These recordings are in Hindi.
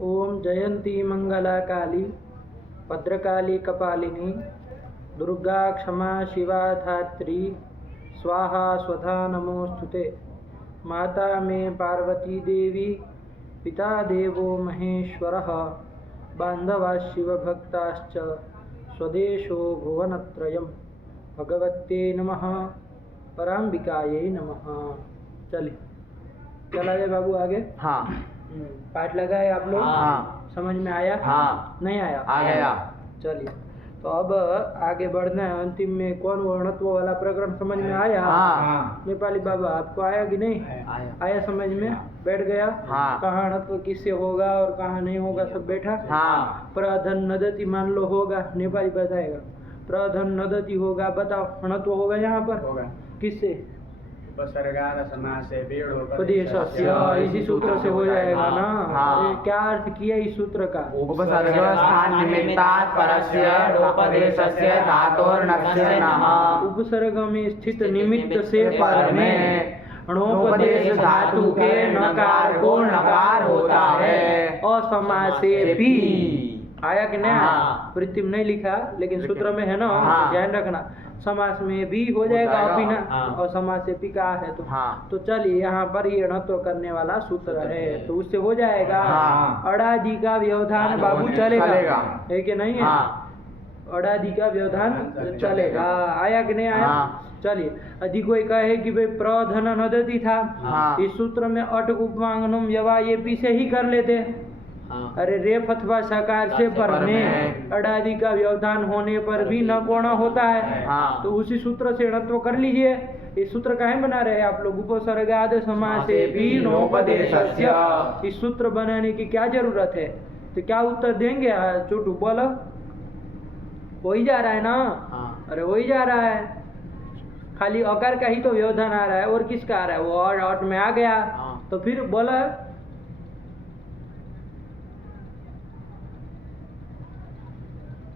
ओम जयंती मंगला काली भद्रकाली कपालिनी दुर्गा क्षमा शिवा धात्री स्वाहा स्वधा नमोस्तुते। माता में पार्वती देवी पिता देवो महेश्वरः बांधवा शिवभक्ताश्च स्वदेशो भुवनत्रयम्। भगवते नमः पराम्बिकायै नमः। चलिए चला जाए बाबू आगे। हाँ। पाठ लगाए आप लोग? हाँ। समझ में आया? हाँ। नहीं आया? आ गया। चलिए तो अब आगे बढ़ना है। अंतिम में कौन वर्णत्व वाला प्रकरण समझ में आया? हाँ। नेपाली बाबा आपको आया कि नहीं आया? समझ में बैठ गया? हाँ। कहाँ णत्व किससे होगा और कहाँ नहीं होगा सब बैठा? हाँ। प्रधन नदति मान लो होगा, नेपाली बताएगा। प्रधन नदति होगा, बताओ णत्व होगा यहाँ पर? होगा। किससे? उपदेशस्य, इसी सूत्र से हो जाएगा ना? हाँ। क्या अर्थ किया इस सूत्र का? उपसर्गस्थान निमित्तात् परस्य उपदेशस्य धातोर्नस्य नः। उपसर्ग में स्थित निमित्त से पर में णोपदेश धातु के नकार को नकार होता है। असमासेपि आया कि नहीं? हाँ। वृत्ति में नहीं लिखा लेकिन सूत्र में है ना? हाँ। ध्यान रखना। समास में भी हो जाएगा अपी ना? हाँ। और समास से भी कहा है तो हाँ। तो चलिए यहाँ पर ये णत्व करने वाला सूत्र है तो उससे हो जाएगा। हाँ। अड़ादि का व्यवधान बाबू चलेगा है कि नहीं है? हाँ। अड़ादि का व्यवधान चलेगा। आया कि नहीं आया? हाँ। चलिए यदि कोई कहे कि भाई प्रधन नदति था, हाँ। इस सूत्र में अट उपमांगनुम यवा ये पीछे ही कर लेते। हाँ। अरे रेफ अथवा सकार से पर में अड़ादि का व्यवधान होने पर भी न कोण होता है। हाँ। तो उसी सूत्र से णत्व कर लीजिए। इस सूत्र काहे बना रहे हैं आप लोग? उपसर्गाद समासे भी नोपदेशस्य। इस सूत्र बनाने की क्या जरूरत है? तो क्या उत्तर देंगे? छोटू बोलो। हो ही जा रहा है ना? हाँ। अरे हो ही जा रहा है। खाली अकार का ही तो व्यवधान आ रहा है और किसका आ रहा है? वो और अट में आ गया। हाँ। तो फिर बोला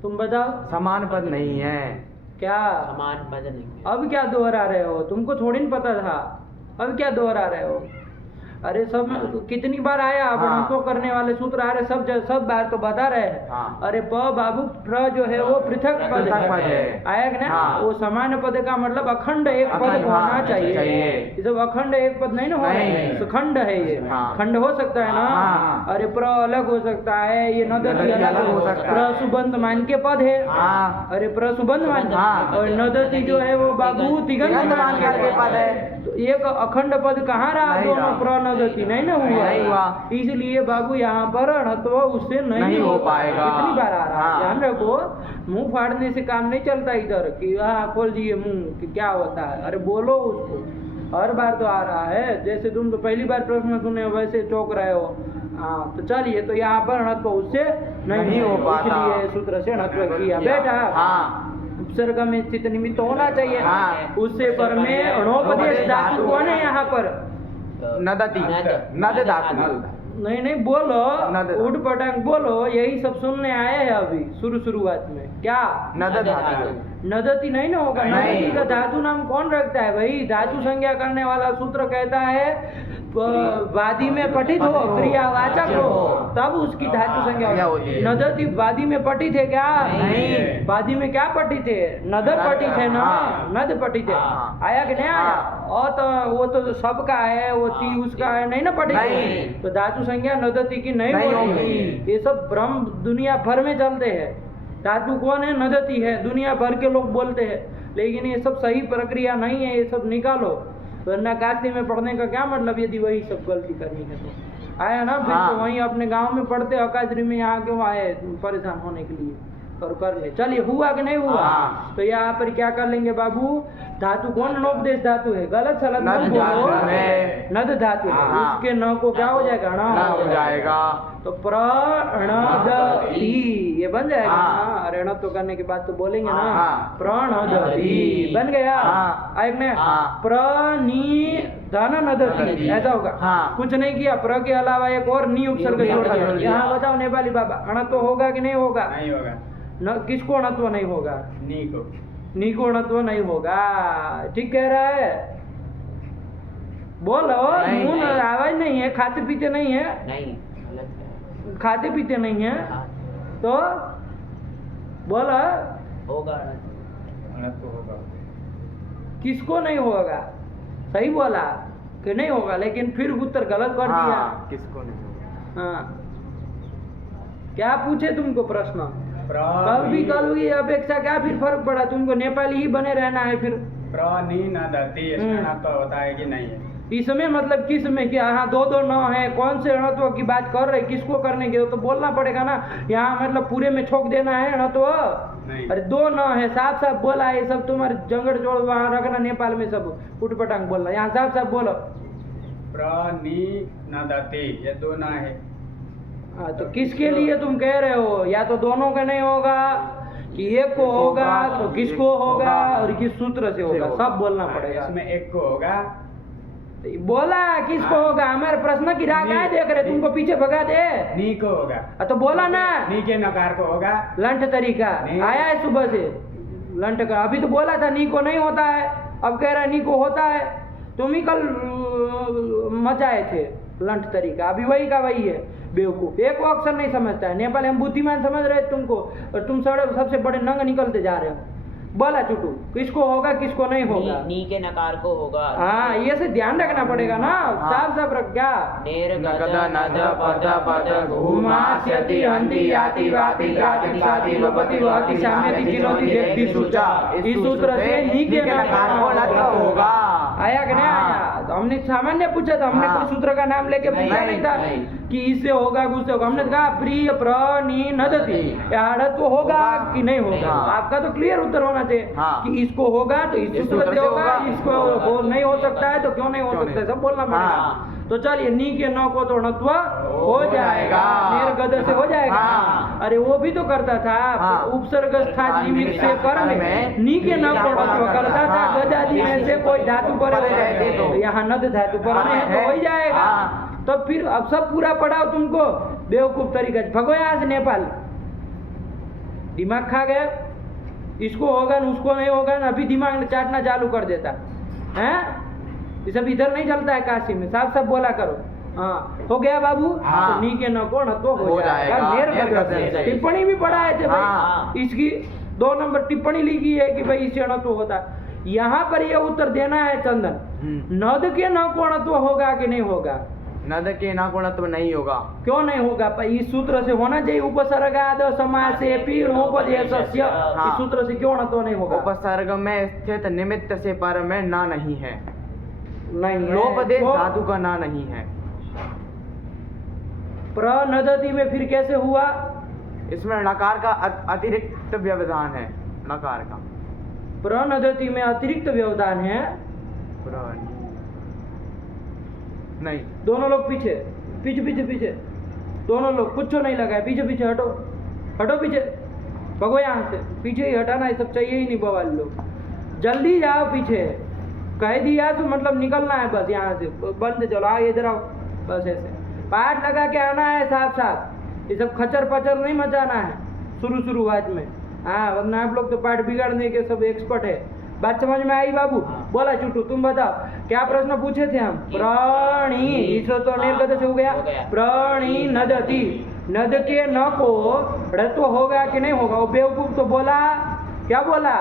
तुम बताओ। समान पद नहीं है। क्या समान पद नहीं है। अब क्या दोहरा रहे हो? तुमको थोड़ी न पता था। अब क्या दोहरा रहे हो? अरे सब कितनी बार आया अब णत्व करने वाले सूत्र आ रहे सब बार तो बता रहे हैं। हाँ। अरे प बाबू प्र जो है वो पृथक पद है। आया कि नहीं? हाँ। वो समान पद का मतलब अखंड एक पद होना चाहिए। ये सब अखंड एक पद नहीं ना हो रहा है, तो खंड है ये। हाँ। खंड हो सकता है ना? हाँ। अरे प्र अलग हो सकता है, ये नदति अलग हो सकता है। प्र सुबंध मान के पद है। हाँ। अरे प्र सुबंध मान। हाँ। और नदति जो है वो बाबू तिगंत मान के पद है। तो एक अखंड पद कहाँ रहा? नहीं दोनों रहा। प्रणदति नहीं ना हुआ। नहीं हुआ। इसलिए बाबू यहाँ पर णत्व उससे नहीं हो पाएगा। कितनी बार आ रहा है? हाँ। ध्यान रखो, मुंह फाड़ने से काम नहीं चलता इधर कि हाँ खोल दिए मुंह कि क्या होता है। अरे बोलो उसको। हर बार तो आ रहा है। जैसे तुम तो पहली बार प्रश्न सुने वैसे चौंक रहे हो। हाँ तो चलिए तो यहाँ पर णत्व उससे नहीं हो पाता, इसलिए सूत्र से णत्व किया बेटा। हाँ। उपसर्ग में स्थित निमित्त होना चाहिए। हाँ। उससे पर में अणोपदेश धातु कौन है यहाँ पर? नदति नद धातु। नहीं बोलो, नद। उठ पटांग बोलो। यही सब सुनने आए हैं अभी शुरुआत में। क्या नद धातु। नदति नहीं ना होगा? नहीं। नदति का धातु नाम कौन रखता है भाई? धातु संज्ञा करने वाला सूत्र कहता है वादी में पठित हो, क्रियावाचक हो, तब उसकी धातु संज्ञा होती है। नदति वादी में पठित है क्या? नहीं। वादी में क्या पठित है? नद पठित है ना? नद पठित है। हाँ। आया कि नहीं आया? और तो वो तो सबका है, वो ती उसका है, नहीं ना पठित है? तो धातु संज्ञा नदति की नहीं होगी। ये सब भ्रम दुनिया भर में चलते हैं। धातु कौन है? नदति है। दुनिया भर के लोग बोलते हैं, लेकिन ये सब सही प्रक्रिया नहीं है। ये सब निकालो, वरना काशी में पढ़ने का क्या मतलब यदि वही सब गलती करनी है तो। आया ना? फिर तो वहीं अपने गांव में पढ़ते अकादरी में यहाँ क्यों आए परेशान होने के लिए? और कर ले। चलिए हुआ कि नहीं हुआ? तो यहाँ पर क्या कर लेंगे बाबू? धातु कौन णोपदेश धातु है? गलत सलत मत बोलो। नद धातु है। उसके न को क्या हो जाएगा? ण हो जाएगा। तो प्रणदति ये बन जाएगा ना? अरे ण तो करने के बाद तो बोलेंगे ना प्रणदति बन गया। एक ने प्रनिधन नदति ऐसा होगा। कुछ नहीं किया, प्र के अलावा एक और नी उपसर्ग जोड़ दिया। यहाँ बताओ नेपाली बाबा, अणत्व होगा कि नहीं होगा? नहीं होगा। न किसको अणत्व नहीं होगा? नी को। नी को अणत्व नहीं होगा। ठीक कह रहा है? बोलो। मुंह आवाज नहीं है, खाते पीते नहीं है। नहीं गलत है। खाते पीते नहीं है तो बोला होगा किसको नहीं होगा? सही बोला कि नहीं होगा, लेकिन फिर उत्तर गलत कर दिया। किसको नहीं? हाँ, क्या पूछे तुमको प्रश्न? कल भी अपेक्षा क्या फिर फर्क पड़ा? तुमको नेपाली ही बने रहना है फिर। तो होता है कि नहीं है? इसमें मतलब किस में कि हाँ दो दो न है, कौन से णत्व की बात कर रहे, किसको करने के तो बोलना पड़ेगा ना। यहाँ मतलब पूरे में छोक देना है णत्व? नहीं। अरे दो न है, साफ साफ बोला है। सब तुम्हारे जंगड़ जोड़ वहाँ रखना नेपाल में, सब उठपटांग बोलना। यहाँ साफ साफ बोलो। प्रनिनदति, ये दो न है। तो किसके लिए तुम कह रहे हो? या तो दोनों का नहीं होगा कि एक को होगा, तो किसको होगा और किस सूत्र से होगा, सब बोलना पड़ेगा। इसमें एक को होगा, बोला किसको होगा? हमारे प्रश्न की राह क्या देख रहे? तुमको पीछे भगा दे। नी को होगा। तो बोला ना, नी के नकार को होगा। लंठ तरीका आया है सुबह से लंठ का। अभी तो बोला था नी को नहीं होता है, अब कह रहा है नी को होता है। तुम ही कल मचाए थे लंठ तरीका, अभी वही का वही है। बेवकूफ, एक वो अक्षर नहीं समझता है। नेपाल हम बुद्धिमान समझ रहे तुमको, और तुम सबसे बड़े नंग निकलते जा रहे हो। बोला चुटू, किसको होगा किसको नहीं होगा? नी के नकार को होगा। हाँ, ये से ध्यान रखना पड़ेगा ना। साफ साफ रख क्या? नेर नगद नद पद पद घूमास्यति हंति याति वाति ग्राति साति वपति वहति साम्यति किलोति देखति सूचा। इस सूत्र से नी के नकार को नत्व होगा। आया कि नहीं आया? तो हमने सामान्य पूछा था, हमने कोई सूत्र का नाम लेके पूछा नहीं था कि इससे होगा उससे होगा। हमने कहा प्रिय प्रनिनदति, तो होगा कि नहीं होगा। आपका तो क्लियर उत्तर होना चाहिए कि इसको होगा तो इस सूत्र से होगा, इसको नहीं हो सकता है तो क्यों नहीं हो सकता है, सब बोलना पड़ेगा। तो चलिए, नी के न को तो णत्व हो जाएगा, नेर गद से हो जाएगा। अरे वो भी तो करता था, उपसर्ग था निमित्त से कर्म में, नी के न को णत्व करता था। गद आदि में से कोई धातु पर तो यहाँ नद धातु पर है तो हो जाएगा। तो फिर अब सब पूरा पढ़ाओ तुमको बेवकूफ तरीका। भगो यहाँ से नेपाल, दिमाग खा गए। इसको होगा न उसको नहीं होगा न, अभी दिमाग में चाटना चालू कर देता है। ये सब इधर नहीं चलता है काशी में। साफ साफ बोला करो। हाँ, हो गया बाबू। तो नी के न को न तो हो जाएगा। नेर टिप्पणी भी पढ़ाए थे भाई, इसकी 2 नंबर टिप्पणी लिखी है कि भाई इससे न तो होता। यहाँ पर ये उत्तर देना है चंदन, नद के न को न तो होगा कि नहीं होगा? नद के न को नत्व नहीं होगा। क्यों नहीं होगा? इस सूत्र से होना चाहिए। उपसर्गाद समासे पीढ़ोपदेशस्य, इस सूत्र से क्यों न तो नहीं होगा? उपसर्ग में स्थित निमित्त से पर में ना नहीं है। नहीं है। लोपदेश धातु का ना नहीं है। प्रनदति में फिर कैसे हुआ? इसमें नकार का अतिरिक्त व्यवधान है। नकार का प्रनदति में अतिरिक्त व्यवधान है। नहीं, दोनों लोग पीछे पीछे पीछे पीछे, दोनों लोग कुछ नहीं लगा है। पीछे पीछे हटो, हटो पीछे, भगो यहाँ से। पीछे ही हटाना है, सब चाहिए ही नहीं बवाल लोग। जल्दी जाओ पीछे, कह दिया तो मतलब निकलना है बस यहाँ से। बंद चलो, आओ इधर आओ, बस ऐसे पाठ लगा के आना है साफ साफ। ये सब खचर पचर नहीं मचाना है शुरुआत में। हाँ, वरना आप लोग तो पाठ बिगाड़ने के सब एक्सपर्ट है। बात समझ में आई बाबू? बोला चुटू, तुम बताओ क्या प्रश्न पूछे थे हम? प्राणी, इसरो तो निर्गत से हो गया। प्राणी नदति, नद के न को णत्व होगा कि नहीं होगा? वो बेवकूफ तो बोला, क्या बोला?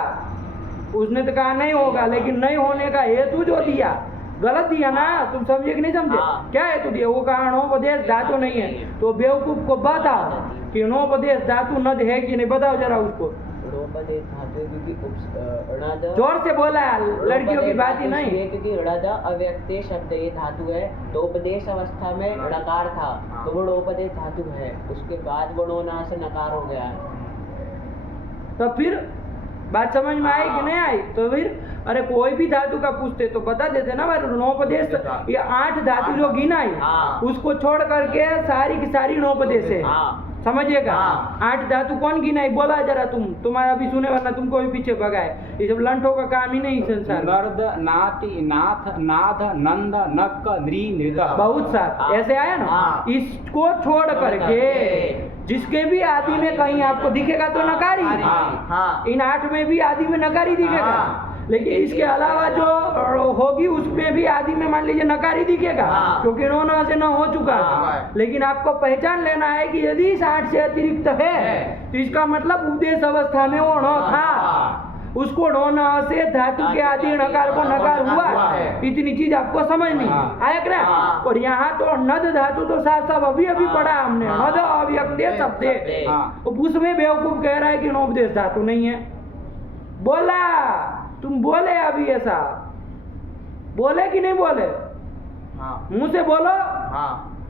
उसने तो कहा नहीं होगा, लेकिन नहीं होने का हेतु जो दिया गलत दिया ना। तुम समझे कि नहीं समझे? क्या हेतु दिया? वो कहा नोपदेश धातु नहीं है। तो बेवकूफ को बताओ कि नोपदेश धातु नद है कि नहीं, बताओ जरा उसको। जोर से बोला, लड़कियों की बात ही नहीं। क्योंकि णद अव्यक्तीय शब्द ये धातु है, तो उपदेश अवस्था में णकार था तो वो उपदेश धातु है, उसके बाद वणोना से नकार हो गया है। तो फिर बात समझ में आई कि नहीं आई? तो फिर अरे कोई भी धातु का पूछते तो बता देते ना भाई। नोपदेश ये 8 धातु जो गिनाई उसको छोड़ करके सारी की सारी नोपदेश है, समझिएगा। 8 धातु कौन गिनाई? बोला जरा तुम्हारा भी सुने, वरना तुमको भी पीछे भगाए। ये सब लंठों का काम ही नहीं संसार। गर्द, नाति, नाथ, नाथ, नंद, नक्क, नृ, नृत, बहुत सा ऐसे आया ना। इसको छोड़ करके जिसके भी आदि में कहीं आपको दिखेगा तो नकारी। इन 8 में भी आदि में नकारी दिखेगा। लेकिन इसके अलावा जो होगी उसमें भी आदि में मान लीजिए नकार ही दिखेगा, हाँ। क्योंकि नो से न हो चुका हाँ। है। लेकिन आपको पहचान लेना है कि यदि इस 8 से अतिरिक्त है तो इसका मतलब उपदेश अवस्था में वो न था, उसको ढोन से धातु के आदि नकार को नकार हुआ, इतनी चीज आपको समझनी आया क्या। और यहाँ तो नद धातु तो साथ साथ अभी पढ़ा हमने, नद अव्यक्त शब्द, उसमें बेवकूफ कह रहा है कि नोपदेश धातु नहीं है। बोला तुम बोले अभी ऐसा बोले कि नहीं बोले, मुंह से बोलो।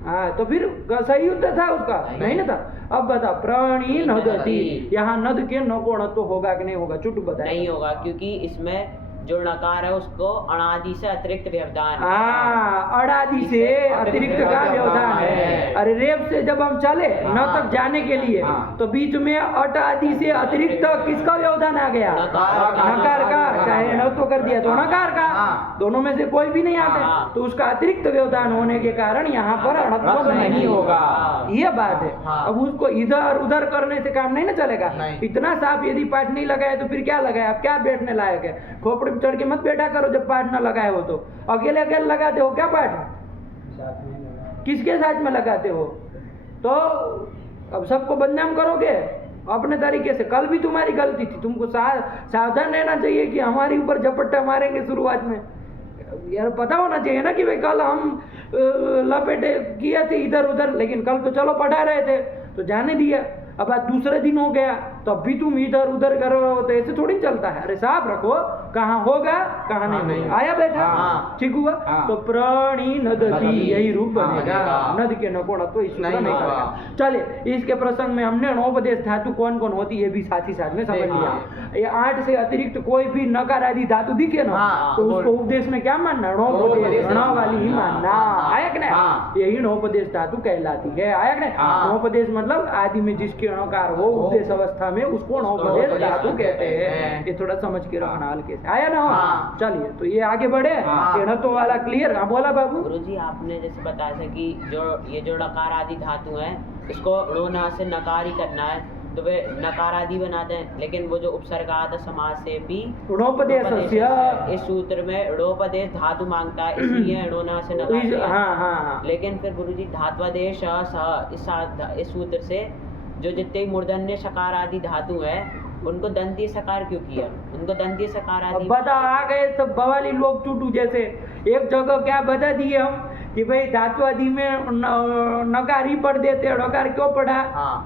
हाँ तो फिर सही उत्तर था उसका, नहीं ना था। अब बता प्राणी नदती, यहाँ नद के नकोण तो होगा कि नहीं होगा, चुट बता। नहीं होगा, क्योंकि इसमें जो नकार है उसको अणादि से अतिरिक्त व्यवधान है। हाँ अणादि से अतिरिक्त का व्यवधान है। अरे रेप से जब हम चले न तक जाने के लिए तो बीच में अट आदि से अतिरिक्त किसका व्यवधान आ गया, नकार का। चाहे न तो कर दिया तो नकार का, दोनों में से कोई भी नहीं आता, तो उसका अतिरिक्त व्यवधान होने के कारण यहाँ पर अणत्व नहीं होगा, ये बात है। अब उसको इधर उधर करने से काम नहीं ना चलेगा। इतना साफ यदि पाठ नहीं लगाए तो फिर क्या लगाए, आप क्या बैठने लायक है। खोपड़ी चढ़ के मत बैठा करो जब पाठ ना लगाए हो तो। अकेले अकेले लगाते हो क्या पाठ, किसके साथ में लगाते हो। तो अब सबको बदनाम करोगे अपने तरीके से। कल भी तुम्हारी गलती थी, तुमको सावधान रहना चाहिए कि हमारे ऊपर झपट्टा मारेंगे शुरुआत में। यार पता होना चाहिए ना कि भाई कल हम लपेटे किए थे इधर उधर, लेकिन कल तो चलो पढ़ा रहे थे तो जाने दिया। अब आज दूसरे दिन हो गया तो अब भी तुम इधर उधर करो, तो ऐसे थोड़ी चलता है। अरे साफ रखो कहाँ होगा कहाँ नहीं। आया बेटा, ठीक हुआ। तो प्राणी नदती यही रूप बनेगा, नद के नकोण तो इस नहीं करेगा। चलिए इसके प्रसंग में हमने नोपदेश धातु कौन कौन होती है ये भी साथ ही साथ में समझ लिया। ये 8 से अतिरिक्त कोई भी नकार आदि धातु दिखे ना तो उसको उपदेश में क्या मानना, नोपदेश वाली ही मानना। आया कि नहीं, यही नोपदेश धातु कहलाती है। आया कि नहीं, नोपदेश मतलब आदि में जिसके नकार हो उपदेश अवस्था में उसको नोपदेश धातु कहते हैं। ये थोड़ा समझ के रखना हल्के से, आया ना। चलिए तो ये आगे बढ़े, तो वाला क्लियर। हाँ बोला बाबू। गुरुजी आपने जैसे बताया था कि जो नकार आदि धातु है इसको णोना से नकार ही करना है तो वे नकार आदि बनाते हैं, लेकिन वो जो उपसर्गात समास से भी णोपदेश इस सूत्र में णोपदेश धातु मांगता है, इसलिए णोना से नकार। हाँ। लेकिन फिर गुरुजी धात्वादेश इस सूत्र से जो जितने मूर्धन्य सकार आदि धातु है उनको दंतीय सकार क्यों किया, उनको दंतीय सकार आदि। बता आ गए सब बवाली लोग चूटू जैसे। एक जगह क्या बता दिए हम कि भाई धातु आदि में नकार ही पढ़ देते हैं, नकार क्यों पढ़ा,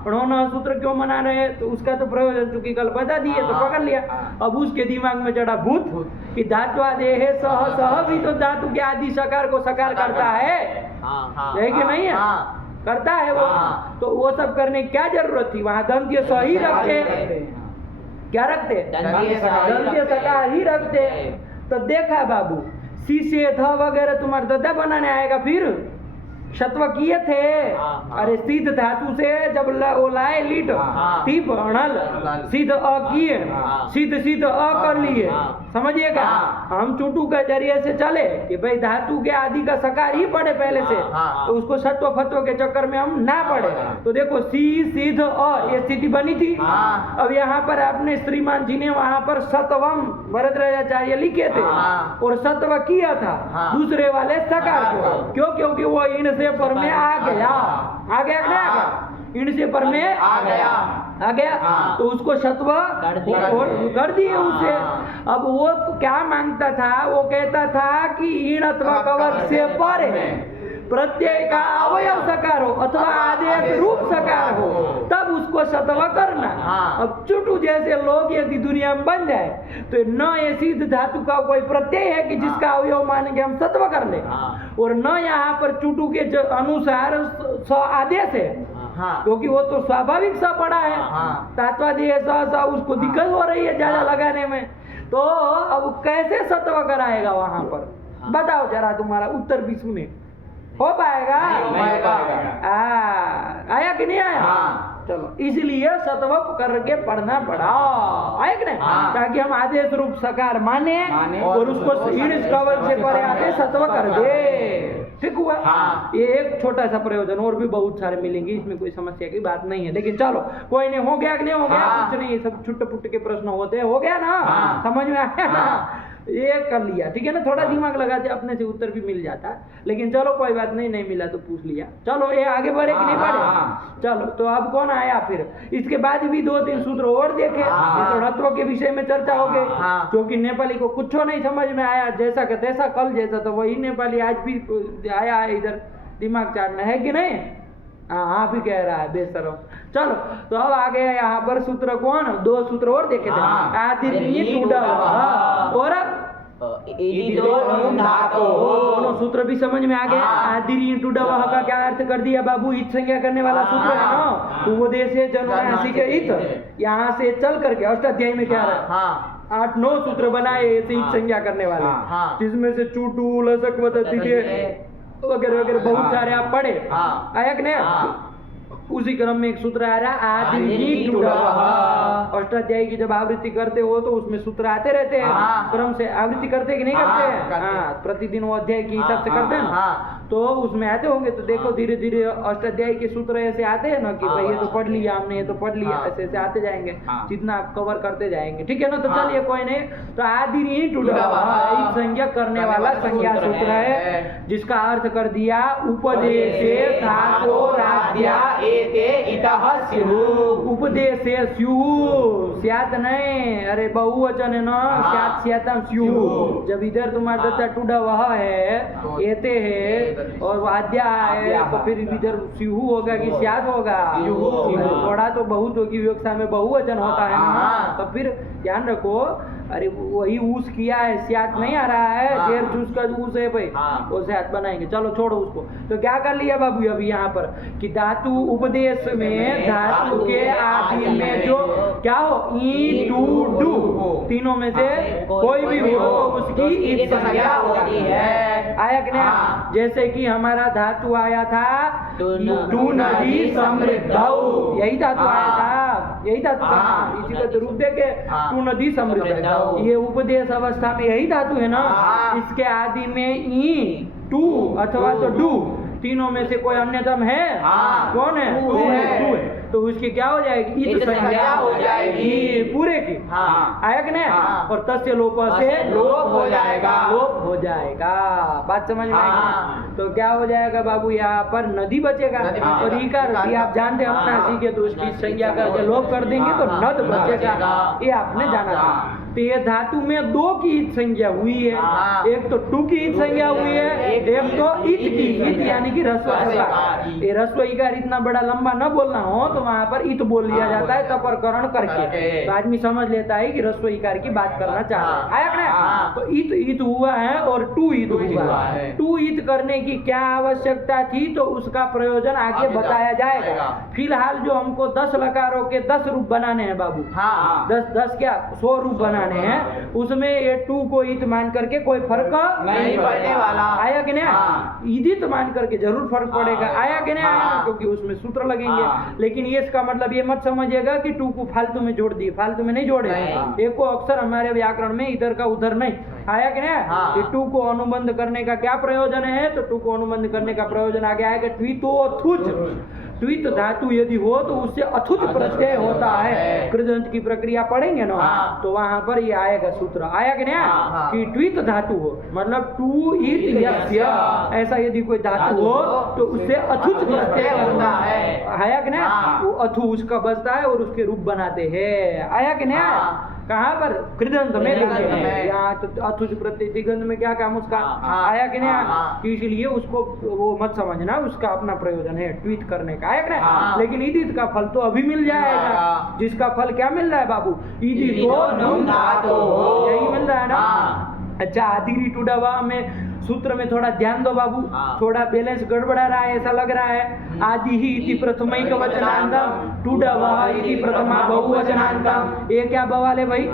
णोना सूत्र क्यों मना रहे हैं, तो उसका तो प्रयोजन चूंकि कल बता दिए तो पकड़ लिया। अब उसके दिमाग में चढ़ा भूत कि धातु आदि है सह भी तो धातु के आदि सकार को सकार करता है कि नहीं है, करता है वो। तो वो सब करने की क्या जरूरत थी, वहां दंत्य सही रखते, क्या रखते, दंत्य सकार ही रखते। तो देखा बाबू सी से ध वगैरह तुम्हारा दद्दा बनाने आएगा, फिर शत्व किए थे। अरे सिद्ध धातु से जब वो लाए लीट टीप अणल सिद्ध अ किए, सिद्ध अ कर लिए, समझिएगा। हम चुटू के जरिए से चले कि भाई धातु के आदि का सकार ही पढ़े पहले से, तो उसको सत्व फत्व के चक्कर में हम ना पढ़े। तो देखो सी सिद्ध अ ये स्थिति बनी थी। अब यहाँ पर आपने श्रीमान जी ने वहां पर सत्वम वरदराजाचार्य लिखे थे और सत्व किया था दूसरे वाले सकार को, क्यों, क्योंकि वो इन से पर में आ गया इन से पर में आ गया तो उसको सत्व कर दिए उसे। अब वो क्या मांगता था, वो कहता था कि इन अथवा कवच से परे प्रत्यय का अवयव सकार हो अथवा आदेश रूप सकार हो तब उसको सत्व करना। अब चुटू जैसे लोग यदि दुनिया में बन जाए तो न ये सिद्ध धातु का कोई प्रत्यय है कि जिसका अवयव मान के हम सत्व कर ले, और न यहाँ पर चुटू के अनुसार स आदेश है, क्योंकि वो तो स्वाभाविक सा पड़ा है। तात्वादेय सा उसको दिक्कत हो रही है ज्यादा लगाने में, तो अब कैसे सत्व कराएगा वहां पर, बताओ जरा, तुम्हारा उत्तर भी सुने। हो पाएगा? आया कि नहीं आया? चलो इसलिए सत्व करके पढ़ना पड़ा, आया कि नहीं, ताकि हम आदेश रूप सकार माने और उसको कवच से परे आदेश सत्व कर दे। ठीक हुआ। हाँ। ये एक छोटा सा प्रयोजन, और भी बहुत सारे मिलेंगे, इसमें कोई समस्या की बात नहीं है। लेकिन चलो कोई नहीं, हो गया कि नहीं हो गया? हाँ। कुछ नहीं, ये सब छुट्टे पुट्टे के प्रश्न होते हैं, हो गया ना? हाँ। समझ में आया ना? हाँ। ये कर लिया, ठीक है ना? थोड़ा दिमाग लगाते अपने से उत्तर भी मिल जाता है। लेकिन चलो कोई बात नहीं, नहीं मिला तो पूछ लिया। चलो ये आगे बढ़े कि नहीं बढ़े? हाँ। चलो तो अब कौन आया फिर? इसके बाद भी 2-3 सूत्र और देखे। हाँ। ये तो णत्व के विषय में चर्चा हो गई, हाँ। क्योंकि नेपाली को कुछ नहीं समझ में आया, जैसा का तैसा, कल जैसा तो वही नेपाली आज भी आया है इधर दिमाग चाटना, है कि नहीं? हाँ, आप ही कह रहा है बेशरम। चलो तो अब आ गया यहाँ पर सूत्र कौन? 2 सूत्र और देखे थे। हाँ। आदिर्नी टूडा और इति दो नुम धातु। दोनों सूत्र भी समझ में आ गए। हाँ। आदिर्नी टूडा वह का क्या अर्थ कर दिया बाबू? इत संज्ञा करने वाला सूत्र है ना, उपदेश है जन्मराशि के इत। यहाँ से चल करके अष्टाध्यायी में क्या रहा? हाँ। 8-9 सूत्र बनाए ऐसे इत संज्ञा करने वाले, हाँ। जिसमें से चूटू, लसक, वगैरह वगैरह बहुत सारे आप पढ़े। हाँ। आया कि नहीं? हाँ। उसी क्रम में एक सूत्र आ रहा है आदिर्नी टूडा। अष्टाध्यायी की जब आवृत्ति करते हो तो उसमें सूत्र आते रहते हैं, हाँ। क्रम से आवृत्ति करते कि नहीं हाँ, करते हैं? करते हैं। हाँ, प्रतिदिन वो अध्याय के हिसाब से करते हैं ना। हाँ। तो उसमें आते होंगे, तो देखो धीरे धीरे अष्टाध्यायी के सूत्र ऐसे आते हैं ना कि भाई ये तो पढ़ लिया हमने, ये तो पढ़ लिया, हाँ। ऐसे ऐसे आते जाएंगे, हाँ। जितना आप कवर करते जाएंगे, ठीक है ना? तो हाँ। चलिए कोई नहीं। तो आदिर्नी टूडा टूडा इत संज्ञा करने वाला संज्ञा सूत्र है, जिसका अर्थ कर दिया उपदेशे धातोराद्या एते इतः स्युः। उपदेशे स्युः, स्यात नहीं, अरे बहुवचन है ना, स्यात स्यातम स्युः। जब इधर तुम्हारा दत्ता टूडा वह है, एते है और वाद्या है, तो फिर इधर स्युः होगा कि स्यात होगा? स्युः। थोड़ा तो बहुत होगी, व्यवस्था में बहुवचन होता है ना, हाँ। तो फिर ध्यान रखो। अरे वही ऊस किया है, स्यात नहीं आ रहा है, हाँ। जेर जूस का ऊस है भाई, हाँ। वो स्यात बनाएंगे। चलो छोड़ो उसको। तो क्या कर लिया बाबू अभी यहाँ पर कि धातु उपदेश में धातु के आदि में जो क्या हो, ई टू डू, तीनों में से कोई भी हो उसकी इत संज्ञा होती है। आया कि नहीं? हाँ। जैसे कि हमारा धातु आया था टू नदी समृद्ध, यही धातु आया था, यही धातु था। हाँ। इसी का तो रूप देके हाँ। टू नदी समृद्ध, ये उपदेश अवस्था में यही धातु है ना। हाँ। इसके आदि में ई टू अथवा तो डू, तीनों में से कोई अन्यतम है? हाँ। कौन है? टू है। टू है। तो उसकी क्या हो जाएगी? इत संज्ञा हो जाएगी। ये पूरे की। हाँ। आया कि नहीं? हाँ। और तस्य लोप से लोप हो जाएगा। लोप हो जाएगा। बात समझ में आई? हाँ। तो क्या हो जाएगा बाबू? यहाँ पर नदी बचेगा, नदी बचेगा। और ईकार भी आप जानते हैं अपना हाँ। सीखे, तो उसकी संज्ञा करके लोप कर देंगे तो हाँ। नद बचेगा। बचेगा। ये आपने जाना था। हाँ। तो ये धातु में 2 की इत संज्ञा हुई है, हाँ। एक तो टू की इत संज्ञा हुई है, एक तो इत की, इत यानी कि ह्रस्व ईकार। ये ह्रस्व ईकार इतना बड़ा लंबा न बोलना हो तो वहाँ पर इत बोल लिया जाता है तपरकरण करके, तो आदमी समझ लेता है कि ह्रस्व ईकार की बात करना चाह रहा है। आया कि नहीं? हाँ। तो इत हुआ है और टू इत हुआ है। टू इत करने की क्या आवश्यकता थी, तो उसका प्रयोजन आगे बताया जाएगा। फिलहाल जो हमको 10 लकारों के 10 रूप बनाने हैं बाबू, हाँ। 10 क्या 100 रूप बनाने हैं, उसमें ये टू को इत मान करके कोई फर्क नहीं पड़ने वाला। आया कि नहीं? हाँ। ईदित मान करके जरूर फर्क पड़ेगा। आया कि नहीं? हाँ। क्योंकि उसमें सूत्र लगेंगे। हाँ। लेकिन ये इसका मतलब ये मत समझिएगा कि टू को फालतू में जोड़ दिए, फालतू में नहीं जोड़े। नहीं। एक को अक्सर हमारे व्याकरण में इधर का उधर नहीं। आया कि नहीं? हाँ। ये टू को अनुबंध करने का क्या प्रयोजन है? तो टू को अनुबंध करने का प्रयोजन आगे आएगा। ट्वितोथुज, ट्वित धातु यदि हो तो उससे अथुच प्रत्यय होता है। कृदंत की प्रक्रिया पढ़ेंगे ना, हाँ। तो वहां पर ये आएगा सूत्र। आया कि नहीं? हाँ। कि ट्वित धातु हो मतलब टू इत यस्य, ऐसा यदि कोई धातु हो तो उससे अथुच प्रत्यय होता है। आया कि नहीं? हाँ। वो अथु उसका बचता है और उसके रूप बनाते हैं। आया कि नहीं? हाँ। कहाँ पर? कृदंत में। कृदंत में। यहाँ तो अथुच प्रत्यय दिगंत में क्या काम उसका? हाँ। आया कि नहीं? हाँ। तो इसलिए उसको वो मत समझना, उसका अपना प्रयोजन है ट्वीट करने का। आया कि नहीं? हाँ। लेकिन ईदित का फल तो अभी मिल जाएगा। हाँ। जिसका फल क्या मिल रहा है बाबू? ईदितो नुम धातु, यही मिल रहा है ना। हाँ। अच्छा, आदिरी टूडवा में सूत्र में थोड़ा ध्यान दो बाबू, हाँ। थोड़ा बैलेंस गड़बड़ा रहा है ऐसा लग रहा है। आदि ही इति प्रथमैक वचनांतम, टूडवा इति प्रथमा बहुवचनांतम। ये क्या बवाल है भाई?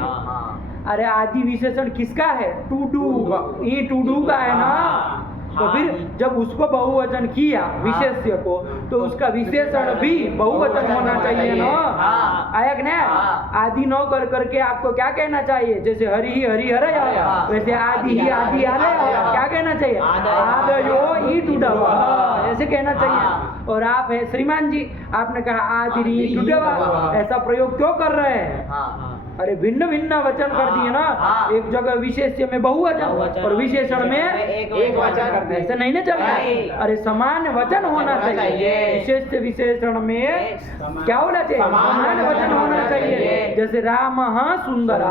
अरे आदि विशेषण किसका है? टू डू, ये टू डू का है ना। तो फिर जब उसको बहुवचन किया विशेष्य को, तो उसका विशेषण भी बहुवचन होना चाहिए ना। आया कि नहीं? आदि न कर करके आपको क्या कहना चाहिए? जैसे हरि ही हरि हर वैसे आदि ही आदि आलय क्या कहना चाहिए? आदयो ईट उडवा, ऐसे कहना चाहिए। और आप है श्रीमान जी, आपने कहा आदि ईट उडवा, ऐसा प्रयोग क्यों कर रहे हैं? अरे भिन्न भिन्न वचन कर दिए ना। एक जगह विशेष्य में बहुवचन और विशेषण में एक वचन, ऐसा नहीं ना चलता। अरे समान वचन होना चाहिए। विशेष विशेषण में क्या होना चाहिए? समान वचन होना चाहिए। जैसे राम सुंदर,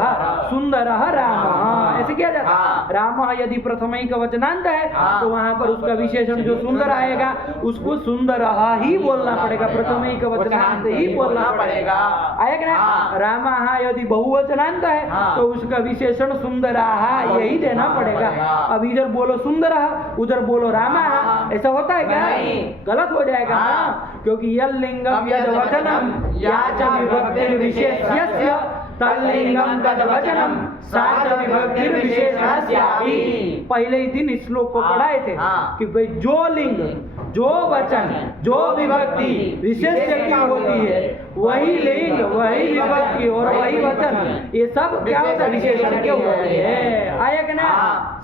सुंदर राम, ऐसे किया जाता है। राम यदि प्रथमिक वचनांत है तो वहां पर उसका विशेषण जो सुंदर आएगा उसको सुंदर ही बोलना पड़ेगा, प्रथमिक वचनांत ही बोलना पड़ेगा। आएगा ना? राम यदि बहुवचनांत है तो उसका विशेषण सुंदराहा यही देना पड़ेगा। अब इधर बोलो सुंदरहा, उधर बोलो रामाहा, ऐसा होता है क्या? गलत हो जाएगा ना, क्योंकि यल लिंगम यद वचनम या च विभक्ति विशेष्यस्य तल्लिंगम तद वचनम सा च विभक्ति विशेषणस्यापि। पहले ही दिन इस श्लोक को पढ़ाए थे कि भाई जो लिंग, जो वचन, जो विभक्ति विशेष्य की होती है वही लिंग, वही विभक्ति और वही वचन, ये सब क्या होता है? विशेषण के होते हैं। आया कि ना?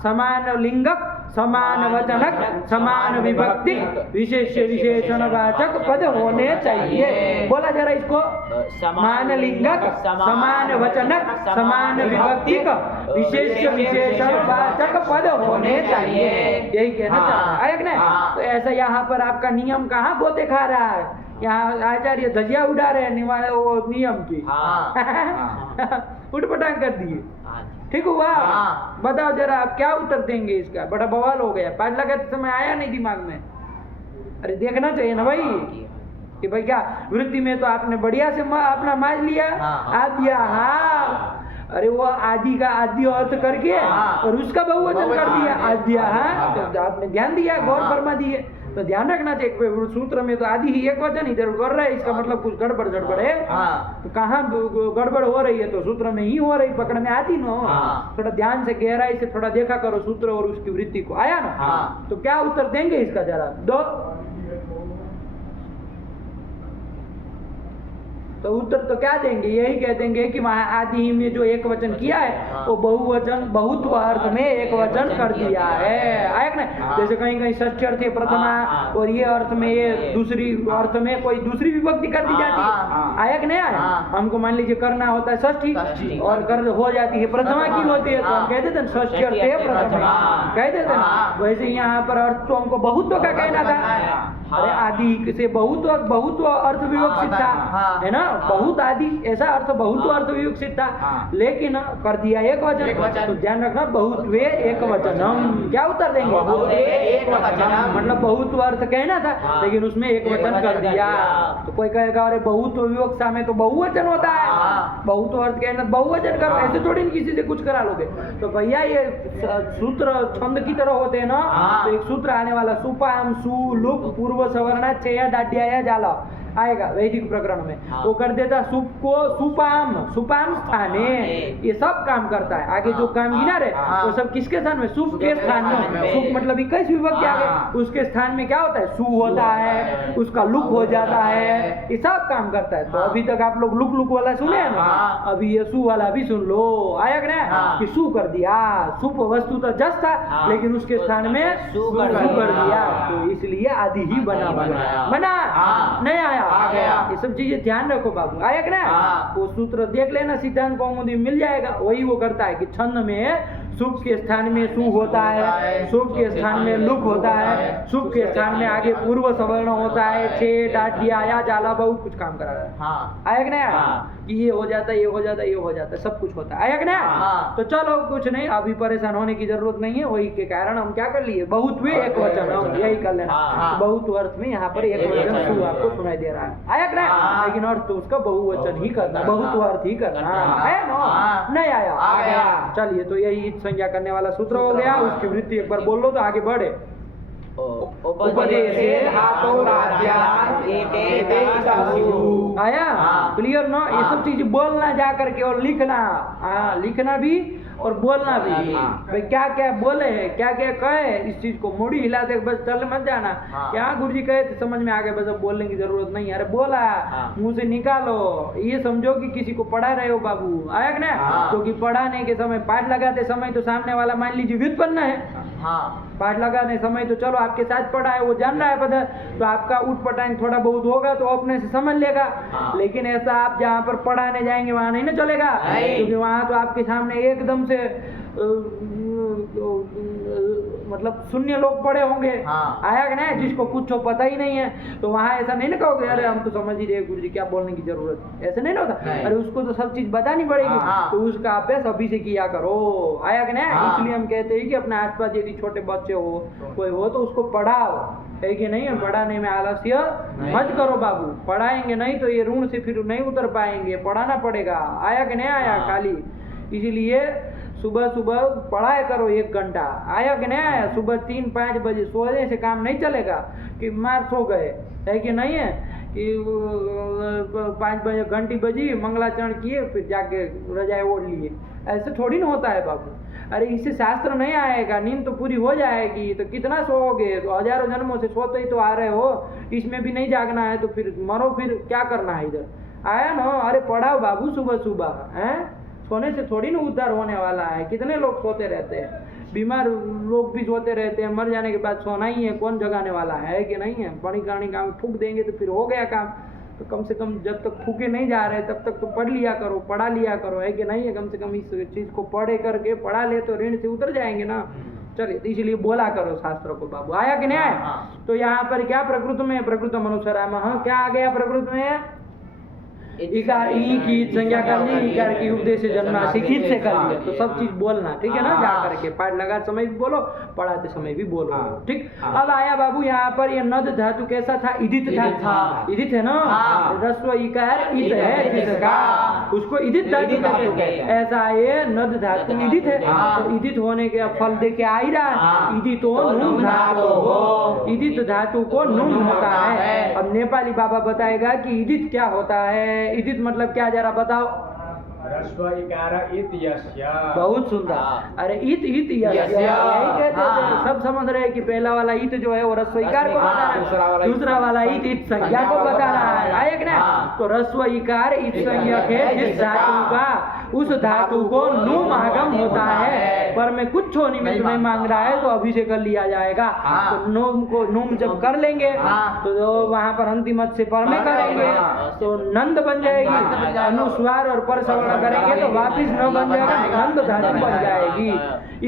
समान लिंगक, समान वचनक, समान विभक्ति, विशेष विशेषण वाचक पद होने चाहिए। बोला जरा इसको। समान लिंगक, समान वचनक, समान विभक्ति का विशेष विशेषण वाचक पद होने चाहिए, यही कहना चाहता है। ना? तो ऐसा यहाँ पर आपका नियम कहाँ गोते खा रहा है? यहाँ आचार्य धजिया उड़ा रहे हैं वो नियम की। उठपटांग कर दिए। ठीक हुआ? बताओ जरा आप क्या उत्तर देंगे इसका? बड़ा बवाल हो गया। 5 लगाते समय आया नहीं दिमाग में। अरे देखना चाहिए ना भाई कि भाई क्या वृत्ति में तो आपने बढ़िया से अपना माज लिया। आद्या, अरे वो आदि का आदि अर्थ करके और उसका बहुवचन कर दिया आद्या। तो आपने ध्यान दिया, गौर फरमा दिए। तो ध्यान रखना चाहिए। सूत्र में तो आदि ही एक वचन इधर कर रहा है, इसका मतलब कुछ गड़बड़ है। तो कहाँ गड़बड़ हो रही है? तो सूत्र में ही हो रही, पकड़ में आती ना। थोड़ा ध्यान से गहराई से थोड़ा देखा करो सूत्र और उसकी वृत्ति को। आया ना? तो क्या उत्तर देंगे इसका जरा दो? तो उत्तर तो क्या देंगे? यही कह देंगे कि वहां आदि में जो एक वचन किया है वो बहुवचन बहुत्व अर्थ में एक वचन कर दिया है। आया ना? जैसे कहीं कहीं षष्ठी अर्थ है प्रथमा और ये अर्थ में ये दूसरी अर्थ में कोई दूसरी विभक्ति कर दी जाती है। आया कि नहीं आया? हमको मान लीजिए करना होता है षष्ठी और कर हो जाती है प्रथमा की होती है, तो हम कहते थे षष्ठी अर्थ है प्रथमा, कहते थे ना। वैसे यहाँ पर अर्थ तो हमको बहुत्व का कहना था। अरे आदि से बहुत्व अर्थ विवक्षित था, है ना? बहुत आदि ऐसा अर्थ बहुत्व अर्थ विवक्षित था, लेकिन कर दिया एक वचन। तो ध्यान रखना बहुत्वे एक वचनम। क्या उत्तर देंगे? एक वचनम मतलब बहुत्व अर्थ कहना था लेकिन उसमें एक वचन कर दिया। तो कोई कहेगा अरे बहुत्व विवक्षा में तो बहुवचन होता है, बहुत्व अर्थ कहना बहुवचन करो, ऐसे थोड़ी किसी से कुछ करा लोगे। तो भैया ये सूत्र छंद की तरह होते हैं ना। तो एक सूत्र आने वाला सुपाम सु लुक पूर्व सवर्ण चेया डाड्या जाला आएगा वैदिक प्रकरण में। वो कर देता सुप को सुपाम, सुपाम स्थाने, ये सब काम करता है। आगे जो काम गिना रहे वो सब किसके स्थान में? सुप के स्थान में। सुप मतलब 21 विभक्ति आगे, उसके स्थान में क्या होता है? सु होता है, उसका लुक हो जाता है, ये सब काम करता है। तो अभी तक आप लोग लुक लुक वाला सुने हैं ना, अभी ये सु वाला भी सुन लो। आया ना? कि सु कर दिया। सुप वस्तु तो जस था लेकिन उसके स्थान में सु कर दिया, तो इसलिए आदि ही बना नहीं आया। आ गया। ये सब चीजें ध्यान रखो बाबू। आया कि ना? वो सूत्र देख लेना, सिद्धांत कौमुदी मिल जाएगा। वही वो करता है कि छंद में सुप के स्थान में सु होता है, सुप के स्थान में लुक होता है, सुप के स्थान में आगे पूर्व सवर्ण होता है, छे डाटिया आया जाला, बहुत कुछ काम करा रहा है। आया कि ना? कि ये हो जाता है, ये हो जाता है, ये हो जाता है, सब कुछ होता है। आया कि ना? तो चलो कुछ नहीं, अभी परेशान होने की जरूरत नहीं है। वही के कारण हम क्या कर लिए? बहुत भी एक वचन, हम यही कर लेना। बहुत अर्थ में यहाँ पर एक वचन सु आपको सुनाई दे रहा है। आया कि ना? लेकिन अर्थ तो उसका बहुवचन ही करना, बहुत अर्थ ही करना है ना? नहीं आया? आ गया। चलिए, तो यही संज्ञा करने वाला सूत्र हो गया। उसकी वृत्ति एक बार बोल लो तो आगे बढ़े। उपदेशे धातोराद्यान् एते स्युः। आया क्लियर ना? ये सब चीज बोलना जा करके और लिखना, लिखना भी और बोलना भी। भाई क्या क्या बोले हैं, क्या क्या कहे, इस चीज को मुड़ी हिलाते बस चल मत जाना। क्या गुरुजी कहे तो समझ में आ गया, बस अब बोलने की जरूरत नहीं है। अरे बोला मुंह से निकालो, ये समझो कि किसी को पढ़ा रहे हो बाबू, आया कि ना? क्योंकि पढ़ाने के समय, पाठ लगाते समय तो सामने वाला मान लीजिए व्युत्पन्न है, पाठ लगाने समय तो चलो आपके साथ पढ़ा है, वो जान रहा है पता, तो आपका उठ पटांग थोड़ा बहुत होगा तो अपने से समझ लेगा। लेकिन ऐसा आप जहाँ पर पढ़ाने जाएंगे वहाँ नहीं ना चलेगा, क्योंकि वहाँ तो आपके सामने एकदम से मतलब शून्य लोग पड़े होंगे, आया कि नहीं, जिसको कुछ पता ही नहीं है। तो वहाँ ऐसा नहीं ना कहोगे अरे हम तो समझ ही रहे गुरुजी क्या बोलने की जरूरत है, ऐसे नहीं ना होता। अरे उसको तो सब चीज बतानी पड़ेगी, तो उसका अभ्यास अभी से किया करो, आया कि नहीं। इसलिए हम कहते हैं कि अपने आसपास यदि छोटे बच्चे हो कोई हो तो उसको पढ़ाओ, है कि नहीं। पढ़ाने में आलस्य मत करो बाबू, पढ़ाएंगे नहीं तो ये ऋण से फिर नहीं उतर पाएंगे, पढ़ाना पड़ेगा, आया कि नहीं आया खाली। इसीलिए सुबह सुबह पढ़ाया करो 1 घंटा, आया कि नहीं आया। सुबह 3-5 बजे सोने से काम नहीं चलेगा कि मार सो गए, है कि नहीं है, कि 5 बजे घंटी बजी, मंगलाचरण किए, फिर जाके रजाई ओढ़ लिए, ऐसे थोड़ी ना होता है बाबू। अरे इससे शास्त्र नहीं आएगा, नींद तो पूरी हो जाएगी, तो कितना सोओगे, तो हजारों जन्मों से सोते ही तो आ रहे हो, इसमें भी नहीं जागना है तो फिर मरो, फिर क्या करना है इधर, आया ना। अरे पढ़ाओ बाबू सुबह सुबह, हैं, सोने से थोड़ी ना उद्धार होने वाला है। कितने लोग सोते रहते हैं, बीमार लोग भी सोते रहते हैं, मर जाने के बाद सोना ही है, कौन जगाने वाला है कि नहीं है। पढ़ी करनी काम फूक देंगे तो फिर हो गया काम। तो कम से कम जब तक फूके नहीं जा रहे तब तक तो पढ़ लिया करो, पढ़ा लिया करो, है कि नहीं है। कम से कम इस चीज को पढ़े करके पढ़ा ले तो ऋण से उतर जाएंगे ना। चलिए, तो इसलिए बोला करो शास्त्रों को बाबू, आया कि नहीं आया। तो यहाँ पर क्या प्रकृत में, प्रकृत मनुष्यराम, क्या आ गया प्रकृत में, इकार ई की संज्ञा कर ली, इकार की उपदेश से जन्मा शिक्षित से कर लिया। तो सब चीज बोलना, ठीक है ना, जा करके पाठ लगाते समय भी बोलो, पढ़ाते समय भी बोलो, ठीक। अब आया बाबू यहाँ पर ये नद धातु कैसा था, इदित था, इदित है ना, रस्व इकार इत है जिसका, उसको इदित धातु कहते हैं। ऐसा ये नद धातु इदित है, तो इदित होने के फल देके आ ही रहा, इदितो नुम धातु, इदित धातु को नुम होता है। अब नेपाली बाबा बताएगा कि इदित क्या होता है, इदित मतलब क्या, जरा बताओ। ह्रस्व इकार इत यस्य। बहुत सुंदर। अरे इत इत यस्य, यही कहते हैं, सब समझ रहे हैं कि पहला वाला इत जो है वो ह्रस्व इकार को बता रहा है, दूसरा वाला इत इत संज्ञा को बता रहा है, आया कि नहीं। तो ह्रस्व इकार इत संज्ञक है, जिस धातु का उस धातु को नुम आगम होता है, पर में कुछ निमित्त में मांग रहा है तो अभी से कर लिया जाएगा। तो नुम को नुम जब कर लेंगे तो वहां पर अंतिमत से पर में करेंगे तो नंद बन जाएगी, अनुस्वार और पर सवर्ण करेंगे तो वापिस न बन जाएगा, नंद धातु बन जाएगी।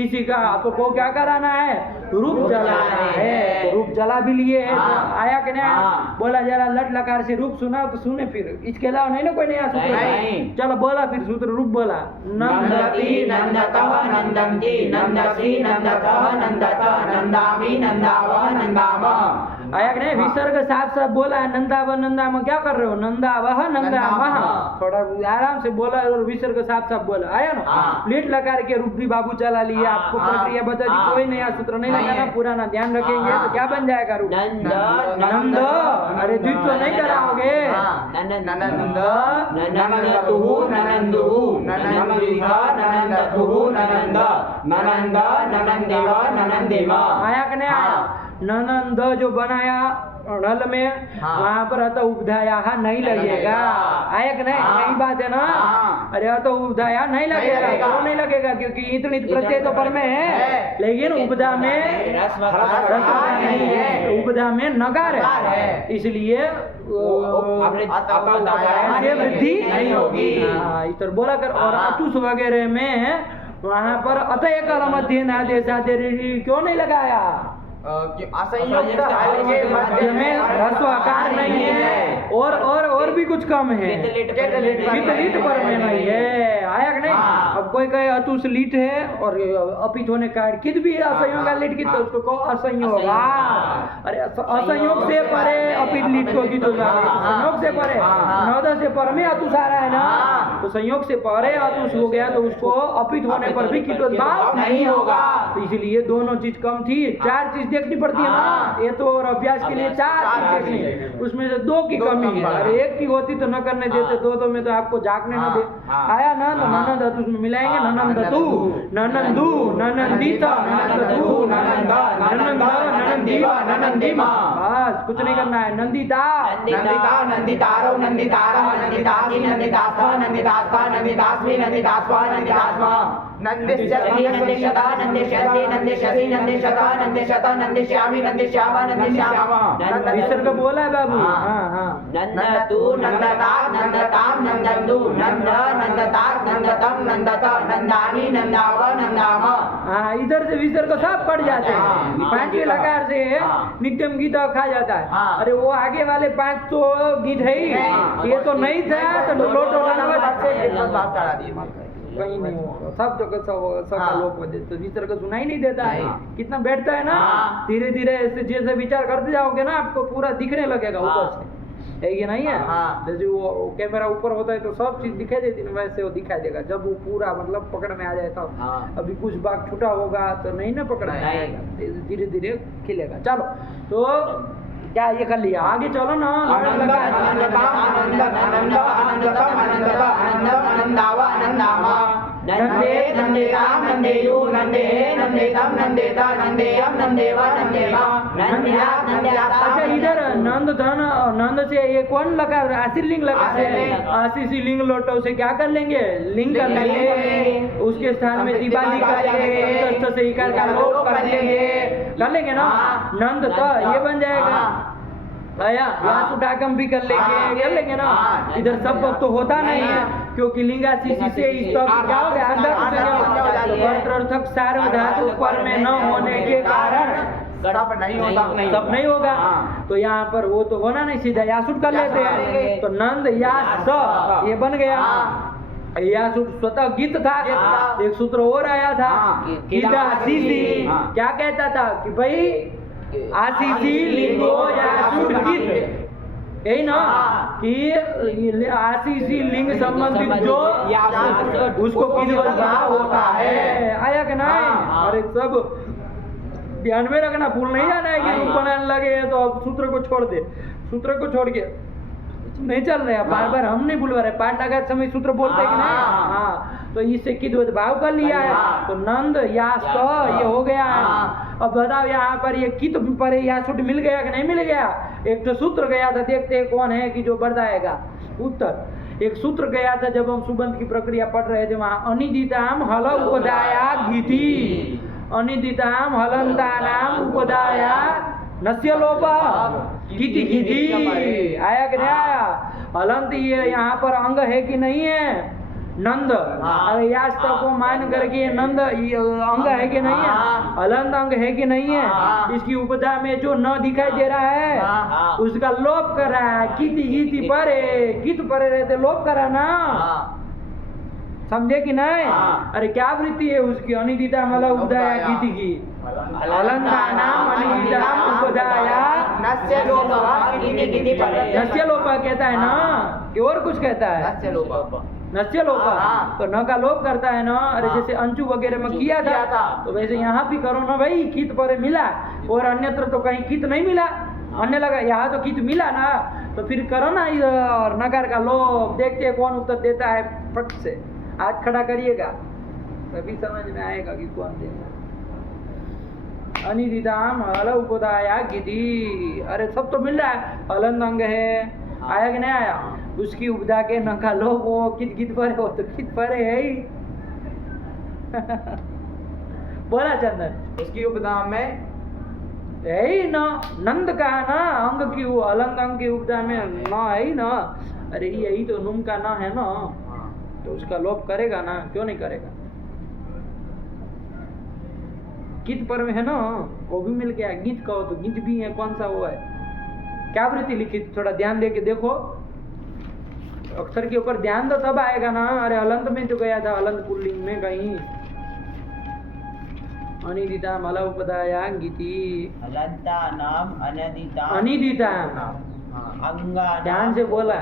इसी का आपको क्या कराना है, रूप जलाना है। तो रूप जला भी लिए है, तो आया कि नहीं, बोला जरा लट लकार से रूप सुना तो सुने, फिर इसके अलावा नहीं ना कोई नया सूत्र। चलो बोला फिर सूत्र, रूप बोला, नंदति नंदतः नंदन्ति नंदसि नंदतः नंदतः नंदामि नंदावः नंदामः। आया कि नहीं, विसर्ग साफ साफ बोला है, नंदावह नंदाम, क्या कर रहे हो, नंदावह नंदामः, थोड़ा आराम से बोला और विसर्ग साफ साफ बोला, आया ना। लेट लकार के रूप भी बाबू चला लिया, आपको प्रक्रिया बता दी, कोई नया सूत्र नहीं लगाना, पुराना ध्यान रखेंगे तो क्या बन जाएगा रूप, नंद। अरे द्वित्व तो नहीं कराओगे, ननंद ननंदतुः ननंदुः ननंदिह ननंदतुः ननंद ननंद ननंदेव ननंदेम। आया कि नहीं आया। ननंद जो बनाया नल में, वहाँ पर अत उपधाया नहीं लगेगा, आया कि नहीं, यही बात है ना। अरे अत उपधाया नहीं लगेगा, क्यों नहीं लगेगा, क्योंकि इतनी प्रत्यय तो पर में है, लेकिन उपधा में रस नहीं है, उपधा में नकार है, इसलिए वृद्धि नहीं होगी। इस तरह बोला कर। और अतुष वगैरह में वहाँ पर अतः काल मध्य आदेश क्यों नहीं लगाया, असंयुक्त मध्य में ह्रस्व आकार नहीं है, और भी कुछ कम है, लीट पर में नहीं है, आया कि नहीं। अब कोई कहे अतुष लीट है और अपित होने का कित भी असंयोग का लीट की, तो उसको कहो असंयोग। अरे असंयोग से परे अपित लीट को की तो संयोग से परे 9-10 से पर में अतुष आ रहा है ना, तो संयोग से परे अतुष हो गया तो उसको अपित होने पर भी कितोद्भाव नहीं होगा। तो इसीलिए दोनों चीज कम थी, 4 चीज देखनी पड़ती है ना, ये तो और अभ्यास के लिए 4 चीज देखनी, उसमें से 2 की कमी है, अरे 1 की होती तो न करने देते, 2 में तो आपको जागने न दे। आया ना, तो ननंद अतुष में मिलाएंगे, ननंदतु, ननंदु, ननंदिता, ननंदतु, ननंदा, ननंदा, ननंदीवा, ननंदीमा, बस कुछ नहीं करना है। नंदिता, नंदिता, नंदितारो, नंदितारा, नंदितासी, नंदितास्ता, नंदितास्ता, नंदितास्मि, नंदितास्वा, नंदितास्मा, नंदिष्यति, नंदिष्यता, नंदिष्यति, नंदिष्यसि, नंदिष्यता, नंदिष्यता, नंदिष्यामि, नंदिष्यावा, नंदिष्यामः। विसर्ग बोला है बाबू। हाँ। नंदतु, नंदतात, नंदताम, नंदन्तु, नंद, नंदतात, नंदतम, नंदत, नंदानि, नंदाव, नंदामा। हाँ, इधर से विसर्ग सब पड़ जाते हैं, 5वें लकार से नित्यम गीत खा जाता है। अरे वो आगे वाले 5 तो गीत है ही, ये तो नहीं था तो लोटो कहीं नहीं होगा, सब जगह सबका लोप हो जाता है, विसर्ग सुनाई नहीं देता है, कितना बैठता है ना, धीरे धीरे ऐसे जैसे विचार करते जाओगे ना आपको पूरा दिखने लगेगा ऊपर से, है कि नहीं है? जैसे वो कैमरा ऊपर होता है तो सब चीज दिखाई देती है, वैसे वो दिखाई देगा जब वो पूरा मतलब पकड़ में आ जाए तब। अभी कुछ भाग छूटा होगा तो नहीं ना पकड़ में आएगा, धीरे धीरे खिलेगा। चलो तो क्या ये कर लिया, आगे चलो ना। नंदेत, नंदेताम, नंदेयु, नंदेहे, नंदेतम, नंदेता, नंदेयम, नंदेवा, नंदेमा, नंद्यात, नंद्याता। अच्छा इधर नंद धन, नंद से ये कौन लगा, आशीर लिंग लगा है, आशीष लिंग लोटो से क्या कर लेंगे, लिंग कर लेंगे, उसके स्थान में दिवाली कर लेंगे, से इकार का लोप कर लेंगे ना, नंद तो ये बन जाएगा। आया यहाँ उठाकम भी कर लेंगे ना, इधर सब तो होता नहीं है क्योंकि लिंगाशीष से क्या हो गया, अर्थक सार्वधातु पर में न होने के कारण सब नहीं होगा। तो यहाँ पर वो तो होना नहीं, सीधा यासुट कर लेते हैं, तो नंद यास ये बन गया। यह स्वतः गीत था, एक सूत्र और आया था गीताशीषी, क्या कहता था कि भाई आशीषी लिंगो यासुट गीत, यही ना कि आशीषी लिंग संबंधित जो उसको किद्वद्भाव होता है। आया कि नहीं? अरे सब ध्यान में रखना, भूल नहीं जाना है कि रूप बनाने लगे तो अब सूत्र को छोड़ दे, सूत्र को छोड़ के नहीं चल रहे, बार बार हम नहीं भूल रहे, पाठ लगा समय सूत्र बोलते कि नहीं। हाँ, तो इससे किद्वद्भाव कर लिया है, तो नंद यास तो ये हो गया है। अब बताओ यहाँ पर ये कित पर यासुट मिल गया कि नहीं मिल गया? एक तो सूत्र गया था, देखते हैं कौन है कि जो बताएगा उत्तर। एक सूत्र गया था जब हम सुबंध की प्रक्रिया पढ़ रहे थे, वहाँ अनिदिताम हल उपदाया गीति, अनिदिताम हलंतानाम उपदाया नस्य लोप गीति गीति। आया कि नहीं आया? हलंत ये यहाँ पर अंग है कि नहीं है? नंद, अरे यास को मान करके नंद अंग है कि नहीं है? हलंत अंग है कि नहीं है? इसकी उपदा में जो न दिखाई दे रहा है उसका लोप कर रहा है, गीति गीति परे, गीत परे रहते लोप करा ना, समझे कि नहीं? अरे क्या वृत्ति है उसकी? अनिदिता मला उपदाया गीति की, अलंतानाम अनिदिताम उपदाया नस्य लोपा कहता है ना कि और कुछ कहता है? नस्य लोपा, तो न का लोप करता है ना। अरे जैसे अंशु वगैरह में किया था तो वैसे यहाँ भी करो ना भाई, कित पर मिला और अन्यत्र तो कहीं कित नहीं मिला, अन्य लगा, यहाँ तो कित मिला ना, तो फिर करो ना और नकार का लोप। देखते कौन उत्तर देता है, फट से हाथ खड़ा करिएगा तभी समझ में आएगा कि कौन देगा। अनिदिताम हल उपदाया गिति, अरे सब तो मिल रहा है, हलंत अंग है, आया कि नहीं आया? उसकी उपदा के न का लोप वो कित गीत परे हो तो कित परे है ही। बोला चंदन, उसकी उपदा में है ना, नंद का ना अंग की, हलंत अंग की उपदा में न है ही ना। अरे यही तो नुम का ना है ना, तो उसका लोप करेगा ना, क्यों नहीं करेगा? गीत पर में है ना, वो भी मिल गया। गीत कहो तो गीत भी है, कौन सा वो है, क्या वृत्ति लिखी? थोड़ा ध्यान दे के देखो, अक्षर के ऊपर ध्यान दो तब आएगा ना। अरे अलंत में तो गया था, अलंत पुल्लिंग में कहीं अनिदिता मला उपदाया गीति, अलंता नाम अनिदिता अनिदिता अंगा, ध्यान से बोला,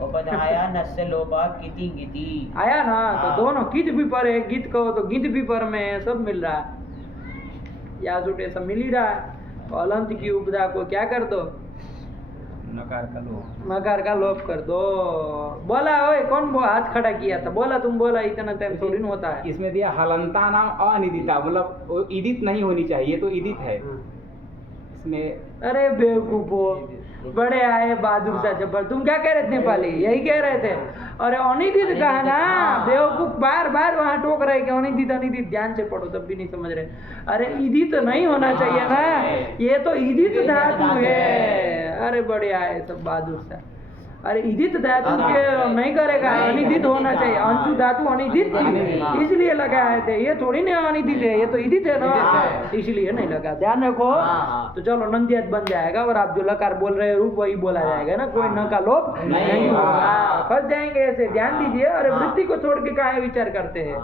उपधाया नस्य लोपा किति गिति। आया ना, तो हाँ। दोनों कित भी पर है, गीत कहो तो गीत भी पर में है, सब मिल रहा है, या जुटे सब मिल ही रहा है। तो अलंत की उपदा को क्या कर दो, नकार का लोप। मकार का लोप कर दो। बोला ओए, कौन वो हाथ खड़ा किया था, बोला तुम, बोला इतना टाइम थोड़ी ना होता है। इसमें दिया हलंता नाम अनिदिता, मतलब वो इदित नहीं होनी चाहिए, तो इदित है इसमें। अरे बेवकूफो, बड़े आए बहादुर सा जबर, तुम क्या कह रहे थे नेपाली, यही कह रहे थे। अरे अनिदित कहा ना, बेवकूफ बार बार वहाँ टोक रहे कि अनिदित अनिदित, ध्यान से पढ़ो तब भी नहीं समझ रहे। अरे इदित नहीं होना चाहिए ना, ये तो इदित धातु है। अरे बड़े आए सब बहादुर सा, अरे इदित धातु के नहीं करेगा, अनिदित होना चाहिए। अंशु धातु अनिदित थी इसलिए लगाए थे, ये थोड़ी ना अनिदित है, ये तो इदित है ना, इसलिए नहीं लगा। ध्यान रखो। तो चलो नंदियत बन जाएगा, और आप जो लकार बोल रहे हैं रूप वही बोला जाएगा ना, कोई न का लोप नहीं होगा। फंस जाएंगे ऐसे, ध्यान दीजिए। अरे वृत्ति को छोड़ के काहे विचार करते हैं,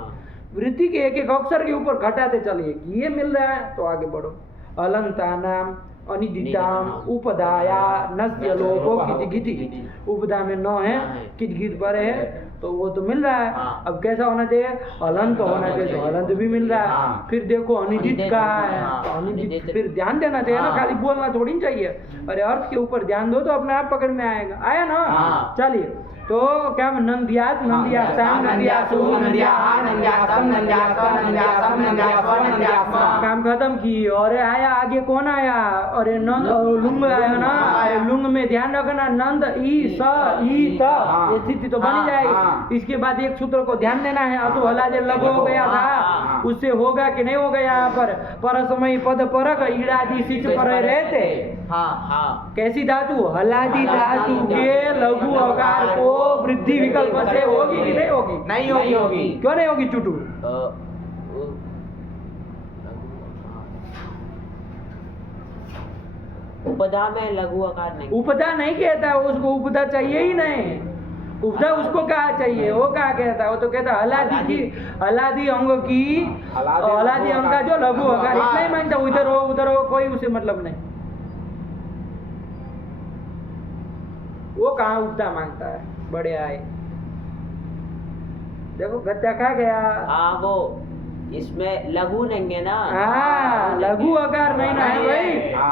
वृत्ति के एक एक अक्षर के ऊपर घटाते चलिए, ये मिल रहा है तो आगे बढ़ो। अलंतानाम अनिदिताम उपदाया नस्य लोपो किति गिति, उपदा में न है, कित गित पर है, तो वो तो मिल रहा है। अब कैसा होना चाहिए, अलंत होना चाहिए, तो अलंत भी मिल रहा है। फिर देखो अनिदित का है, तो अनिदित फिर ध्यान देना चाहिए ना, खाली बोलना थोड़ी चाहिए। अरे अर्थ के ऊपर ध्यान दो तो अपने आप पकड़ में आएगा। आया ना, चलिए। तो क्या नंदियात, नंदियासाम, नंदियासु, नंदियाहा, नंदियासम, नंदियास्ता, नंदियासम, नंदियास्वा, नंदियास्मा। काम खत्म की। और आया आगे कौन आया, अरे नंद लुंग आया ना। अरे लुंग में ध्यान रखना, नंद ई स ई त, ये स्थिति तो बनी जाएगी। इसके बाद एक सूत्र को ध्यान देना है, अतो हलादे लगो हो गया था, उससे होगा कि नहीं होगा। यहाँ पर परसमयी पद परक ईड़ादि सिच पर रहते, कैसी धातु, हलादी धातु के लघु आकार को वृद्धि विकल्प से होगी कि नहीं होगी, नहीं होगी, होगी। क्यों नहीं होगी चुटू, उपदा में लघु आकार नहीं, उपदा नहीं कहता उसको, उपदा चाहिए ही नहीं। उपदा उसको कहा चाहिए, वो कहा कहता है, वो तो कहता हलादी की, हलादी अंग की, हलादी अंग का जो लघु आकार, इतना ही मानता, उधर हो कोई उसे मतलब नहीं। वो कहाँ उपदा मांगता है, बड़े आए। देखो गद्दा खा गया। हाँ वो इसमें लघु नहीं है ना, हाँ लघु आकार नहीं ना है भाई,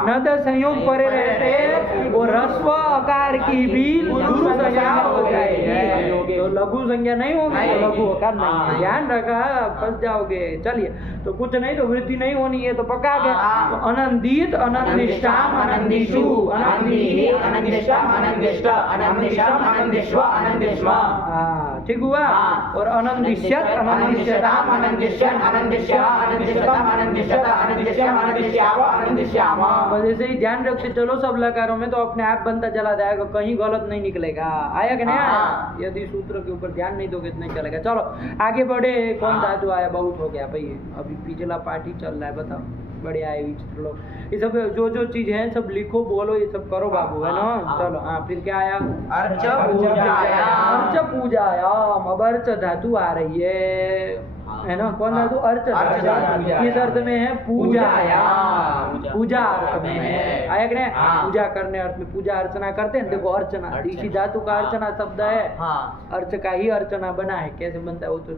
न तो संयोग परे रहते, वो रस्व आकार की भी गुरु संज्ञा हो जाएगी, तो लघु संज्ञा नहीं होगी, तो लघु आकार नहीं है। ध्यान रखा, फंस जाओगे। चलिए, तो कुछ नहीं तो वृद्धि नहीं होनी है, तो पक्का गया। तो अनंदित, अनंदिष्टाम, अनंदिषु, अनंदिहि, अनंदिष्टम, अनंदिष्ट, अनंदिशम, अनंदिष्व, अनंदिष्मा। हाँ ठीक हुआ। और अनंदिष्यत, अनंदिष्यताम, अनंदिष्यन, अनंदिष्या, अनंदिष्यतम, अनंदिष्यत, अनंदिष्यम, अनंदिष्याव, अनंदिष्याम। बस ऐसे ही ध्यान रखते चलो सब लकारों में, तो अपने आप बनता चला जाएगा, कहीं गलत नहीं निकलेगा। आया कि नहीं आया? यदि सूत्र के ऊपर ध्यान नहीं दोगे तो नहीं चलेगा। चलो आगे बढ़े। कौन धातु आया, बहुत हो गया भाई, अभी पिछला पार्ट ही चल रहा है, बताओ। बड़े आए हुए लोग, ये सब जो चीज है सब लिखो, बोलो, ये सब करो बाबू, है ना। चलो हाँ, फिर क्या आया, अर्च पूजायाम। अर्च पूजायाम। अब अर्च धातु आ रही है ना। कौन धातु, अर्च धातु। इस अर्थ में है पूजायाम, पूजा अर्थ में है। आया कि नहीं, पूजा करने अर्थ में, पूजा अर्चना करते हैं। देखो अर्चना, इसी धातु का अर्चना शब्द है, अर्च का ही अर्चना बना है। कैसे बनता है वो तो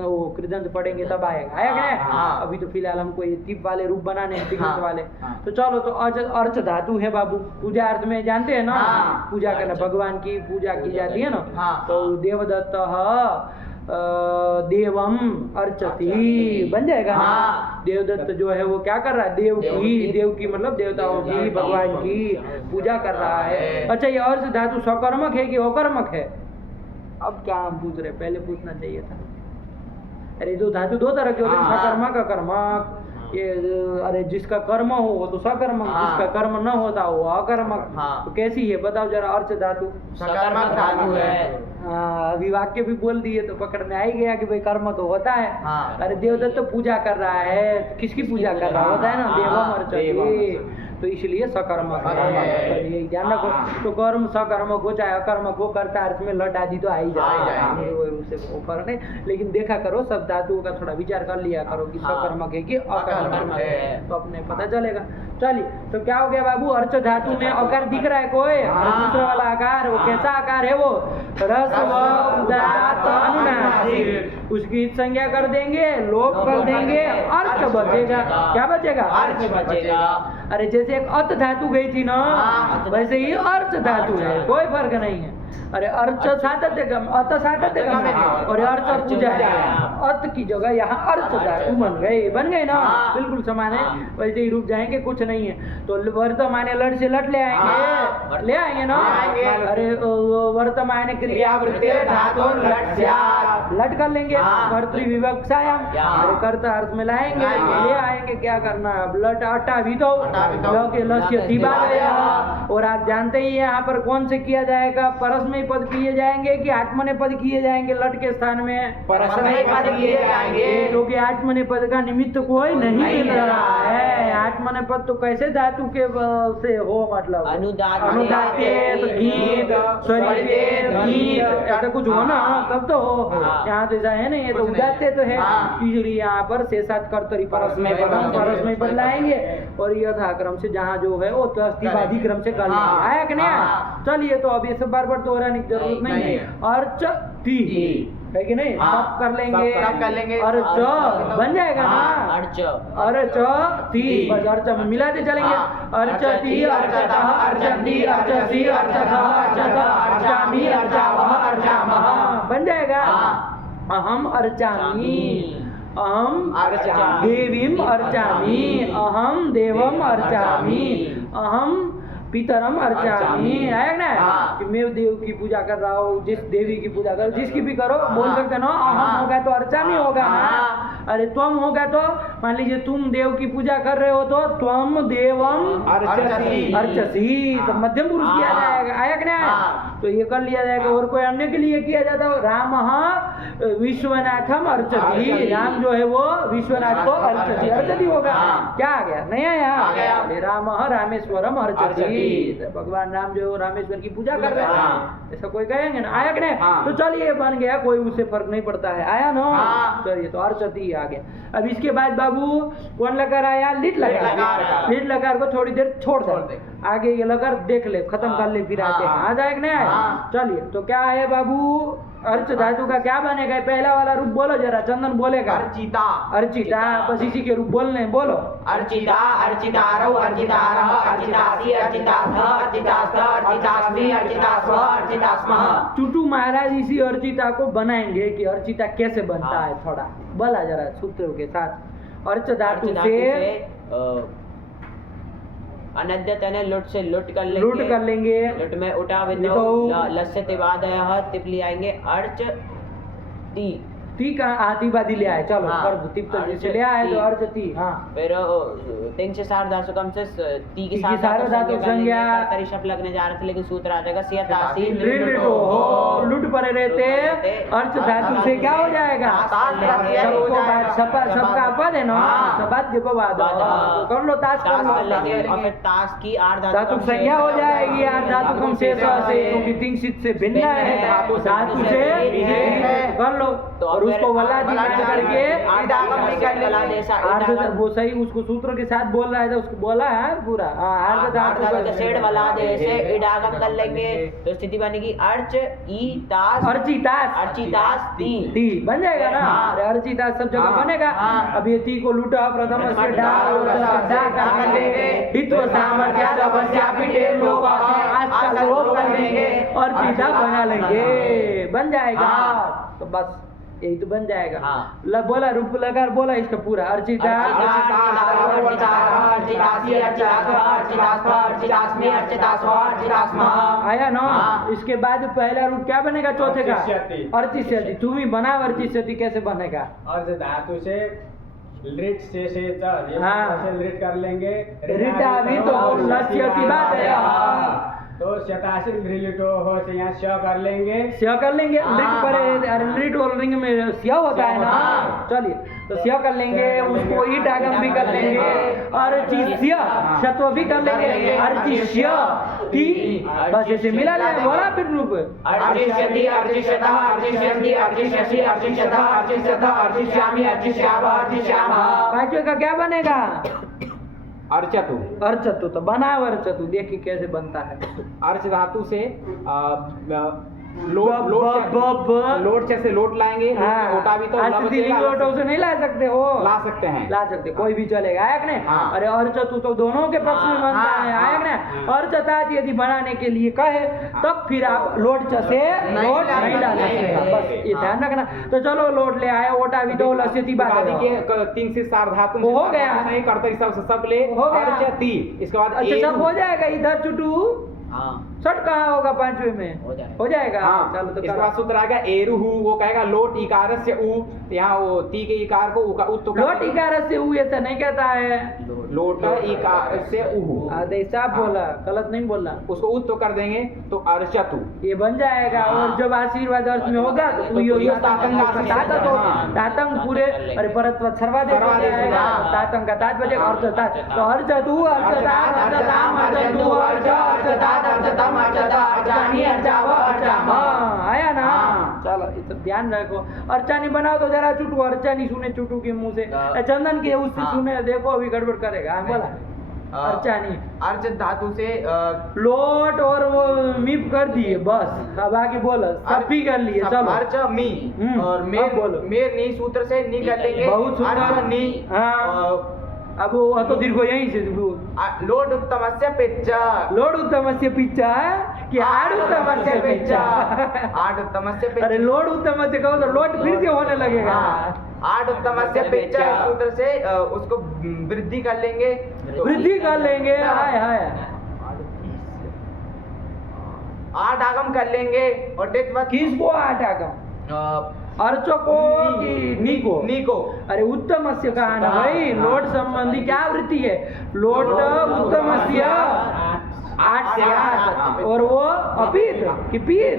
वो कृदंत पढ़ेंगे तब आएगा। आया कि नहीं? अभी तो फिलहाल हमको ये तिप वाले रूप बनाने हैं, तिगंत वाले। तो चलो, तो अर्च धातु है बाबू, पूजा अर्थ में जानते हैं ना। पूजा करना, भगवान की पूजा की जाती है ना। तो देवदत्त देवम अर्चति बन जाएगा ना। देवदत्त जो है वो क्या कर रहा है, देव की मतलब देवताओं की, भगवान की पूजा कर रहा है। अच्छा, ये अर्च धातु सकर्मक है कि अकर्मक है? अब क्या हम पूछ रहे, पहले पूछना चाहिए था। अरे दो धातु दो तरह के होते हैं, सकर्मक, अकर्मक। ये अरे जिसका कर्म हो वो तो सकर्मक, जिसका कर्म न होता वो अकर्मक। तो कैसी है बताओ जरा अर्च धातु? सकर्मक धातु है। अभी वाक्य भी बोल दिए तो पकड़ में आ ही गया कि भाई कर्म तो होता है। अरे देवदत्त तो पूजा कर रहा है, किसकी पूजा कर रहा होता है ना, देवम अर्चति। तो इसलिए सकर्मक है। ये ध्यान रखो। तो कर्म सकर्मक हो चाहे अकर्मक हो, कर्ता अर्थ में लट आदि तो आ ही जाएंगे, उससे वो फर्क नहीं। लेकिन देखा करो सब धातुओं का थोड़ा विचार कर लिया करो कि सकर्मक है कि अकर्मक है, तो अपने पता चलेगा। चलिए, तो क्या हो गया बाबू, अर्च धातु में अकार दिख रहा है कोई, और दूसरा वाला आकार वो कैसा आकार है, वो ह्रस्व उदात्त अनुनासिक, उसकी संज्ञा कर देंगे, लोप कर देंगे, अर्च बचेगा। क्या बचेगा? अर्च बचेगा। अरे जैसे एक अत धातु गई थी ना, वैसे ही अर्च धातु है, कोई फर्क नहीं है। अरे अर्च सातत्य गम, अत सातत्य गम, और अर्च पूजा है, अत की जगह यहाँ अर्च धातु बन गई ना, बिल्कुल समान है। वैसे ही रुक जाएंगे, कुछ नहीं है। तो वर्तमान लट से लट ले आएंगे ना। अरे वर्तमान क्रिया लट कर लेंगे, कर्तृविवक्षायाम, अरे कर्ता अर्थ में लाएंगे, ले आएंगे। क्या करना है अब, लट अटा भी दो के लक्ष्य दिबा गया। और आप जानते ही यहाँ पर कौन से किया जाएगा, परस्मय पद किए जाएंगे कि आत्मने पद किए जाएंगे लट के स्थान में? परस्मय पद किए जाएंगे, क्योंकि आत्मने पद का निमित्त कोई नहीं मिल रहा है। आत्मने पद तो कैसे धातु के से हो, मतलब अनुदाते गीत स्वरित गीत ऐसा कुछ हो ना, तब तो हो। यहाँ तो ऐसा है नहीं, ये तो उदात्ते तो है। इसलिए यहाँ पर शेषात कर्तरी परस्मय पद लाएंगे, और यथा क्रम से जहाँ जो है वो तस्तिवादी क्रम से कर लेंगे। आया कि नहीं आया? चलिए, तो अब ये सब बार बार दोहराने की जरूरत नहीं है। अर्च ती है कि नहीं, सब कर लेंगे, अर्च बन जाएगा ना, अर्च ती, बस अर्च में मिलाते चलेंगे। अर्च ती, अर्चतः, अर्चन्ति, अर्चसि, अर्चथ, अर्चत, अर्चामि, अर्चावः, अर्चामः, बन जाएगा। अहम अर्चामि, अहम देवीम अर्चामि, अहम देवम अर्चामि, अहम पितरम अर्चामि। आया ना, कि मैं देव की पूजा कर रहा हूँ, जिस देवी की पूजा करो, जिसकी भी करो, बोल सकते ना। अहम होगा तो अर्चामि होगा ना। अरे त्वम होगा तो मान लीजिए तुम देव की पूजा कर रहे हो तो त्वम देवम अर्चसी, तो मध्यम पुरुष किया जाएगा। आया कि नहीं? तो ये कर लिया जाएगा। और कोई अन्य के लिए किया जाता है, राम विश्वनाथम अर्चति, राम जो है वो विश्वनाथ को अर्चति होगा। क्या आ गया? नहीं आया? राम रामेश्वरम अर्चति, भगवान राम जो है वो रामेश्वर की पूजा कर रहे हैं, ऐसा कोई कहेंगे ना। आया कि नहीं? तो चलिए बन गया, कोई उससे फर्क नहीं पड़ता है। आया ना? चलिए, तो अर्चति आ गया। अब इसके बाद बाबू कौन लकार आया? लिट लकार। लिट लकार को थोड़ी देर छोड़ दे, आगे ये लकार देख ले, खत्म कर ले, फिर आते हैं। आ जाए कि नहीं? चलिए, तो क्या है बाबू, अर्च धातु का क्या बनेगा? पहला वाला रूप बोलो जरा, चंदन बोलेगा। अर्चिता, अर्चिता, बस इसी के रूप बोलने, बोलो। अर्चिता, अर्चितारौ, अर्चितारः, अर्चितासि, अर्चितास्थ, अर्चितास्थ, अर्चितास्मि, अर्चितास्व, अर्चितास्मः। टूटू महाराज इसी अर्चिता को बनाएंगे कि अर्चिता कैसे बनता है, थोड़ा बोला जरा सूत्रों के साथ। अर्च धातु से अनद्यत है, लुट से लुट कर लेंगे, लुट में उठा विदो लस्य तिवादयः, तिप ले आएंगे। अर्च ती, ती का आतिवादी ले आए, चलो कर दो, तिप तो जिसे ले आए तो अर्च ती। हाँ, फिर तिंग से सार दासुकम से ती की सार धातु संज्ञा कर्तरी शब्द लगने जा रहे थे, लेकिन सूत्र आ जाएगा सियतासी लिटो हो, लुट पड़े रहते। अर्च धातु से क्या हो जाएगा? सबका पद है ना, सबाद्य को बाद कर लो, ताश कर लो, और फिर ताश की आठ धातु संज्ञा हो जाएगी। आठ धातु कम शेष से, क्योंकि तिंग सिद्ध से भिन्न है, धातु से कर लो। और उसको वला मान करके वो सही उसको सूत्र के साथ बोल रहा है, उसको बोला है पूरा। अर्ध धातु का सेड वला दे से इडागम कर लेंगे, तो स्थिति बनेगी अर्च ई तास, अर्चितास ती बन जाएगा ना। अर्चितास सब जगह बनेगा। अब ये ती को लूटा प्रथम से डा कर देंगे, हित्व सामर्थ्य पिटे लोग आज का लोग कर देंगे, अर्चिता बना लेंगे, बन जाएगा। तो बस यही तो बन जाएगा। बोला रूप लकार बोला इसका पूरा। अर्चिता, आया ना। इसके बाद पहला रूप क्या बनेगा चौथे का? अर्चिष्यति। तुम ही बनाओ अर्चिष्यति कैसे बनेगा? अर्च धातु से लिट से लिट कर लेंगे, रिटा भी तो लस्यति बात है। तो शताशील रिलेटो हो से यहाँ श कर लेंगे। स्या कर लेंगे नृत पर अरे नृत और रिंग में स्या होता है ना। चलिए तो स्या कर लेंगे, उसको ईट आगम भी कर लेंगे, अर्चिष्य शत्व भी कर लेंगे, अर्चिष्य ती बस ऐसे मिला लेंगे। बोला फिर रूप अर्चिष्यति अर्चिष्यतः अर्चिष्यन्ति अर्चिष्यसि अर्चिष्यतः अर्चिष्यतः अर्चिष्यामि अर्चिष्यावः अर्चिष्यामः। पांचवे का क्या बनेगा? अर्चतु। अर्चतु। तो बना है अर्चतु, देखिए कैसे बनता है। अर्च धातु से लोट जैसे लोट लाएंगे। ओटा भी तो लोट उसे नहीं ला सकते हो, ला सकते हैं, ला सकते, कोई भी चलेगा। आयक ने अरे अर्चतु तो दोनों के पक्ष में बनता है। आयक ने अर्चतात यदि बनाने के लिए कहे तब फिर आप लोट से लोट नहीं डाल सकते, बस ये ध्यान रखना। तो चलो लोट ले आए, ओटा भी तो लस्यति बात के 3 से 4 धातु हो गया, नहीं करते सब ले हो गया। अर्चति इसके बाद अच्छा सब हो जाएगा। इधर चुटू हाँ सट कहाँ होगा? पांचवे में हो जाएगा। हाँ। चलो तो इसके बाद सूत्र आ गया एरुहु, वो कहेगा लोट इकार से उ, यहाँ वो ती के इकार को तो लोट इकार से उ ऐसा नहीं कहता है, लोट इकार से उ। ऐसा बोला, गलत नहीं बोलना। उसको उत तो कर देंगे तो अर्चतु ये बन जाएगा। और जब आशीर्वाद अर्थ में होगा तो तातंग पूरे अरे परत सर्वादेश हो जाएगा। तातंग का तात बजेगा अर्चतात, तो अर्चतु अर्चतात अर्चताम अर्चतु अर्च अर्चतात अर्चतम अर्चता अर्चानी अर्चाव अर्चाम। आया ना? चलो ये सब ध्यान रखो। अर्चानी बनाओ तो जरा चुटू अर्चानी सुने चुटू के मुंह से, चंदन के उससे सुने, देखो अभी गड़बड़ करेगा। बोला अर्चानी अर्च धातु से लोट और वो मीप कर दिए बस। अब आगे बोलो, सब भी कर लिए। चलो अर्च मी और बोलो। मेर नी सूत्र से नी कर लेंगे। बहुत सुंदर। अर्च नी। हाँ। अब वो तो दीर्घ यहीं से लोड उत्तमस्य पिच्चा। लोड उत्तमस्य पिच्चा कि आड़ उत्तमस्य पिच्चा? आठ उत्तमस्य पिच्चा। अरे लोड उत्तमस्य कहो तो लोट फिर से होने लगेगा। आठ उत्तमस्य पिच्चा सूत्र से उसको वृद्धि कर लेंगे। वृद्धि कर लेंगे। हाय हाय 8 आगम कर लेंगे। और किसको 8 आगम? अर्चो को कि नीको? नीको। अरे उत्तमस्य कहा ना भाई, लोट संबंधी क्या वृत्ति है? लोट उत्तमस्य 8 से 8 और वो अपीत कि पीत?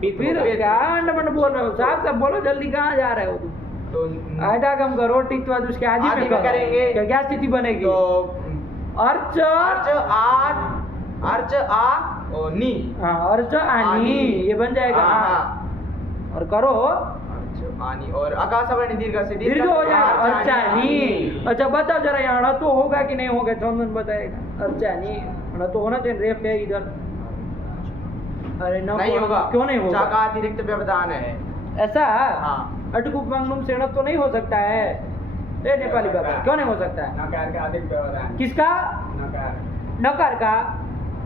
फिर क्या अंडमंड बोल रहे हो? साफ साफ बोलो, जल्दी कहाँ जा रहे हो तुम? तो 8 आगम करो, टिक उसके आदि में करेंगे। क्या स्थिति बनेगी? तो अर्च अर्च आ और नी। हाँ अर्च आनी ये बन जाएगा। और करो आनी और आकाश वर्ण दीर्घ से दीर्घ हो जाएगा अर्चानी। अच्छा बताओ जरा यहाँ तो होगा कि नहीं होगा? चंदन बताएगा। अर्चानी तो होना चाहिए, रेप है इधर। अरे नहीं होगा। क्यों नहीं होगा? का अतिरिक्त व्यवधान है ऐसा? हाँ। अटकुप मंगलम से तो नहीं हो सकता है। ए नेपाली बाबा क्यों नहीं हो सकता है? नकार का अधिक व्यवधान। किसका? नकार का।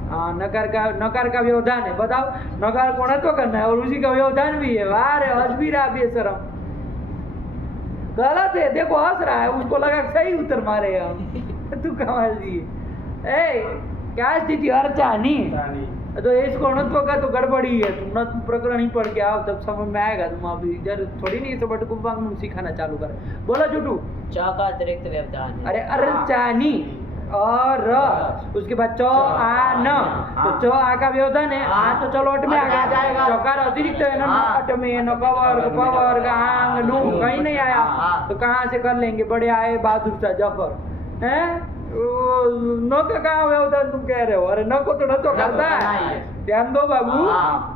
हाँ नकार का व्यवधान है। बताओ नकार को तो करना है और उसी का व्यवधान भी है। वाह रे हंस भी रहा बेशरम। गलत है, देखो हंस रहा है, उसको लगा सही उत्तर मारे हम। तू कमाल दी। क्या स्थिति? अर्चानी। तो इसको णत्व का तो गड़बड़ी है। तुम णत्व प्रकरण ही पढ़ के आओ तब समझ में आएगा। तुम अभी इधर थोड़ी नहीं सब बटकुंभ सिखाना चालू कर। बोलो जुटू। च का अतिरिक्त व्यवधान है। अरे अर्चानी और उसके बाद चौ आ न, तो चौ आ का व्यवधान है। आ तो चलो अट में आ गया, चौकार अतिरिक्त है ना। अट में न कवर्ग पवर्ग आंग नू कहीं नहीं आया, तो कहाँ से कर लेंगे? बड़े आए बहादुर शाह जफर हैं। न का कहाँ व्यवधान तुम कह रहे हो? अरे न को तो न तो करता है। ध्यान दो बाबू,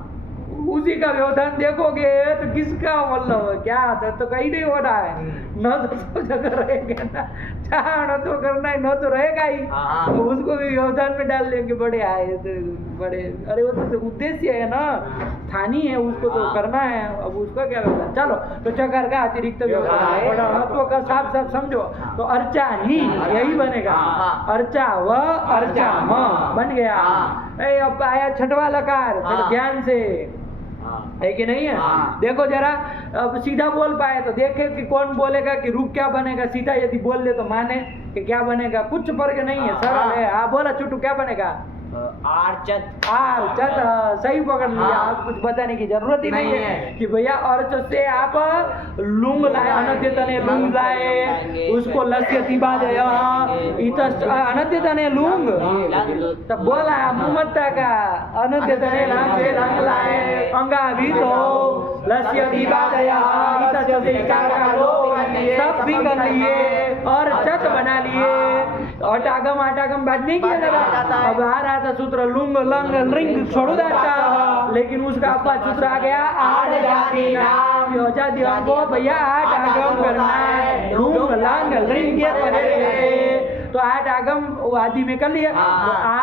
उसी का व्यवधान देखोगे तो किसका मतलब क्या आता तो कहीं नहीं हो रहा है। न तो सब जगह रहेगा ना, जहाँ न तो करना है न तो रहेगा ही। तो उसको भी व्यवधान में डाल लेंगे। बड़े आए तो बड़े, अरे वो तो उद्देश्य है ना, स्थानीय है, उसको तो करना है। अब उसका क्या व्यवधान? चलो तो चकर का अतिरिक्त व्यवधान महत्व का साफ साफ समझो। तो अर्चानी यही बनेगा। अर्चा व अर्चा म बन गया। अब आया छठवा लकार, ध्यान से है कि नहीं है? देखो जरा, अब सीधा बोल पाए तो देखे कि कौन बोलेगा कि रूप क्या बनेगा। सीधा यदि बोल ले तो माने कि क्या बनेगा। कुछ फर्क नहीं है, सरल है। बोला चुटू क्या बनेगा? आर्चत आर्चत, सही पकड़ लिया। हाँ। आप कुछ बताने की जरूरत ही नहीं नहीं है है। कि भैया अर्च से आप लुंग लाए, अनद्य तने लुंग लाए, उसको लस्यति बाधे अनद्य तने लुंग, तब बोला मुमत्ता का अनद्य तने लंग लाए अंगा भी तो लस्यति बाधया सब भी कर लिए और चत बना लिए। आटागम बात नहीं किया जरा। अब आ रहा था सूत्र लुंग लंग लिंग छोड़ देता, लेकिन उसका अपना सूत्र आ गया आठ जाति नाम जाति को भैया आठ आगम करना है, लुंग लंग लिंग के परे तो आठ आगम आदि में कर लिया। तो आ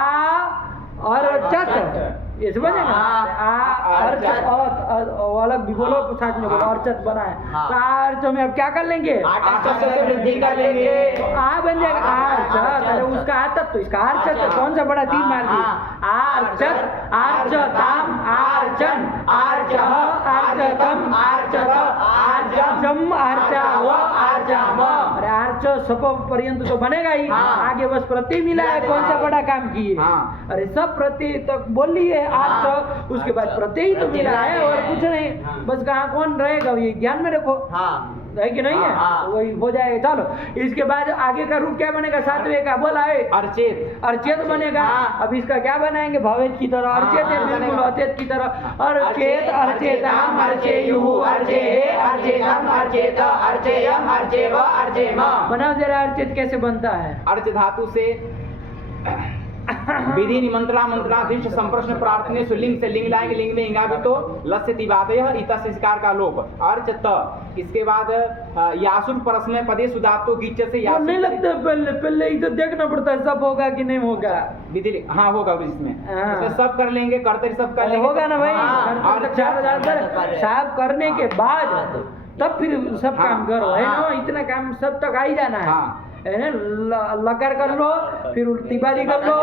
और चत ये समझेगा, आ अर्चत और अलग भी बोलो, साथ में बोलो अर्चत बना है। तो अर्च में अब क्या कर लेंगे, से वृद्धि कर लेंगे। तो आ बन जाएगा आर्चत। अरे उसका आतत तो इसका आर्चत है, कौन सा बड़ा तीन मार दी। आर्चत आर्चताम आर्चन आर्चह आर्चतम आर्चत आर्चम आर्चाव आर्चाम। अरे आर्च सप पर्यंत तो बनेगा ही, आगे बस प्रत्यय मिला है, कौन सा बड़ा काम किए। अरे सब प्रत्यय तक बोल लिए आर्च, उसके बाद प्रत्यय तो मिला है और कुछ नहीं, बस कहाँ कौन रहेगा ये ध्यान में रखो, है कि नहीं है, वही हो जाएगा। चलो इसके बाद आगे का रूप क्या बनेगा, सातवें का बोला है अर्चेत, अर्चेत बनेगा। अब इसका क्या बनाएंगे, भवेत की तरह अर्चेत है, बिल्कुल अचेत की तरह। अर्चेत अर्चेताम अर्चेयुः अर्चेहे अर्चेतम अर्चेत अर्चेयम अर्चेव अर्चेम। बनाओ जरा अर्चेत कैसे बनता है। अर्च धातु से विधि निमंत्रणा मंत्रणाधीश संप्रश्न प्रार्थने लिंग से लिंग लाएंगे, लिंग में इंगा भी तो लस्य तिवादय इतना संस्कार का लोप अर्च त। इसके बाद यासुर परस्मय पदे सुदातो गीच से वो नहीं लगता पहले इधर देखना पड़ता है सब होगा कि नहीं होगा। विधि हाँ होगा इसमें, हाँ। इसमें सब कर लेंगे, करते सब कर अरे लेंगे होगा ना भाई, और साफ करने के बाद तब फिर सब काम करो, है ना, इतना काम सब तक आ ही जाना है ना। लकार कर लो, फिर तिबारी कर लो,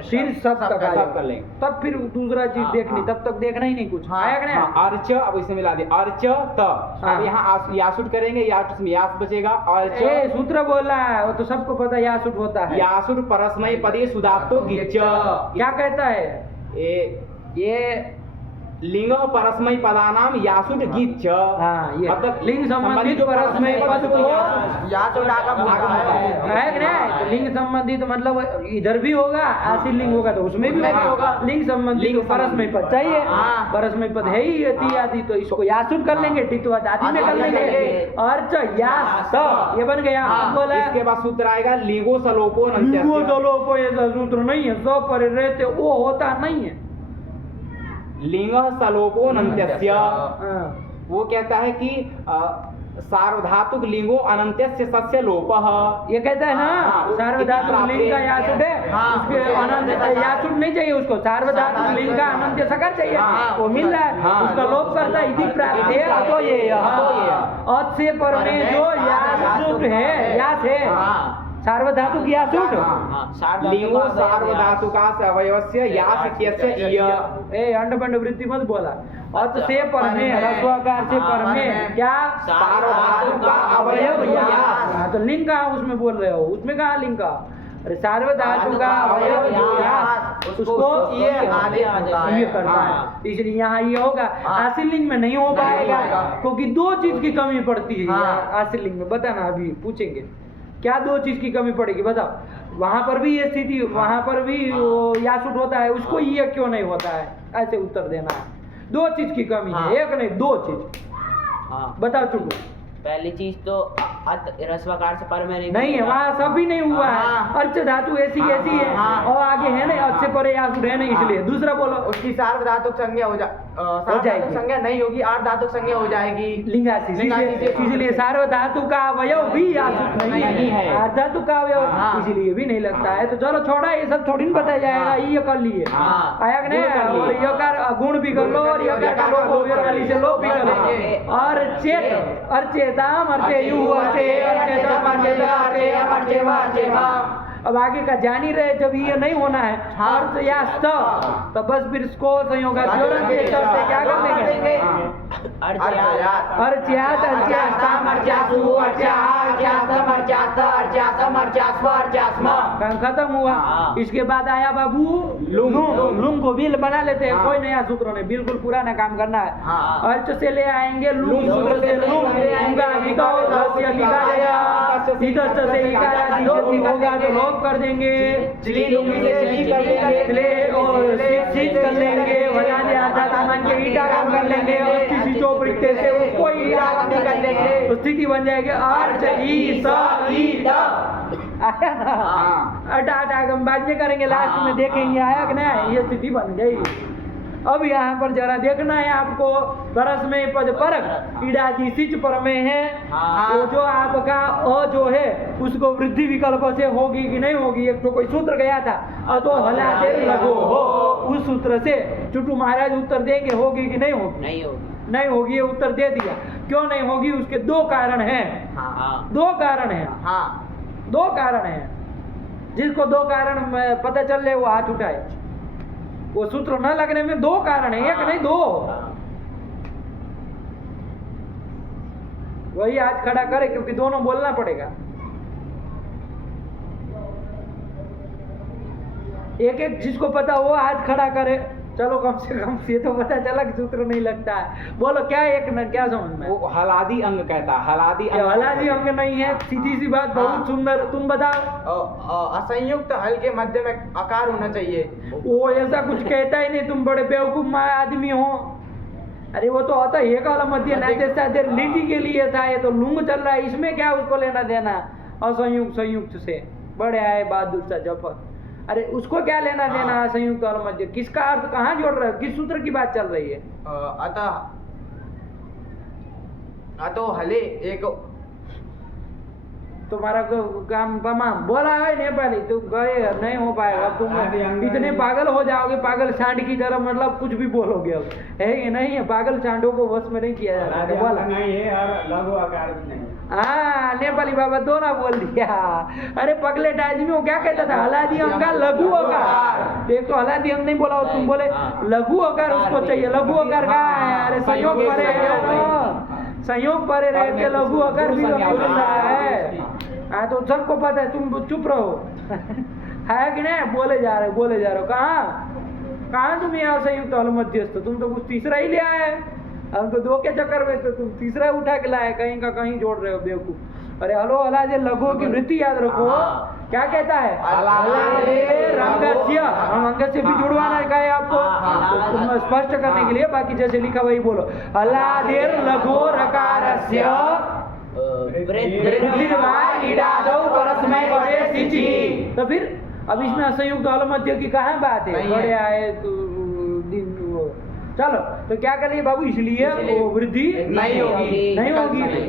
फिर सब तक आ सब कर जाओ, लेंगे। तब फिर दूसरा चीज देखनी, तब तक देखना ही नहीं कुछ। आया कि नहीं? अर्च अब इसमें मिला दे अर्च त। अब यहाँ यासुट करेंगे, यासुट में यास बचेगा। अर्च ए सूत्र बोला है, वो तो सबको पता है यासुट होता है। यासुट परस्मय पदे सुदातो गिच। क्या कहता है ये लिंग परस्मय पदानाम यासुट गिच। हाँ, ये मतलब लिंग संबंधित परस्मय पद को है है कि नहीं। लिंग संबंधित मतलब इधर भी होगा, आशील लिंग होगा तो उसमें भी होगा। लिंग संबंधित परस्मय पद चाहिए, परस्मय पद है ही यति आदि, तो इसको यासुट कर लेंगे, टित्वाद आदि में कर लेंगे। अर्च यास ये बन गया। बोला इसके बाद सूत्र आएगा लिंगो सलोपो लिंगो सलोपो, ऐसा सूत्र नहीं है, सब पर रहते वो होता नहीं है। लिंग सलोपो नंत्यस्य, हाँ। वो कहता है कि सार्वधातुक लिंगो अनंत्यस्य सस्य लोपः। ये कहता है ना सार्वधातुक लिंग का यासुट है, उसके अनंत यासुट नहीं चाहिए उसको, सार्वधातुक लिंग का अनंत सकर चाहिए, वो मिल रहा है, उसका लोप करता है। इति प्राप्त है तो ये अत से पर में जो यासुट है, यास है सार्वधातुक यासुट, लिंगो सार्वधातुका अवयवस्य यास इत्यस्य इय। ए अंडपंड वृत्ति मत बोला। अत से पर में ह्रस्वकार से पर में क्या सार्वधातुका अवयव यास। हाँ, तो लिंग कहाँ उसमें बोल रहे हो, उसमें कहाँ लिंग का। अरे सार्वधातु का अवयव यास, उसको ये करना है, इसलिए यहाँ ये होगा। आशीलिंग में नहीं हो पाएगा क्योंकि दो चीज की कमी पड़ती है आशीलिंग में। बताना, अभी पूछेंगे क्या दो चीज की कमी पड़ेगी, बताओ। वहां पर भी ये स्थिति, वहां पर भी यासुट होता है, उसको ये क्यों नहीं होता है, ऐसे उत्तर देना है। दो चीज की कमी है, एक नहीं दो चीज। बताओ चुको। पहली चीज तो ह्रस्वकार से पर में नहीं है, वहाँ सभी नहीं हुआ है। अर्च धातु ऐसी कैसी है और आगे है नहीं, अच्छे परे यासुट है नहीं, इसलिए दूसरा बोलो। उसकी सार्वधातुक संज्ञा हो जाएगी, संज्ञा नहीं होगी, आर्धातुक संज्ञा हो जाएगी लिंगासी। इसलिए सार्वधातु का अवयव भी यासुट नहीं है, आर्धातु का अवयव इसलिए भी नहीं लगता है। तो चलो छोड़ा, ये सब थोड़ी बताया जाएगा, ये कर लिए आया नहीं। और यकार गुण भी कर लो और यकार का लोप से लोप भी कर लो। और चेत अर्चेताम अर्चेयुः अर्चेतम अर्चेव। अब आगे का जान ही रहे, जब ये नहीं होना है अर्थ या स्त, तो बस फिर इसको संयोग से क्या कर लेंगे। अर्च्यात अर्च्यात अर्च्यास्ताम अर्च्यासु अर्च्यास्तम अर्च्यास्त अर्च्यासम अर्च्यास्व अर्च्यास्म। खत्म हुआ। हाँ। इसके बाद आया बाबू लुंग। लुंग को बिल बना लेते हैं, हाँ। कोई नया सूत्र नहीं, बिल्कुल पुराना काम करना है। हाँ। अर्च से ले आएंगे लुंग, लुंग सूत्र से लुंग, लुंगा भितो लस्य निकालेगा, इतस्त से इकारा दिशति होगा तो लोप कर देंगे, चिली लुंगी से चिली कर देंगे, ले और सीत कर लेंगे, वजाने अर्थात अमन के ईटा काम कर लेंगे, और किसी चोप रिक्ते से उसको ईटा काम भी कर लेंगे, तो स्थिति बन जाएगी अर्च ई स ई ड। आया ना? हाँ। अटा अटा हम बाद में करेंगे, लास्ट में देखेंगे आया कि नहीं, ये स्थिति बन गई। अब यहाँ पर जरा देखना है आपको, परस में पद परक इडादी सिच पर में है, वो जो आपका अ जो है उसको वृद्धि विकल्प से होगी कि नहीं होगी। एक तो कोई सूत्र गया था अतो हला देर लगो हो, उस सूत्र से चुटू महाराज उत्तर देंगे होगी कि नहीं होगी। नहीं होगी। नहीं होगी, ये उत्तर दे दिया। क्यों नहीं होगी, उसके दो कारण हैं। हाँ। दो कारण हैं, हाँ। दो कारण हैं। जिसको दो कारण पता चल रहे वो हाथ उठाए। वो सूत्र न लगने में दो कारण है, एक नहीं दो। वही हाथ खड़ा करे, क्योंकि दोनों बोलना पड़ेगा। एक एक जिसको पता वो हाथ खड़ा करे। चलो कम से कम ये तो पता चला कि सूत्र नहीं लगता है। बोलो क्या एक न क्या समझ में? वो हलादी अंग कहता है, हलादी ये हलादी अंग नहीं है, सीधी सी बात, बहुत सुंदर। तुम बताओ। असंयुक्त हल के मध्य में आकार होना चाहिए। वो ऐसा कुछ कहता ही नहीं, तुम बड़े बेवकूफ आदमी हो। अरे वो तो होता है काला मध्य नाते नीति के लिए था, ये तो लुंग चल रहा है, इसमें क्या उसको लेना देना असंयुक्त संयुक्त से। बड़े आए बहादुर सा जप, अरे उसको क्या लेना देना संयुक्त और मध्य? किसका अर्थ कहाँ जोड़ रहे हो, किस सूत्र की बात चल रही है? अतः हले एक तुम्हारा काम तमाम बोला है नेपाली, तुम गए नहीं हो पाएगा। अब तुम इतने पागल हो जाओगे, पागल सांड की तरह, मतलब कुछ भी बोलोगे। अब है कि नहीं है, पागल सांडों को वश में नहीं किया जा सकता। बोला नहीं है और लघु आकार भी नहीं। हाँ, नेपाली बाबा दोनों बोल दिया। अरे पगले आदमी वो क्या कहता था, हलादी अंग का लघु आकार। एक तो हलादी अंग नहीं बोला और तुम बोले लघु आकार उसको चाहिए। लघु आकार कहाँ है? अरे संयोग परे है, संयोग परे रहते लघु आकार भी है। हाँ तो सबको पता है, तुम चुप रहो। है कि नहीं? बोले जा रहे हो। कहाँ तुम यहाँ संयुक्त और मध्यस्थ? तुम तो कुछ तीसरा ही ले आए। हम तो दो के चक्कर में तो तुम तीसरा उठा के लाए, कहीं का कहीं जोड़ रहे हो बेवकूफ। अरे हलो हलादे लघु की वृत्ति याद रखो। क्या कहता है? हलादे रंगस्य। हम अंग से भी जुड़वाना है आपको, तुम स्पष्ट करने के लिए। बाकी जैसे लिखा वही बोलो। हलादेर लघु रकारस्य तो फिर अब इसमें असंयुक्त और मध्य की कहाँ बात है? बड़े आए चलो तो क्या करिए बाबू, इसलिए वो वृद्धि नहीं होगी।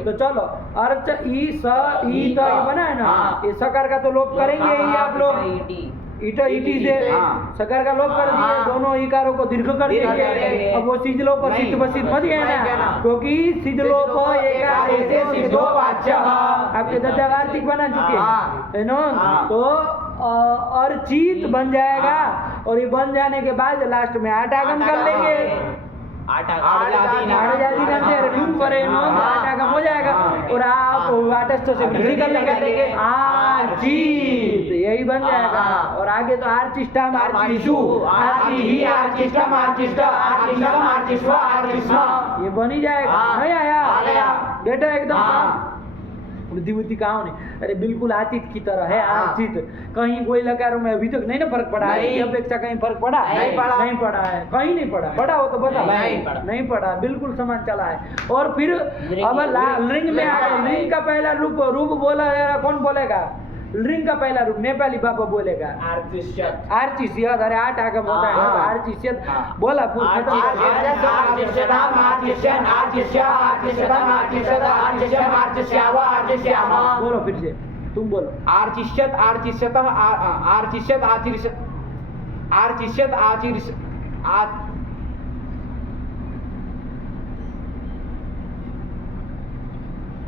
तो चलो अर्च ई स ई त बना है ना, ये सकार का तो लोप करेंगे ही आप लोग। ईटा ईटी से सकार का लोप कर दिए, दोनों इकारों को दीर्घ कर देंगे। अब वो सिजलोप सिद्ध बसित मत गए ना, क्योंकि सिजलोप एकारे से सिद्धो वाच्य आपके दत्तावार्तिक बना चुके हैं ना। तो अर्चित बन जाएगा, और ये बन जाने के बाद लास्ट में आटागम कर लेंगे। लुंग परे आटागम हो जाएगा, और आप वाटस्थ से वृद्धि कर लेंगे आर्चित, यही बन जाएगा। और आगे तो आर्चिष्टम आर्चिषु आर्चिहि आर्चिष्टम आर्चिष्ट आर्चिषम आर्चिष्व आर्चिष्म, ये बन ही जाएगा। नहीं आया बेटा एकदम वृद्धि बुद्धि कहाँ होनी? अरे बिल्कुल आतिथ की तरह है आर्चित। कहीं कोई लकारों में अभी तक नहीं ना फर्क पड़ा है, अपेक्षा कहीं फर्क पड़ा है? नहीं पड़ा है, कहीं नहीं पड़ा। पड़ा हो तो बता। नहीं पड़ा, बिल्कुल समान चला है। और फिर अब लिंग में आ गए। लिंग का पहला रूप बोला कौन बोलेगा? लिंग का पहला रूप नेपाली बाबा बोलेगा आर्चिष्यत। अरे आठ आगम होता है ना, आर्चिष्यत बोला बोलो फिर से, तुम बोलो। आर्चिष्यत आर्चिष्यत आर्चिष्यत आर्चिष्यत आर्चिष्यत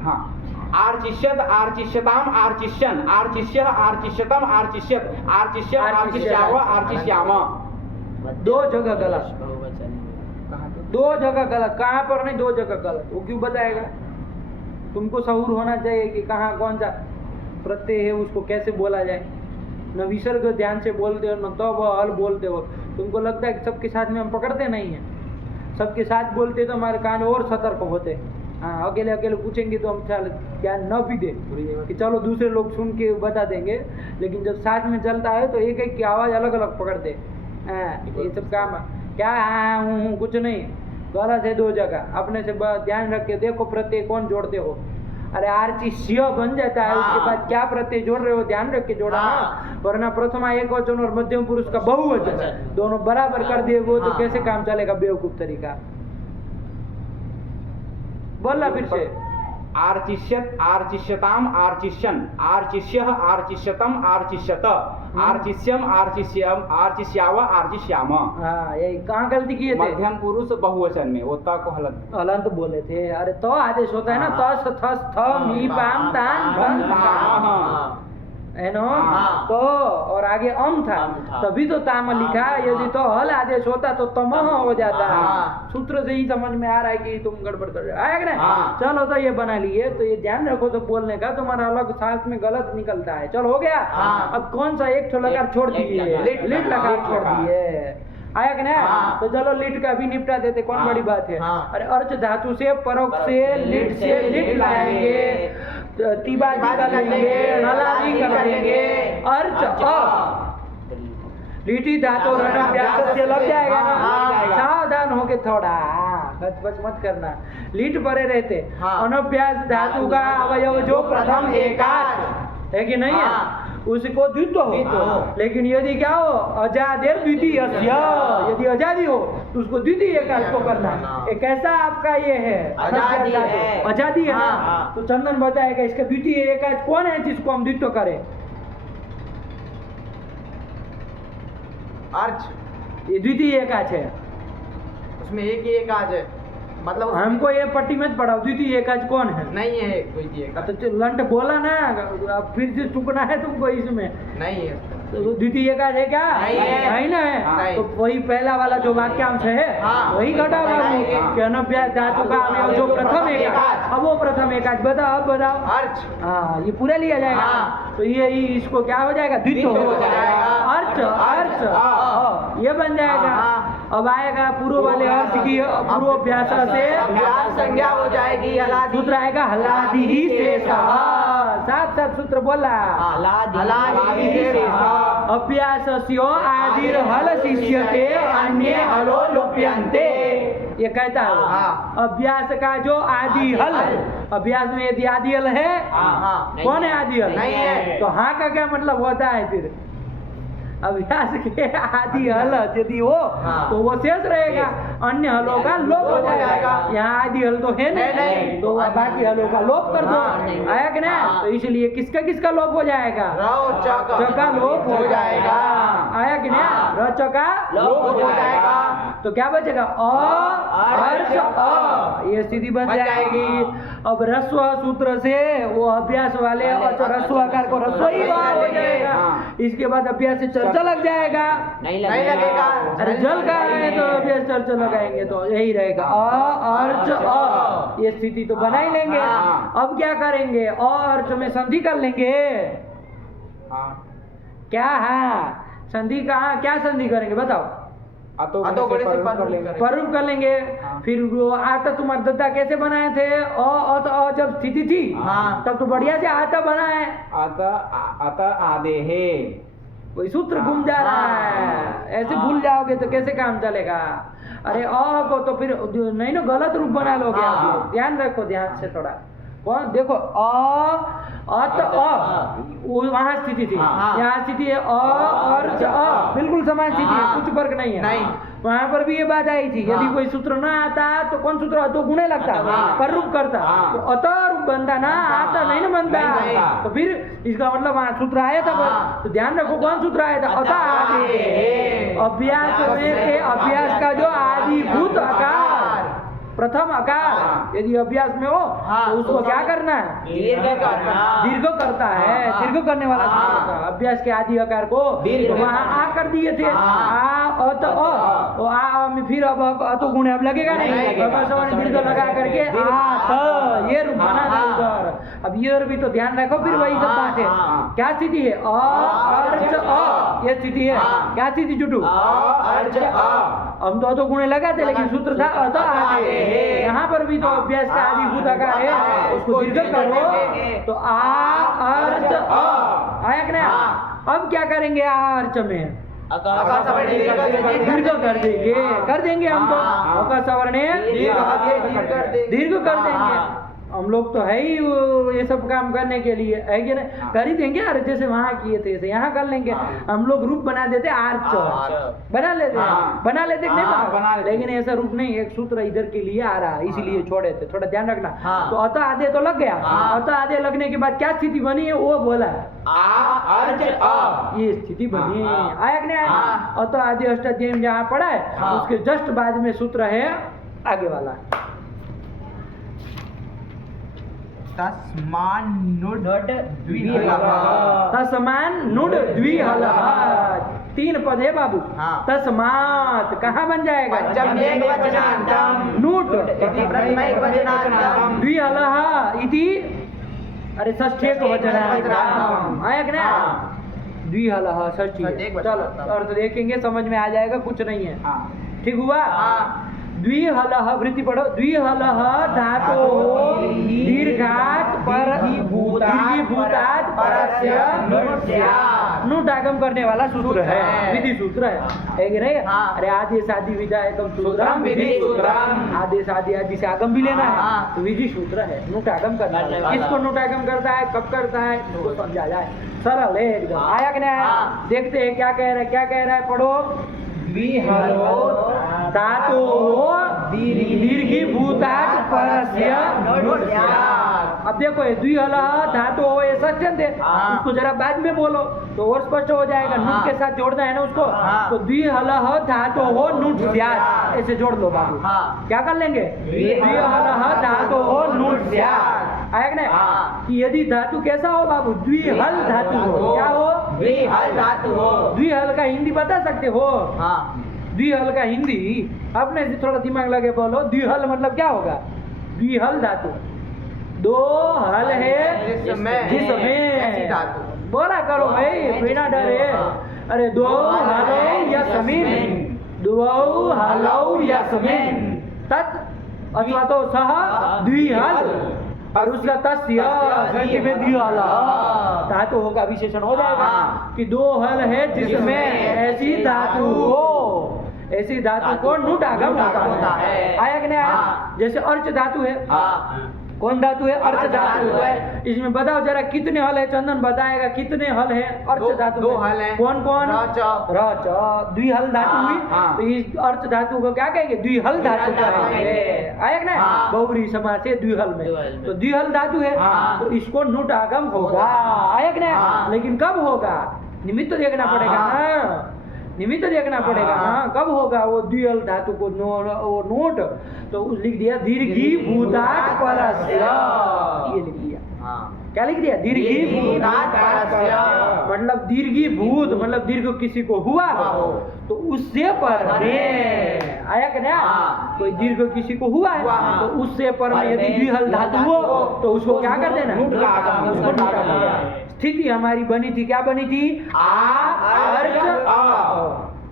हाँ, आर्चिष्यत आर्चिष्यताम आर्चिष्यन आर्चिष्य आर्चिष्यतम आर्चिष्यत आर्चिष्य आर्चिष्याव आर्चिष्याम। दो जगह गलत। बहुवचन। कहाँ पे? दो जगह गलत, कहाँ पर नहीं, दो जगह गलत। वो क्यों बताएगा? तुमको शऊर होना चाहिए कि कहाँ कौन सा प्रत्यय है, उसको कैसे बोला जाए। न विसर्ग ध्यान से बोलते हो, न तो हल बोलते हो। तुमको लगता है कि सबके साथ में हम पकड़ते नहीं हैं। सबके साथ बोलते तो हमारे कान और सतर्क होते। हाँ, अकेले अकेले पूछेंगे तो हम चल ज्ञान न भी दे कि चलो दूसरे लोग सुन के बता देंगे, लेकिन जब साथ में चलता है तो एक एक की आवाज़ अलग अलग पकड़ते। ये सब काम क्या हाँ हूँ कुछ नहीं, गलत है दो जगह। अपने से ध्यान रख के देखो प्रत्यय कौन जोड़ते हो। अरे आर्चिष्य बन जाता है, उसके बाद क्या प्रत्यय जोड़ रहे हो ध्यान रख के जोड़ा ना, वरना प्रथमा एक वचन और मध्यम पुरुष का बहुवचन दोनों बराबर कर दिए वो तो कैसे काम चलेगा, बेवकूफ तरीका। बोलना फिर से। आर्चिष्यत, आर्चिष्यताम, आर्चिष्यन, आर्चिष्यः, आर्चिष्यतम, आर्चिष्यत, आर्चिष्यम, आर्चिष्यम, आर्चिष्याव, आर्चिष्याम। हाँ, यही कहाँ गलती किए थे? मध्यम पुरुष बहुवचन में वो त को हलंत हलंत बोले थे। अरे तो आदेश होता है ना, तस थस थ मी पाम तान बन है ना, तो और आगे था, तभी तो ताम लिखा। यदि तो हल आदेश होता तो तमह हो जाता। सूत्र से ही समझ में आ रहा है कि तुम गड़बड़ कर रहे हो, आया कि नहीं? चलो तो ये बना लिए, तो ये ध्यान रखो तो बोलने का तुम्हारा अलग सांस में गलत निकलता है। चलो हो गया। अब कौन सा एक लकार छोड़ दिए, लिट लकार छोड़ दिए, आया कि नहीं? तो चलो लिट का भी निपटा देते, कौन बड़ी बात है। अरे अर्च धातु से परोक्ष से लिट लाएंगे, तिबादी कर लेंगे, नलादी कर लेंगे। अर्च लिटी धातु अभ्यास से लग जाएगा ना, सावधान होके थोड़ा बच मत करना। लिट परे रहते। अनभ्यास धातु का अवयव जो प्रथम एकाच है कि नहीं है, उसको द्वित्व हो। लेकिन यदि क्या हो, अजादेर द्वितीय, यदि आजादी हो तो उसको द्वितीय एकाच को करना। एक ऐसा आपका ये है आजादी है ना, तो चंदन बताएगा इसका द्वितीय एकाच कौन है जिसको हम द्वित्व करें। अर्च, ये द्वितीय एकाच है, उसमें एक ही एकाच है, मतलब हमको ये पट्टी में पढ़ाओ द्वितीय एकाच कौन है। नहीं है कोई एकाच, तो लंट बोला ना, अब फिर से टुकना है तुमको इसमें। नहीं है तो द्वितीय एकाच है क्या? नहीं है। नहीं ना है। नहीं। तो वही पहला वाला जो वाक्यांश है वही घटा बाबू कि अनभ्यास धातु का अवयव जो प्रथम एकाच। अब वो प्रथम एकाच बताओ, अब बताओ। अर्च, हाँ, ये पूरा लिया जाएगा। तो ये इसको क्या हो जाएगा, द्वित्व हो जाएगा। अर्च अर्च ये बन जाएगा। अब आएगा पूर्व वाले अर्थ की पूर्वाभ्यास से अभ्यास संज्ञा हो जाएगी। हलादी, सूत्र आएगा हलादि ही शेष। साफ साफ सूत्र बोला, हलादी ही शेष। अभ्यासस्यो आदिर हल शिष्यते अन्ये हलो लोप्यन्ते। ये कहता है अभ्यास का जो आदि हल, अभ्यास में यदि आदि हल है, कौन है आदि हल? नहीं है। तो हाँ का क्या मतलब होता है फिर? अभ्यास के आदि हल यदि हो तो वो शेष रहेगा, अन्य हलों का लोप हो जाएगा। यहाँ आदि हल तो है नहीं, तो बाकी हलों का लोप कर दो। आया कि नहीं? तो इसलिए किसका किसका लोप हो जाएगा? च का लोप हो जाएगा। आया कि नहीं? र च का लोप हो जाएगा। तो क्या बचेगा? अर्च अ, ये स्थिति बन जाएगी। अब रस्व सूत्र से वो अभ्यास वाले रस्व आकार को रस्व ही हो जाएगा। इसके बाद अभ्यास से चर्चा लग जाएगा, नहीं लगेगा। अरे जल का है तो अभ्यास चर्चा लगाएंगे तो यही रहेगा अर्च अ। ये स्थिति तो बना ही लेंगे। अब क्या करेंगे? अर्च में संधि कर लेंगे। क्या है संधि? कहाँ क्या संधि करेंगे बताओ? परूप कर लेंगे। फिर वो आता तुम्हारा दद्दा कैसे बनाए थे? अ जब स्थिति थी तब तो बढ़िया से आता बनाए। आता आदे है, कोई सूत्र घूम जा रहा है, ऐसे भूल जाओगे तो कैसे काम चलेगा? अरे अ को तो फिर नहीं ना गलत रूप बना लोगे आप। ध्यान रखो, ध्यान से थोड़ा। कौन देखो वो वहाँ स्थिति थी, यहाँ स्थिति है और बिल्कुल समान स्थिति है, कुछ फर्क नहीं है। वहाँ पर भी ये बात आई थी, यदि कोई सूत्र ना आता तो कौन सूत्र तो गुणे लगता, पर रूप करता, तो अत रूप बनता ना, आता नहीं ना बनता। तो फिर इसका मतलब वहाँ सूत्र आया था। तो ध्यान रखो कौन सूत्र आया था? अत आदि। अभ्यास में अभ्यास का जो आदिभूत आकार प्रथम आकार यदि अभ्यास में हो तो उसको क्या करना है? दीर्घ करता है। दीर्घ करने वाला सूत्र होता है। अभ्यास के आदि आकार को वहाँ आ कर दिए थे, आ अत अ, तो आ में फिर अब अतो गुण अब लगेगा नहीं, अगर सवर्ण दीर्घ लगा करके आत ये रूप बना दे उधर। अब ये और भी तो ध्यान रखो, फिर वही सब बात है। क्या स्थिति है? अ अर्च अ, ये स्थिति है। क्या स्थिति जुटू? अर्च अ। हम तो अतो गुणे लगाते, लेकिन सूत्र था अत आदे। यहाँ पर भी तो अभ्यास का आदिभूत आकार है, उसको दीर्घ करो तो आ अर्च अ आया कि नहीं? अब क्या करेंगे? आ अर्च में दीर्घ कर देंगे हम तो। अका सवर्णे दीर्घ कर देंगे। हम लोग तो है ही ये सब काम करने के लिए, है कि नहीं? कर ही देंगे। अरे जैसे वहाँ किए थे ऐसे यहाँ कर लेंगे। हम लोग रूप बना देते आर्च, बना लेते बना लेते कि नहीं? लेकिन ऐसा रूप नहीं, एक सूत्र इधर के लिए आ रहा है, इसीलिए छोड़े थे। थोड़ा ध्यान रखना। तो अत आधे तो लग गया। अत आधे लगने के बाद क्या स्थिति बनी है वो बोला, ये स्थिति बनी है। आया कि नहीं आया? अत आधे अष्टाध्यायी में जहाँ पढ़ा है उसके जस्ट बाद में सूत्र है आगे वाला, तस्मान नुड द्विहलः। तस्मान नुड द्विहलः, 3 पद है बाबू। तस्मात कहाँ बन जाएगा? नुट द्विहलः इति, अरे षष्ठे को वचनान्तम्। आया कि नहीं? द्विहलः षष्ठी। चलो अर्थ देखेंगे, समझ में आ जाएगा, कुछ नहीं है। ठीक हुआ? द्विहलः वृत्ति पढ़ो। द्विहलः धातो दीर्घात पर दीर्घीभूतात् परस्य नुट आगम करने वाला सूत्र है, विधि सूत्र है कि नहीं? अरे आदेश आदि विधायकम सूत्रम विधि सूत्रम, आदेश आदि आदि से आगम भी लेना है तो विधि सूत्र है, नुट आगम करना है। किसको नुट आगम करता है, कब करता है, तो समझा जाए, सरल है एकदम। आया कि नहीं आया? देखते हैं क्या कह रहा है, क्या कह रहा है, पढ़ो। धातो दीर्घीभूतात् परस्य नुट। अब देखो ये द्विहलः धातु हो, ये षष्ठ्यंत है, उसको जरा बाद में बोलो तो और स्पष्ट हो जाएगा। नुट के साथ जोड़ना है ना उसको, तो द्विहलः धातु हो नुट स्यात्, ऐसे जोड़ लो बाबू। क्या कर लेंगे? द्विहलः धातु हो नुट स्यात्। आया कि नहीं? कि यदि धातु कैसा हो बाबू? द्विहल धातु हो। क्या हो? द्विहल धातु हो। द्विहल का हिंदी बता सकते हो? द्विहल का हिंदी अपने से थोड़ा दिमाग लगे बोलो। द्विहल मतलब क्या होगा? द्विहल धातु, 2 हल है जिसमें, बोला करो भाई बिना डरे। अरे 2 हलौ यस्मिन्, 2 हलौ यस्मिन् तत्, अथवा तो सह द्विहल और उसका तस्य संधि में द्विहलः धातु होगा, विशेषण हो जाएगा कि 2 हल है जिसमें ऐसी धातु हो, ऐसी धातु को नुट आगम होता है। आया कि नहीं आया? जैसे अर्च धातु है, कौन धातु है? अर्च धातु है। इसमें बताओ जरा कितने हल है? चंदन बताएगा कितने हल है अर्च धातु में? 2 हल है। कौन कौन? रच द्विहल धातु हुई, तो इस अर्च धातु को क्या कहेंगे? द्विहल धातु कहेंगे। आया कि नहीं? बहुव्रीहि समास है द्विहल में, तो द्विहल धातु है तो इसको नुट आगम होगा। आया कि नहीं? लेकिन कब होगा? निमित्त देखना पड़ेगा ना, निमित्त देखना पड़ेगा ना, कब होगा वो द्विहल धातु को वो नोट, तो लिख दिया दीर्घीभूतात् परस्य, ये लिख दिया। क्या लिख दिया? दीर्घीभूतात् परस्य, मतलब दीर्घीभूत मतलब दीर्घ किसी को हुआ तो उससे पर में। आया कि नहीं? कोई दीर्घ किसी को हुआ है तो उससे पर में यदि द्विहल धातु हो तो उसको क्या कर देना? उसको नुट आगम। स्थिति हमारी बनी थी, क्या बनी थी?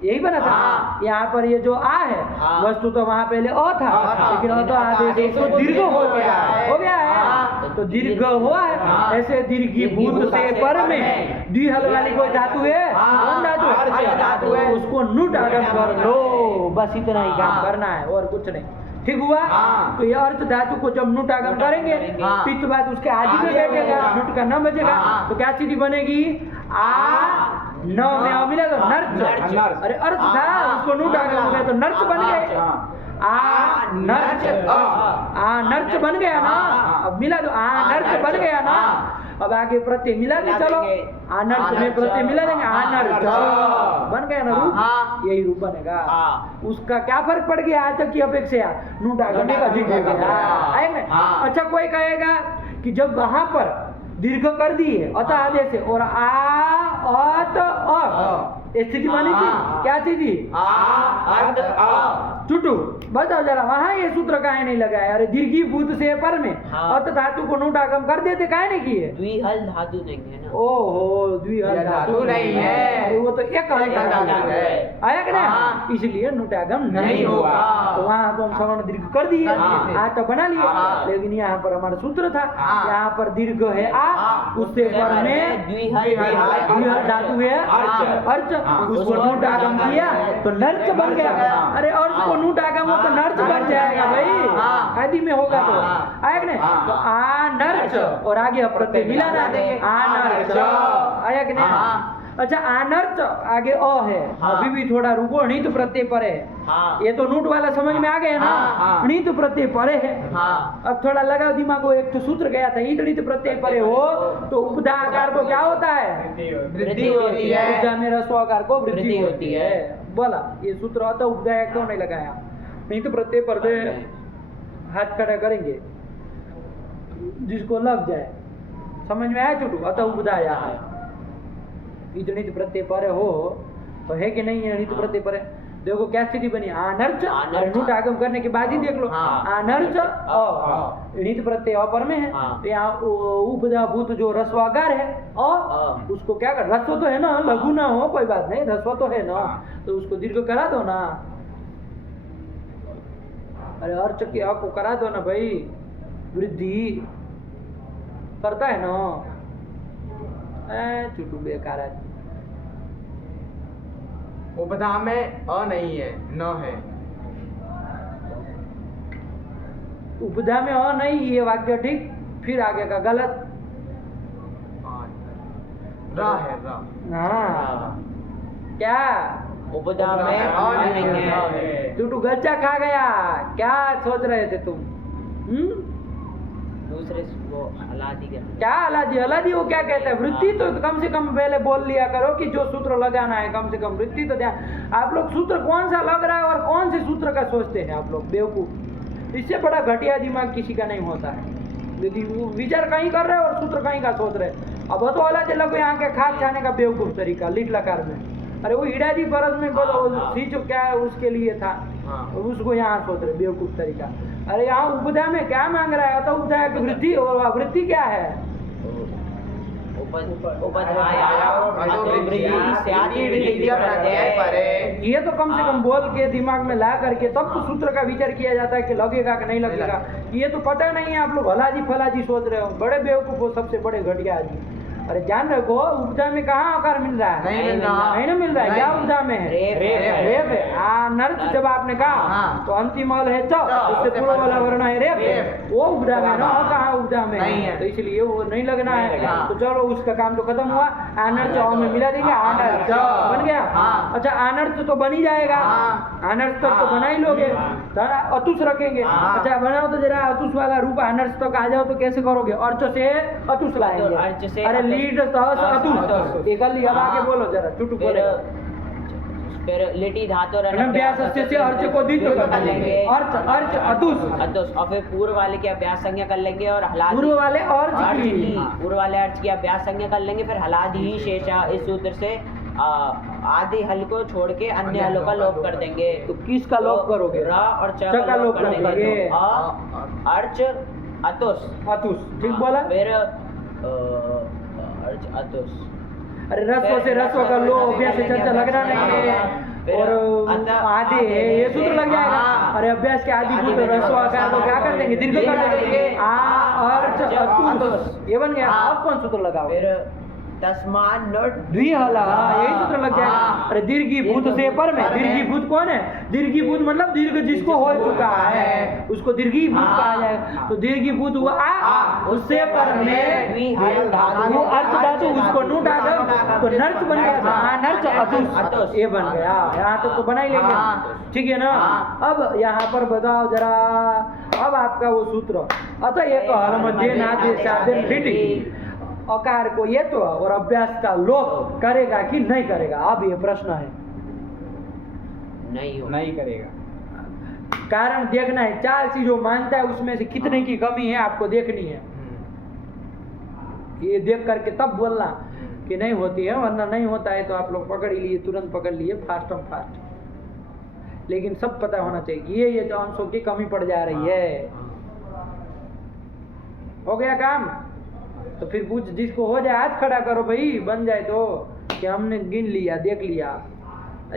यही बना था। यहाँ पर ये जो आ है वस्तु तो वहाँ पहले अ था, लेकिन अ तो आदेश तो दीर्घ हो गया है, तो दीर्घ हुआ है। ऐसे दीर्घीभूत से पर में द्विहल वाली कोई धातु है, कौन धातु है? उसको नुट आगम कर लो, बस इतना ही काम करना है और कुछ नहीं। ठीक हुआ? तो ये अर्थ धातु को जब नुट आगम करेंगे पित्त बाद उसके आदि में बैठेगा, नुट का न बचेगा, तो क्या स्थिति बनेगी? न में मिला तो नर्च। अरे अर्थ था, उसको नुट आगम हो गया तो नर्च बन गए। नर्च बन गया ना, अब मिला तो नर्च बन गया ना। अब आगे प्रत्यय मिला के चलो, आनर्च में प्रत्यय मिला देंगे, आनर्च बन गया ना रूप, यही रूप बनेगा। उसका क्या फर्क पड़ गया आज तक की अपेक्षा? नुट आगम का अधिक हो गया। अच्छा कोई कहेगा कि जब वहां पर दीर्घ कर दी है अतः आदेश है और स्थिति बनी थी, क्या थी थी? चुटू बताओ जरा, वहाँ ये सूत्र काहे नहीं लगाया? अरे दीर्घीभूत से पर में अत धातु को नूट आगम कर देते, काहे नहीं किए? द्विहल धातु नहीं है ना। ओहो, द्विहल धातु नहीं है, अरे वो तो एक हल धातु है, आया कि नहीं? इसलिए नूटागम नहीं होगा। तो वहाँ तो हम सवर्ण दीर्घ कर दिए, आ तो बना लिए, लेकिन यहाँ पर हमारा सूत्र था, यहाँ पर दीर्घ है आ, उससे पर में द्विहल धातु है अर्च, उसको नूट आगम किया तो नर्च बन गया। अरे अर्च को नूट आगम हो तो नर्च बन जाएगा भाई, आदि में होगा तो, आया कि नहीं? तो आ नर्च और आगे प्रत्यय मिलाना, आ नर्च, आया कि नहीं? अच्छा, आनर्च आगे अ है, अभी भी थोड़ा रुको, णित प्रत्यय परे है। ये तो नूट वाला समझ में आ गया ना, णित प्रत्यय परे है। अब थोड़ा लगाओ दिमाग को, एक तो सूत्र गया था, णित प्रत्यय परे हो तो उपधा आकार को क्या होता है? वृद्धि होती है। उपधा में ह्रस्व आकार को वृद्धि होती है। बोला ये सूत्र होता, उपधा क्यों नहीं लगाया? णित प्रत्यय पर हाथ खड़ा करेंगे, जिसको लग जाए, समझ में आया चुटू? अतः उपधा है, णित प्रत्यय पर हो तो है कि नहीं है? णित प्रत्यय पर है, देखो क्या स्थिति बनी, आनर्च, नूट आगम करने के बाद ही देख लो, आनर्च अ, णित प्रत्यय अ पर में है, तो यहाँ उपधा भूत जो ह्रस्वाकार है अ, उसको क्या कर, ह्रस्व तो है ना, लघु ना हो कोई बात नहीं, ह्रस्व तो है ना, तो उसको दीर्घ करा दो ना। अरे अर्च के अ को करा दो ना भाई, वृद्धि करता है ना। चुटू बेकार है, उपधा में अ नहीं है, न है। उपधा में अ नहीं, ये वाक्य ठीक, फिर आगे का गलत। रा है, रा। हाँ, क्या उपधा में अ नहीं है। चुटू गच्चा खा गया, क्या सोच रहे थे तुम? दूसरे वो हलादी का क्या अलादी? अलादी वो क्या कहता है? वृत्ति तो कम से कम पहले बोल लिया करो कि जो सूत्र लगाना है, कम से कम वृत्ति तो ध्यान। आप लोग सूत्र कौन सा लग रहा है और कौन से सूत्र का सोचते हैं आप लोग, बेवकूफ। इससे बड़ा घटिया दिमाग किसी का नहीं होता है, यदि वो विचार कहीं कर रहे हैं और सूत्र कहीं का सोच रहे हैं। अब तो अलादी लगो यहाँ के खाद खाने का बेवकूफ तरीका, लिट लकार में। अरे वो इडादी परस में बोलो सीचो क्या है, उसके लिए था, उसको यहाँ सोच रहे, बेवकूफ तरीका। अरे यहाँ उपधा में क्या मांग रहा है? तो उपधा की वृद्धि, और वृद्धि क्या है? ये तो कम से कम बोल के दिमाग में ला करके तब तो सूत्र का विचार किया जाता है कि लगेगा कि नहीं लगेगा। ये तो पता नहीं है, आप लोग हलाजी फलाजी सोच रहे हो, बड़े बेवकूफ हो, सबसे बड़े घटिया आदमी। अरे जान रखो, उपधा में कहाँ आकार मिल रहा है? नहीं ना मिल रहा है। क्या उपधा में है? रेप है। नर्च जब आपने कहा तो अंतिम अल है च, उससे पूर्व वाला वर्ण है रेप, वो उपधा में ना, कहाँ उपधा में है? तो इसलिए वो नहीं लगना है। तो चलो उसका काम तो खत्म हुआ, आनर्च अ में मिला देंगे, आनर्च बन गया। अच्छा, आनर्च तो बन ही जाएगा, आनर्च तक तो बना ही लोगे, अतुष रखेंगे। अच्छा बनाओ तो जरा अतुष वाला रूप, आनर्च तक आ जाओ तो कैसे करोगे? अर्च से अतुष लाएंगे। अरे लीड अतुष, एक अब आगे बोलो जरा, चुटू बोले। फिर लिटी धातु और अभ्यास से अर्च को दीजो कर लेंगे, अर्च अर्च अतुष, और फिर पूर्व वाले की अभ्यास संज्ञा कर लेंगे और हलादी, पूर्व वाले अर्च की, पूर्व वाले अर्च की अभ्यास संज्ञा कर लेंगे, फिर हलादी ही शेषा, इस सूत्र से आदि हल को छोड़ के अन्य हलों का लोप कर देंगे। तो किसका लोप करोगे? रा और च का लोप कर देंगे। अर्च अतुष, ठीक बोला। फिर अर्च अतुष, अरे रस्व से रस्व कर लो, अभ्यास से चर्चा लगना नहीं है, और आदि है ये सूत्र लग जाएगा। अरे अभ्यास के आदि भूत रस्व आकार को क्या कर देंगे? दीर्घ कर देंगे, अर्च अतुष, ये बन गया। अब कौन सूत्र लगाओ? फिर तस्मान नोट द्विहला, यही सूत्र लग जाएगा। अरे दीर्घीभूत से पर में, दीर्घीभूत कौन है? दीर्घीभूत मतलब दीर्घ जिसको हो चुका है उसको दीर्घीभूत कहा जाएगा। तो दीर्घीभूत हुआ आ, उससे पर में वो अर्थ धातु, उसको नूट आगम तो नर्च बन गया, नर्च अतुष, ये बन गया। यहाँ तक तो बना ही लेंगे, ठीक है ना। अब यहाँ पर बताओ जरा, अब आपका वो सूत्र, अतः एक हल मध्य नाद्य लिटी अकार को ये तो और अभ्यास का लोप करेगा कि नहीं करेगा? अब ये प्रश्न है। नहीं करेगा। कारण देखना है, 4 चीजों मानता है, उसमें से कितने की कमी है आपको देखनी है। ये देख करके तब बोलना कि नहीं होती है, वरना नहीं होता है तो आप लोग पकड़ ही लिए, तुरंत पकड़ लिए फास्ट एंड फास्ट। लेकिन सब पता होना चाहिए ये जो अंशों की कमी पड़ जा रही है। हो गया काम? तो फिर पूछ, जिसको हो जाए हाथ खड़ा करो भाई, बन जाए तो कि हमने गिन लिया, देख लिया।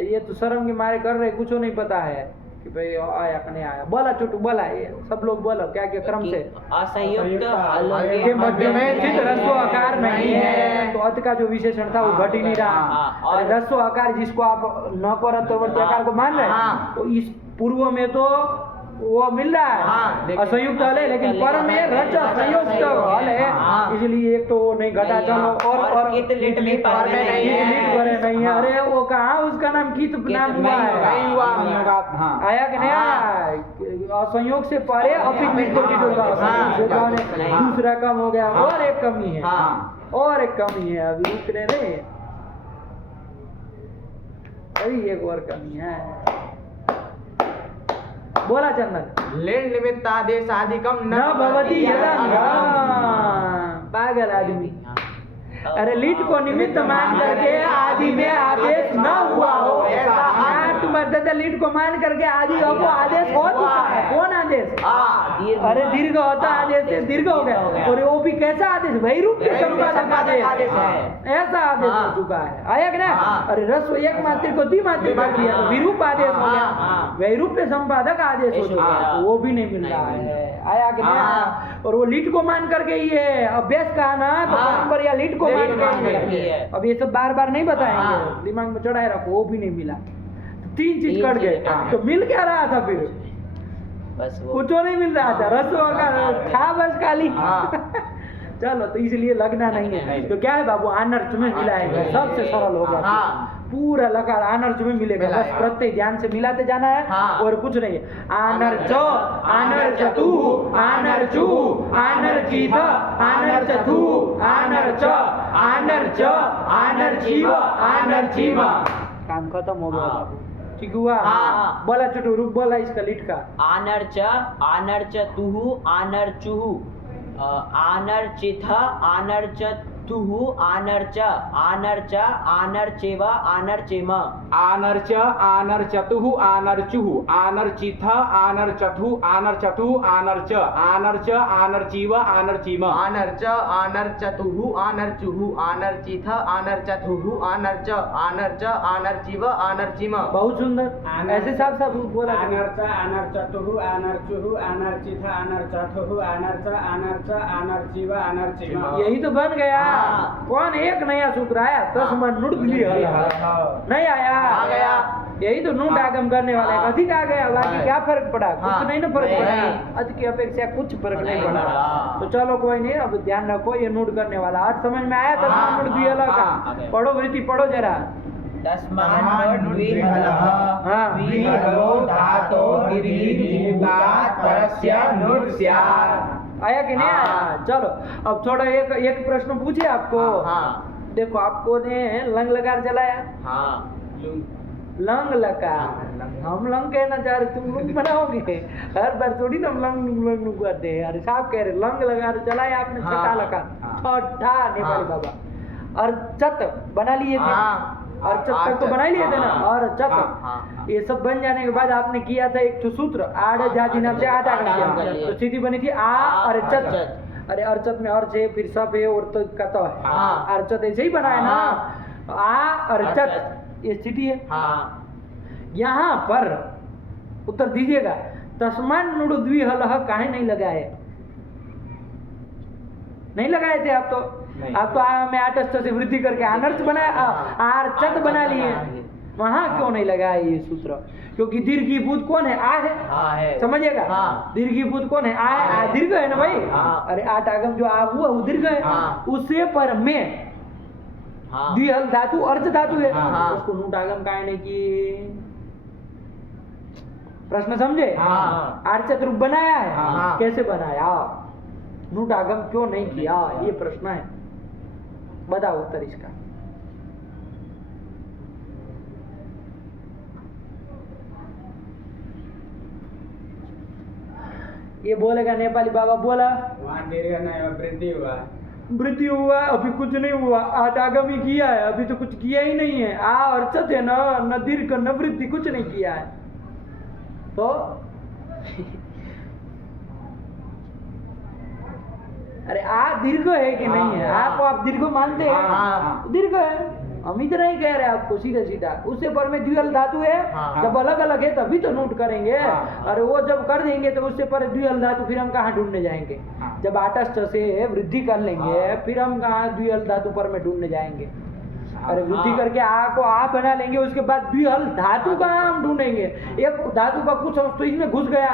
ये तो शर्म के मारे कर रहे, कुछ नहीं पता है कि भाई आया कि नहीं आया। बोला चुटू बोला, ये सब लोग बोलो क्या क्या क्रम से। असंयुक्त हलों के मध्य में स्थित ह्रस्व आकार नहीं है, तो अत का जो विशेषण था वो घट ही नहीं रहा। और ह्रस्व आकार जिसको आप न को रत्वर्ती आकार को मान रहे हैं, तो इस पूर्व में तो वो मिल रहा है असंयुक्त हल है, लेकिन पर में रच संयुक्त हल है, इसलिए एक तो वो नहीं घटा। चलो और लिट में पर में नहीं है। अरे वो कहाँ उसका नाम कित नाम हुआ है, नहीं हुआ, आया कि नहीं आया? असंयोग से परे अपित मिट को दूसरा कम हो गया। और एक कमी है, और एक कमी है, अभी रुक रहे रे, अभी एक और कमी है। बोला चंदन। लिट निमित्तादेशादिकम न भवति पागल आदमी। अरे लिट को निमित्त मान करके आदि में आदेश न हुआ हो, तुम्हारे लिट को मान करके आदि को आदेश हो चुका है। कौन आदेश? अरे दीर्घ होता आदेश से दीर्घ हो गया। और वो भी कैसा आदेश? वही रूप के संपादक आदेश है, ऐसा आदेश हो चुका है। आया कि ना? अरे रस्व एक मात्र को द्विमात्रिक कर दिया तो विरूप आदेश हो गया, वही रूप के संपादक आदेश हो चुका है, वो भी नहीं मिल रहा है। आया कि नहीं? और वो लीट को मान करके ये अभ्यास कहा ना, तो परंपरा लीट को मान करके, अब ये सब बार बार नहीं बताएंगे, दिमाग में चढ़ाए रखो, वो भी नहीं मिला। तीन चीज कट गए, तो मिल क्या रहा था फिर? बस कुछ नहीं मिल रहा था, रसों का था बस खाली। चलो तो इसलिए लगना नहीं है। तो क्या है बाबू, आनर्थ में मिलाएंगे, सबसे सरल होगा। पूरा लगा आनर्थ में मिलेगा, बस प्रत्यय ध्यान से मिलाते जाना है और कुछ नहीं है। आनर्च, आनर्चतु, आनर्चु, आनर्चित, आनर्चतु, आनर्च, आनर्च, आनर्चीव, आनर्चीव। काम खत्म हो गया बाबू, ठीक हुआ? बोला चुटू, रुक बोला इसका लिट का। आनर्च, आनर्चतुहु, आनर्चुहु, आनर्चिथ, आनर्चतुहु, आनर्च, आनर्च, आनर्चेव, आनर्चेम। आनर्च, आनर्चतुः, आनर्चुः, आनर्चिथ, आनर्चथु, आनर्चतु, आनर्च, आनर्च, आनर्चीव, आनर्चीम। आनर्च, आनर्चतुः, आनर्चुः, आनर्चिथ, आनर्चथुः, आनर्च, आनर्च, आनर्चीव, आनर्चीम। बहुत सुंदर, ऐसे साफ साफ बोला। आनर्च, आनर्चतुः, आनर्चुः, आनर्चिथ, आनर्चथुः, आनर्च, आनर्च, आनर्चीव, आनर्चीम। यही तो बन गया। कौन एक नया सूत्र आया? तस्मात् नुट भी नहीं आया, आ गया। यही तो नूट आगम करने वाला है। अधिक आ गया, बाकी क्या फर्क पड़ा? कुछ नहीं ना फर्क पड़ा, अधिक की अपेक्षा कुछ फर्क नहीं पड़ा। तो चलो कोई नहीं, अब ध्यान रखो, ये नोट करने वाला आज समझ में आया। तस्मात् नुट भी का पढ़ो, वृत्ति पढ़ो जरा। तस्मात् नुट्विहलः द्विहलो धातो दीर्घीभूतात् परस्य नुट् स्यात्। आया कि नहीं आया? चलो अब थोड़ा एक प्रश्न पूछे आपको। देखो आपको ने लंग लकार चलाया, लंग लकार, हम लंग कहना चाह रहे, तुम लंग बनाओगे? हर बार थोड़ी ना लंग लंग करते हैं। अरे साहब कह रहे लंग लकार चलाया आपने, छठा लकार, छठा नेपाली बाबा। और चत बना लिए थे, और चत तक तो बना ही लिए थे ना। और चत ये सब बन जाने के बाद आपने किया था एक सूत्र, आड़ जाति नाम से आधा कर दिया, तो स्थिति बनी थी आ और चत। अरे अर्चत में अर्च है, फिर सब है, और तो कत है। अर्चत ऐसे ही बनाया ना, आ और चत, ये स्थिति है। यहाँ पर उत्तर दीजिएगा, तस्मात् नुट द्विहलः काहे नहीं लगाए? नहीं लगाए थे आप तो। आप तो में आटस्थ से वृद्धि करके अनर्थ बनाया, आर्चत बना लिए। वहां क्यों नहीं लगाया ये सूत्र? क्योंकि दीर्घीभूत कौन है? आ है, समझिएगा। दीर्घीभूत कौन है? आ है, आ दीर्घ है ना भाई। अरे आठ आगम जो आ हुआ वो दीर्घ है, उससे पर में द्विहल धातु अर्थ धातु है, उसको नूट आगम काहे नहीं किए? प्रश्न समझे? आर्चत रूप बनाया है, कैसे बनाया? नूट आगम क्यों नहीं किया? ये प्रश्न है, बताओ उत्तर इसका। ये बोलेगा नेपाली बाबा, बोला वहाँ दीर्घ नहीं वृद्धि हुआ। वृद्धि हुआ अभी कुछ नहीं हुआ, आठ आगामी किया है अभी तो कुछ किया ही नहीं है। आ अर्चत है न दीर्घ न वृद्धि, कुछ नहीं किया है। तो अरे आ दीर्घ है कि नहीं है? आपको आप दीर्घ मानते हैं? हाँ। दीर्घ है, हम इतना ही कह रहे हैं आपको सीधा सीधा। उससे पर में द्विअल धातु है, जब अलग अलग है तभी तो नोट करेंगे। अरे वो जब कर देंगे तो उससे पर द्विअल धातु फिर हम कहाँ ढूंढने जाएंगे? जब आटस्थ से वृद्धि कर लेंगे फिर हम कहाँ द्विअल धातु पर में ढूंढने जाएंगे? अरे वृद्धि करके आ को आ बना लेंगे, उसके बाद द्विअल धातु का हम ढूंढेंगे। एक धातु का कुछ अंश तो इसमें घुस गया,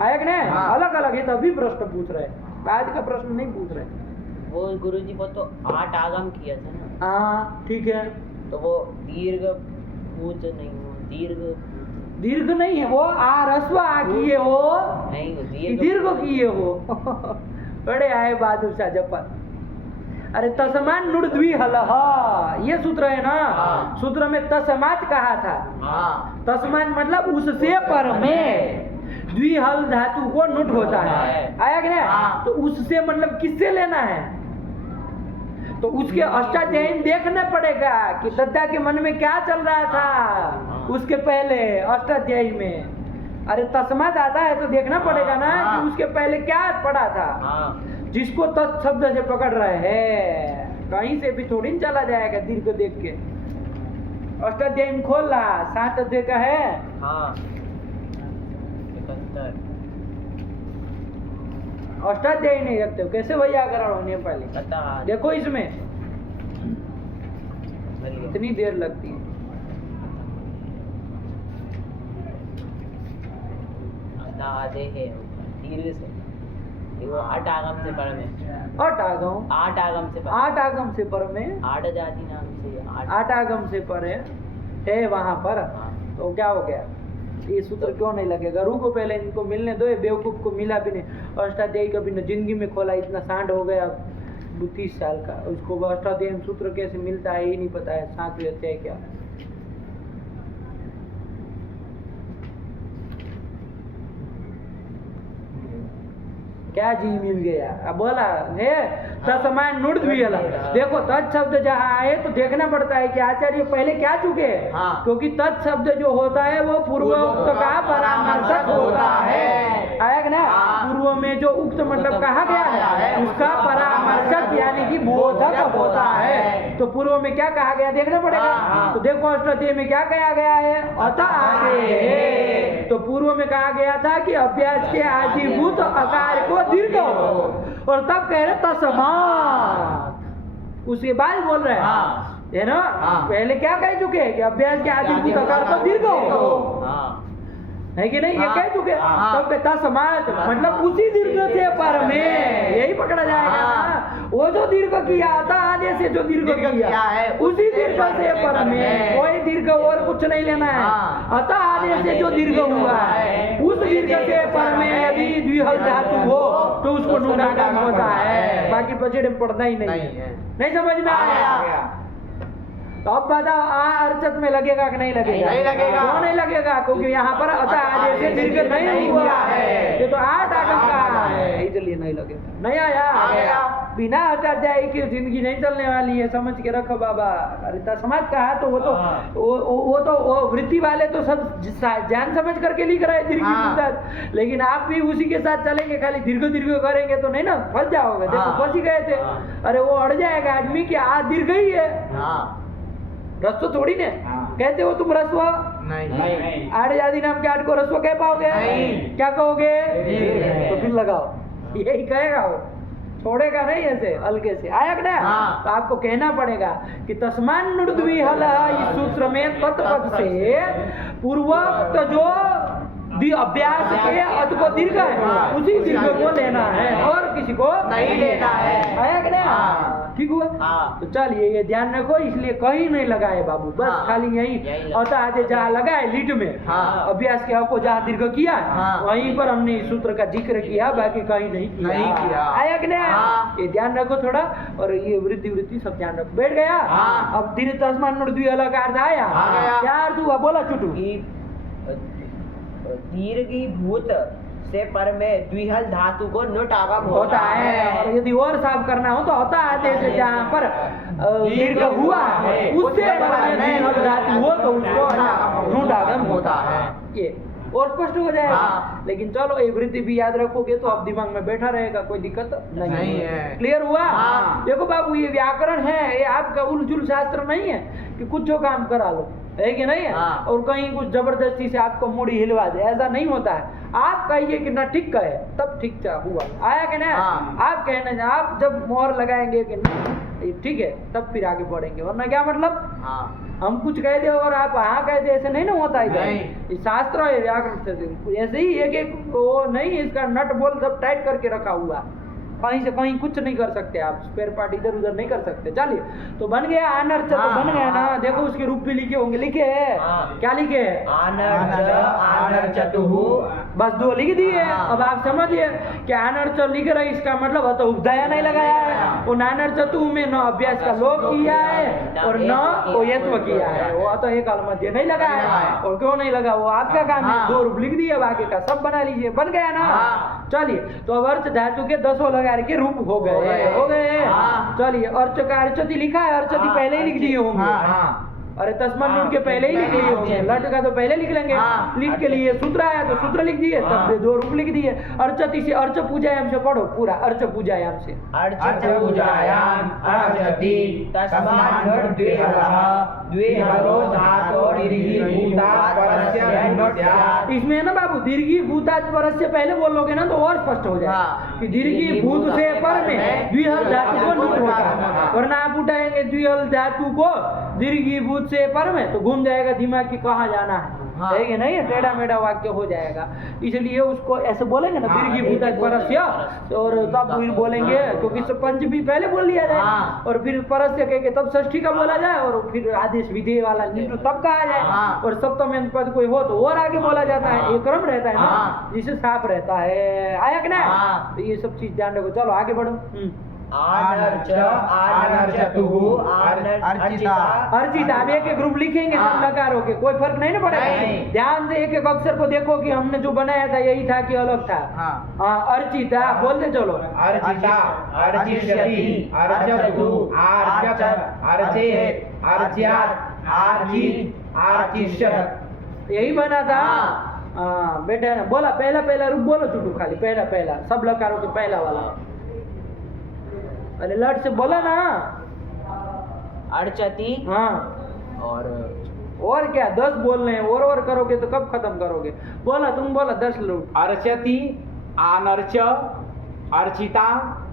आया कि नहीं? अलग अलग है तभी प्रश्न पूछ रहे हैं, आज का प्रश्न नहीं पूछ रहे। वो गुरुजी वो तो 8 आगम किया था ना। हाँ ठीक है, तो वो दीर्घ भूत नहीं हो, दीर्घ नहीं है वो, आ रस्व आ किए हो, नहीं हो दीर्घ किए हो। बड़े आए बहादुर शाह जपन। अरे तस्मान नुड़ द्विहल, ये सूत्र है ना। सूत्र में तस्मात कहा था, तस्मान मतलब उससे पर में द्विहल धातु को नुट होता है, आया कि नहीं? तो उससे मतलब किससे लेना है? तो उसके अष्टाध्यायी देखना पड़ेगा कि दद्दा के मन में क्या चल रहा था उसके पहले अष्टाध्यायी में। अरे तस्मात आता है तो देखना पड़ेगा ना कि उसके पहले क्या पढ़ा था। जिसको तत्शब्द से पकड़ रहे हैं कहीं से भी थोड़ी न चला जाएगा दीर्घ देख के। अष्टाध्यायी में खोल रहा 7 अध्याय का है। अष्टाध्यायी नहीं रखते हो कैसे वैयाकरण होने पहले? देखो इसमें इतनी देर लगती है। आधे है दीर्घ से, वो 8 आगम से पर में, 8 आगम, 8 आगम से पर, 8 आगम से पर में, 8 जाति नाम से 8 आगम से पर है वहां पर। तो क्या हो गया? ये सूत्र क्यों नहीं लगेगा? रुको पहले इनको मिलने दो, ये बेवकूफ को मिला भी नहीं। अष्टाध्यायी कभी न जिंदगी में खोला, इतना सांड हो गया 30 साल का, उसको अष्टाध्यायी में सूत्र कैसे मिलता है ये नहीं पता है। 7वें अध्याय क्या है? क्या जी मिल गया? अब बोला है तस्मान नुड़ द्विहल। देखो तत् शब्द जहाँ आए तो देखना पड़ता है कि आचार्य पहले क्या चुके, क्योंकि तत् शब्द जो होता है वो पूर्वोक्त का परामर्शक होता है, आया कि ना? पूर्व में जो उक्त मतलब कहा गया है उसका परामर्शक यानी कि बोधक होता है। तो पूर्व में क्या कहा गया देखना पड़ेगा। तो देखो अष्टाध्यायी में क्या कहा गया है? अतः आगे। तो पूर्व में कहा गया था कि अभ्यास के आदिभूत आकार को दीर्घ हो, और तब कह रहे तस्मात्, उसके बाद बोल रहे हैं है ना। पहले क्या कह चुके हैं कि अभ्यास के आदिभूत आकार को दीर्घ हो, है कि नहीं? ये कह चुके। तब तस्मात् मतलब उसी दीर्घ से पर में, यही पकड़ा जाएगा ना। वो जो दीर्घ किया था आधे से जो दीर्घ किया है उसी दीर्घ से पर में, कोई दीर्घ और कुछ नहीं लेना है। अतः आधे से जो दीर्घ हुआ है उस दीर्घ के पर में यदि द्विहल धातु हो तो उसको नुडागम होता है। बाकी पछेड़े पढ़ना ही नहीं समझ में आया? तो अब बताओ आ अर्चत में लगेगा कि नहीं लगेगा? नहीं लगेगा। क्यों नहीं लगेगा? क्योंकि यहाँ पर अतः आधे से दीर्घ नहीं हुआ है, ये तो 8 आगम का है, इसलिए नहीं लगेगा। नहीं आया? बिना अष्टाध्यायी की जिंदगी नहीं चलने वाली है, समझ के रखो बाबा। अरे तस्मात् कहा तो वो तो वृत्ति वाले तो सब जान समझ करके लिख रहे हैं दीर्घ मुद्दत, लेकिन आप भी उसी के साथ चलेंगे, खाली दीर्घ दीर्घ करेंगे तो नहीं ना, फंस जाओगे। देखो फंस ही गए थे। अरे वो अड़ जाएगा आदमी की आ दीर्घ ही है, रस्व थोड़ी ने कहते हो तुम रस्व नहीं। आड़े जाति नाम के 8 को रस्व कह पाओगे? क्या कहोगे? तो फिर लगाओ, यही कहेगा वो, छोड़ेगा नहीं ऐसे हल्के से, आया कि नहीं? तो आपको कहना पड़ेगा कि तस्मान नुड़ द्विहल, इस सूत्र में तत्पद से पूर्वोक्त जो अभ्यास के अत को दीर्घ है उसी दीर्घ को लेना है और किसी को नहीं लेना है, आया कि नहीं? ठीक हुआ? तो चलिए ये ध्यान रखो, इसलिए कहीं नहीं लगाए बाबू, बस खाली यही अतः आधे जहाँ लगाए लीट में अभ्यास के को जहाँ दीर्घ किया वहीं पर हमने इस सूत्र का जिक्र किया, बाकी कहीं नहीं किया। आया कि नहीं? ये ध्यान रखो थोड़ा, और ये वृद्धि सब ध्यान रखो। बैठ गया? अब धीरे तस्मान नुड़ द्विहल का अर्थ आया? क्या अर्थ हुआ? बोला चुटू। दीर्घीभूत से पर में द्विहल धातु को नुट आगम होता है। और यदि और साफ करना हो तो होता है जैसे जहाँ पर दीर्घ हुआ है उससे पर में द्विहल धातु हो तो उसको नुट आगम होता है। ये और स्पष्ट हो जाएगा। हाँ। लेकिन चलो ये वृत्ति भी याद रखोगे तो अब दिमाग में बैठा रहेगा, कोई दिक्कत नहीं है। क्लियर हुआ? हाँ। देखो बाबू ये व्याकरण है, ये आपका उलझुल शास्त्र नहीं है कि कुछ जो काम करा लो, है कि नहीं है? हाँ। और कहीं कुछ जबरदस्ती से आपको मुड़ी हिलवा दे, ऐसा नहीं होता है। आप कहिए कि ना ठीक कहे तब ठीक हुआ, आया कि नहीं? हाँ। आप कहना, आप जब मोहर लगाएंगे कि नहीं ठीक है तब फिर आगे बढ़ेंगे, वरना क्या मतलब हाँ। हम कुछ कह दे और आप हाँ कह दे, ऐसे नहीं ना होता है। नहीं। ये शास्त्र है व्याकरण से ऐसे ही एक एक वो नहीं, इसका नट बोल सब टाइट करके रखा हुआ, कहीं से कहीं कुछ नहीं कर सकते आप, स्पेयर पार्ट इधर उधर नहीं कर सकते। चलिए तो बन गया अनर्च, तो बन गया ना। देखो उसके रूप भी लिखे होंगे, लिखे है क्या लिखे है? अनर्चतुः। बस दो लिख दिए। हाँ। अब आप समझिए कि अनर्च लिख रहे, इसका मतलब तो उपदया नहीं लगाया है, वो नानर्चतु में न अभ्यास का लोप किया है और न ओयत्व किया है, वो तो एक मध्य नहीं लगा है। और क्यों नहीं लगा, वो आपका काम है। हाँ। दो रूप लिख दिए, बाकी का सब बना लीजिए, बन गया ना। हाँ। चलिए तो अब अर्च धातु के 10 लगा के रूप हो गए। हाँ। चलिए अर्च का अर्चति लिखा है, अर्चति पहले ही लिख दिए होंगे। हाँ। अरे तस्मन लूट के पहले ही लिख लिए होंगे, लट का तो पहले लिख लेंगे। हाँ। लिट के लिए सूत्र आया तो सूत्र लिख दिए, तब दो रूप लिख दिए। अर्चति से अर्च पूजायाम से पढ़ो पूरा, अर्च पूजायाम से। अर्चपूजायाम् अर्चति तस्मात् नुट् द्विहलः द्विहलो धातोर्दीर्घीभूतात् परस्य नुट् स्यात्। इसमें है ना बाबू, दीर्घीभूतात् परस्य पहले बोलोगे ना तो और स्पष्ट हो जाए हाँ। कि दीर्घीभूत से पर में द्विहल धातु को नुट होता है, वरना आप उठाएंगे द्विहल धातु को दीर्घीभूत से पर में तो घूम जाएगा दिमाग की कहाँ जाना है। हाँ। है कि नहीं? टेढ़ा मेढ़ा वाक्य हो जाएगा, इसलिए उसको ऐसे बोलेंगे ना दीर्घीभूतात् परस्य, और तब फिर बोलेंगे क्योंकि पंचमी पहले बोल लिया जाए। हाँ। और फिर परस्य कह के तब षष्ठी का बोला जाए, और फिर आदेश विधेय वाला निंटू तब कहा जाए। हाँ। और सप्तम अंत पद कोई हो तो और आगे बोला जाता है, ये क्रम रहता है ना, हाँ। जिसे साफ रहता है। आया कि नहीं? हाँ। तो ये सब चीज ध्यान रखो। चलो आगे बढ़ो। आनर्च आनर्चतुः अर्चिता। अर्चित आप एक एक ग्रुप लिखेंगे सब हाँ। लकारों के, कोई फर्क नहीं ना पड़ेगा। नहीं। ध्यान से एक एक अक्षर को देखो कि हमने जो बनाया था यही था कि अलग था। हाँ। अर्चिता बोलते चलो। अर्चिता अर्चिष्यति अर्चतु आर्चत अर्चेत अर्च्यात् आर्चित आर्चिष्यत्, यही बना था। हाँ। हाँ बेटा ना बोला, पहला रूप बोलो चुटू, खाली पहला सब लकारों के पहला वाला। अरे लट से बोला ना। अर्चति हाँ और क्या 10 बोलने हैं, और करोगे तो कब खत्म करोगे? बोला तुम, बोला 10 लोग। अर्चति आनर्च अर्चिता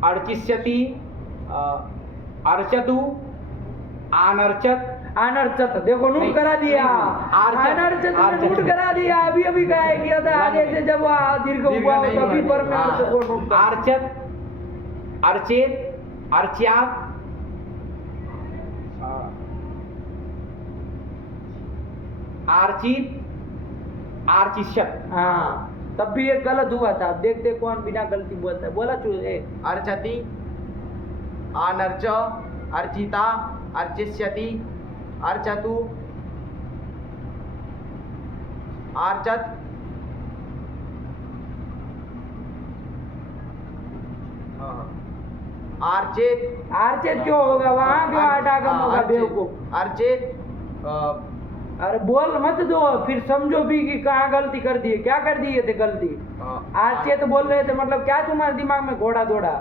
अर्चिष्यति अर्चतु आनर्चत अनर्चत देखो नोट करा दिया, अनर्चत में नोट करा दिया। अभी क्या किया था, आगे से जब दीर्घ हुआ हो तभी पर में उसको नोट कर। अर्चत अर्चेत अर्च्यात् आर्चित आर्चिष्यत्। हाँ तब भी एक गलत हुआ था, देखते कौन बिना गलती बोलता है। बोला चूहे अर्चति आनर्च अर्चिता अर्चिष्यति अर्चतु आर्चत आर्चेत। आर्चेत क्यों होगा, वहाँ क्यों आटागम होगा बेवकूफ? अर्चेत। अरे बोल मत दो, फिर समझो भी कि कहाँ गलती कर दी है, क्या कर दिए थे गलती। आर्चेत बोल रहे थे, मतलब क्या तुम्हारे दिमाग में घोड़ा दौड़ा?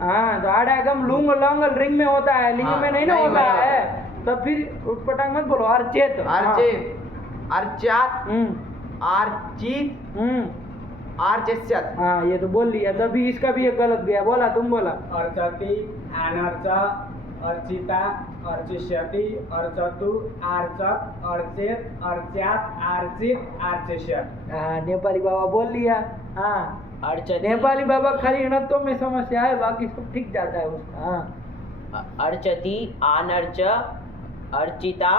हाँ तो आडागम लूंग लौंगल रिंग में होता है, लिंग में नहीं ना नहीं होता होता है। तो फिर उठपटांग मत बोलो। अर्चेत अर्चेत अर्च्यात् आर्चित आर्चिष्यत्। हाँ ये तो बोल लिया, तभी इसका भी एक गलत गया। बोला तुम, बोला अर्चति अनर्च अर्चिता अर्चिष्यति अर्चतु आर्चत अर्चेत अर्च्यात् आर्चित आर्चिष्यत्। हाँ नेपाली बाबा बोल लिया। हाँ अर्चति नेपाली बाबा खाली णत्व में समस्या है, बाकी सब ठीक जाता है उसका। हाँ अर्चति आनर्च अर्चिता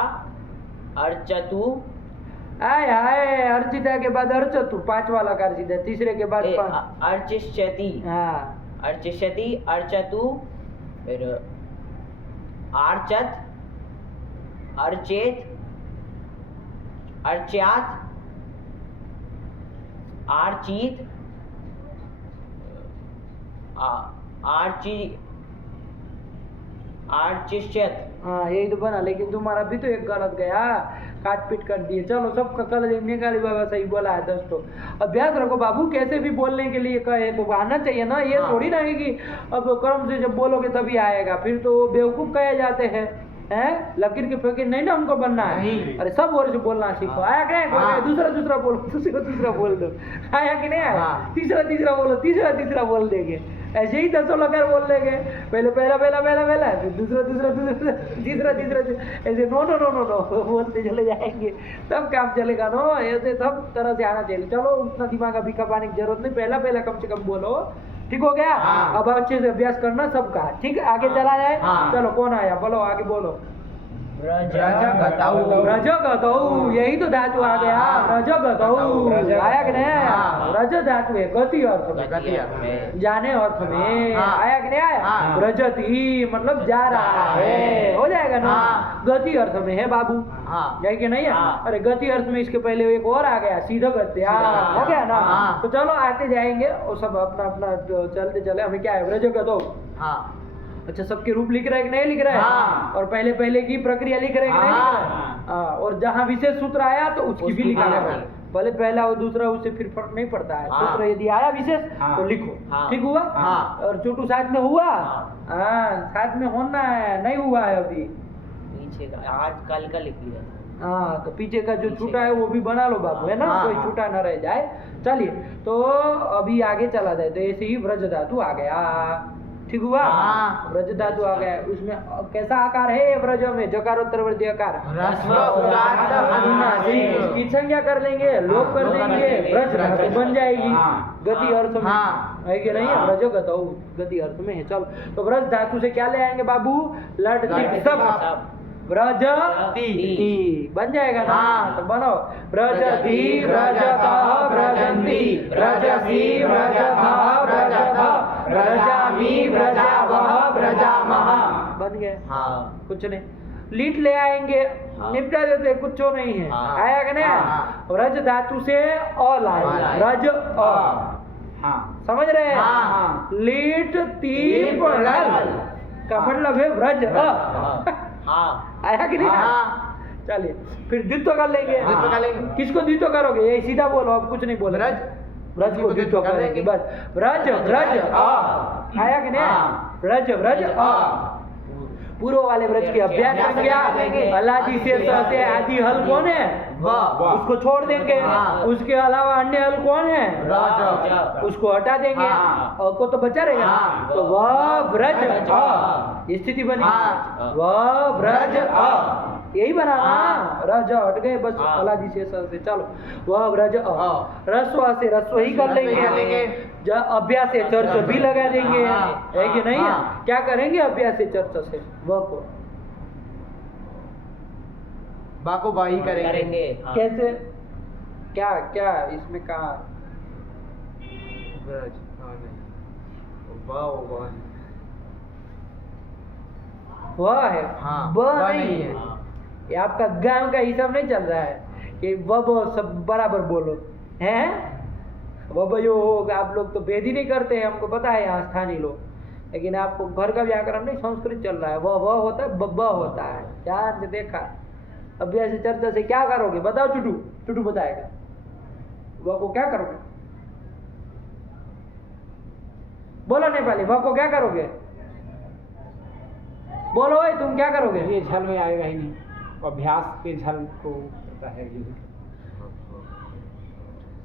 अर्चतु आय हाय, अर्चिता के बाद अर्चतु, 5 वाला का अर्चिता, तीसरे के बाद 5। अर्चिष्यति हाँ अर्चिष्यति अर्चतु, फिर आर्चत अर्चेत अर्च्यात् आर्चित आर्चिष्यत। हाँ यही तो बना, लेकिन तुम्हारा भी तो एक गलत गया, काट पीट कर दिए। चलो सबका कल निकाली बाबा सही बोला है 10 तो। अभ्यास रखो बाबू, कैसे भी बोलने के लिए कहे तो आना चाहिए ना, ये थोड़ी ना है कि अब कर्म से जब बोलोगे तभी आएगा, फिर तो बेवकूफ कहे जाते हैं। लकीर के फकीर नहीं ना हमको बनना है। अरे सब ओर से बोलना सीखो। आया कि नहीं? दूसरा बोलो, तीसरा बोल दो। आया कि नहीं आया? तीसरा बोलो, तीसरा बोल देंगे। ऐसे ही 10 लगाकर बोल देंगे। पहले पहला, फिर दूसरा, तीसरा, ऐसे नो बोलते चले जाएंगे, तब काम चलेगा। नो ऐसे सब तरह से आना चाहिए। चलो उतना दिमाग अभी खपाने की जरूरत नहीं, पहला कम से कम बोलो। ठीक हो गया? अब अच्छे से अभ्यास करना सबका। ठीक, आगे चला जाए। चलो कौन आया? बोलो, आगे बोलो। रजगतौ, यही तो धातु आ गया। रजगतौ आया कि नहीं आया? रज धातु है गति अर्थ में, जाने अर्थ में। आया कि नहीं आया? रजती मतलब जा रहा है, हो जाएगा ना? गति अर्थ में है बाबू, है कि नहीं है? अरे गति अर्थ में इसके पहले एक और आ गया, सीधा गत्या, हो गया ना? तो चलो आते जाएंगे और सब अपना अपना चलते चले। हमें क्या है? रजगतौ। अच्छा, सबके रूप लिख रहा है कि नहीं लिख रहा है? और पहले की प्रक्रिया लिख रहे हैं कि नहीं लिख रहा है? और जहाँ विशेष सूत्र आया तो उसकी भी लिखा है। भले पहला और दूसरा, उससे फिर फर्क नहीं पड़ता है। सूत्र यदि आया विशेष तो लिखो। ठीक हुआ? और छोटू साथ में हुआ? साथ में होना है, नहीं हुआ है अभी। पीछे का आज कल का लिख लिया। तो पीछे का जो छूटा है वो भी बना लो बाबू, है ना? कोई छूटा न रह जाए। चलिए, तो अभी आगे चला जाए। तो ऐसे ही व्रज धातु आ गया। ठीक हुआ? व्रज धातु आ गया। उसमें कैसा आकार है व्रज में? जकारोत्तरवर्ती आकार, इसकी संज्ञा कर लेंगे, लोप कर देंगे, व्रज धातु बन जाएगी। गति अर्थ में है कि नहीं? व्रज गतौ गति अर्थ में है। चलो, तो व्रज धातु से क्या ले आएंगे बाबू? लट सब व्रजति बन जाएगा ना? तो बनाओ। व्रजति, व्रजतः, व्रजन्ति, व्रजसि, व्रजतः, व्रजतः, व्रजामि, व्रजावः, व्रजामः। बन गए। कुछ नहीं, लीट ले आएंगे, निपटा देते, कुछ नहीं है। आया कि नहीं? व्रज धातु से अ लाए, व्रज अ। समझ रहे हैं? लीट तीप लल का मतलब है व्रज अ। आया कि नहीं? चलिए, फिर द्वित्व कर लेंगे। किसको द्वित्व करोगे? ये सीधा बोलो, अब कुछ नहीं बोलो। व्रज को द्वित्व करेंगे बस। व्रज अ। आया कि नहीं? व्रज अ। पूर्व वाले व्रज की अभ्यास संज्ञा अलादि से आदि हल कौन है? उसको छोड़ देंगे। उसके अलावा अन्य हल कौन है? उसको हटा देंगे। और को तो बचा रहेगा। तो वह व्रज अ, स्थिति बनी। वह व्रज अ, यही बना ना? रज हट गए बस, अलादि से। चलो, वह व्रज अ। रस्व से रस्व ही कर लेंगे। अभ्यास से चर्च भी लगा देंगे, है कि नहीं? क्या करेंगे अभ्यास से चर्च से? वह को बाको बाही करेंगे। कैसे? क्या इसमें कहा? वह है, ब नहीं है। ये आपका गांव का हिसाब नहीं चल रहा है कि वब सब बराबर बोलो, हैं? वब यो आप लोग तो भेद ही नहीं करते हैं, हमको पता है यहाँ स्थानीय लोग। लेकिन आपको घर का व्याकरण नहीं, संस्कृत चल रहा है। वह होता है, ब होता है। ध्यान से देखा। अभ्यास चर्चा से क्या करोगे? बताओ। चुटू बताएगा। वह को क्या करोगे? बोलो नेपाली, वह को क्या करोगे? बोलो भाई, तुम क्या करोगे? ये झल में आएगा ही नहीं। अभ्यास के झल को पता है।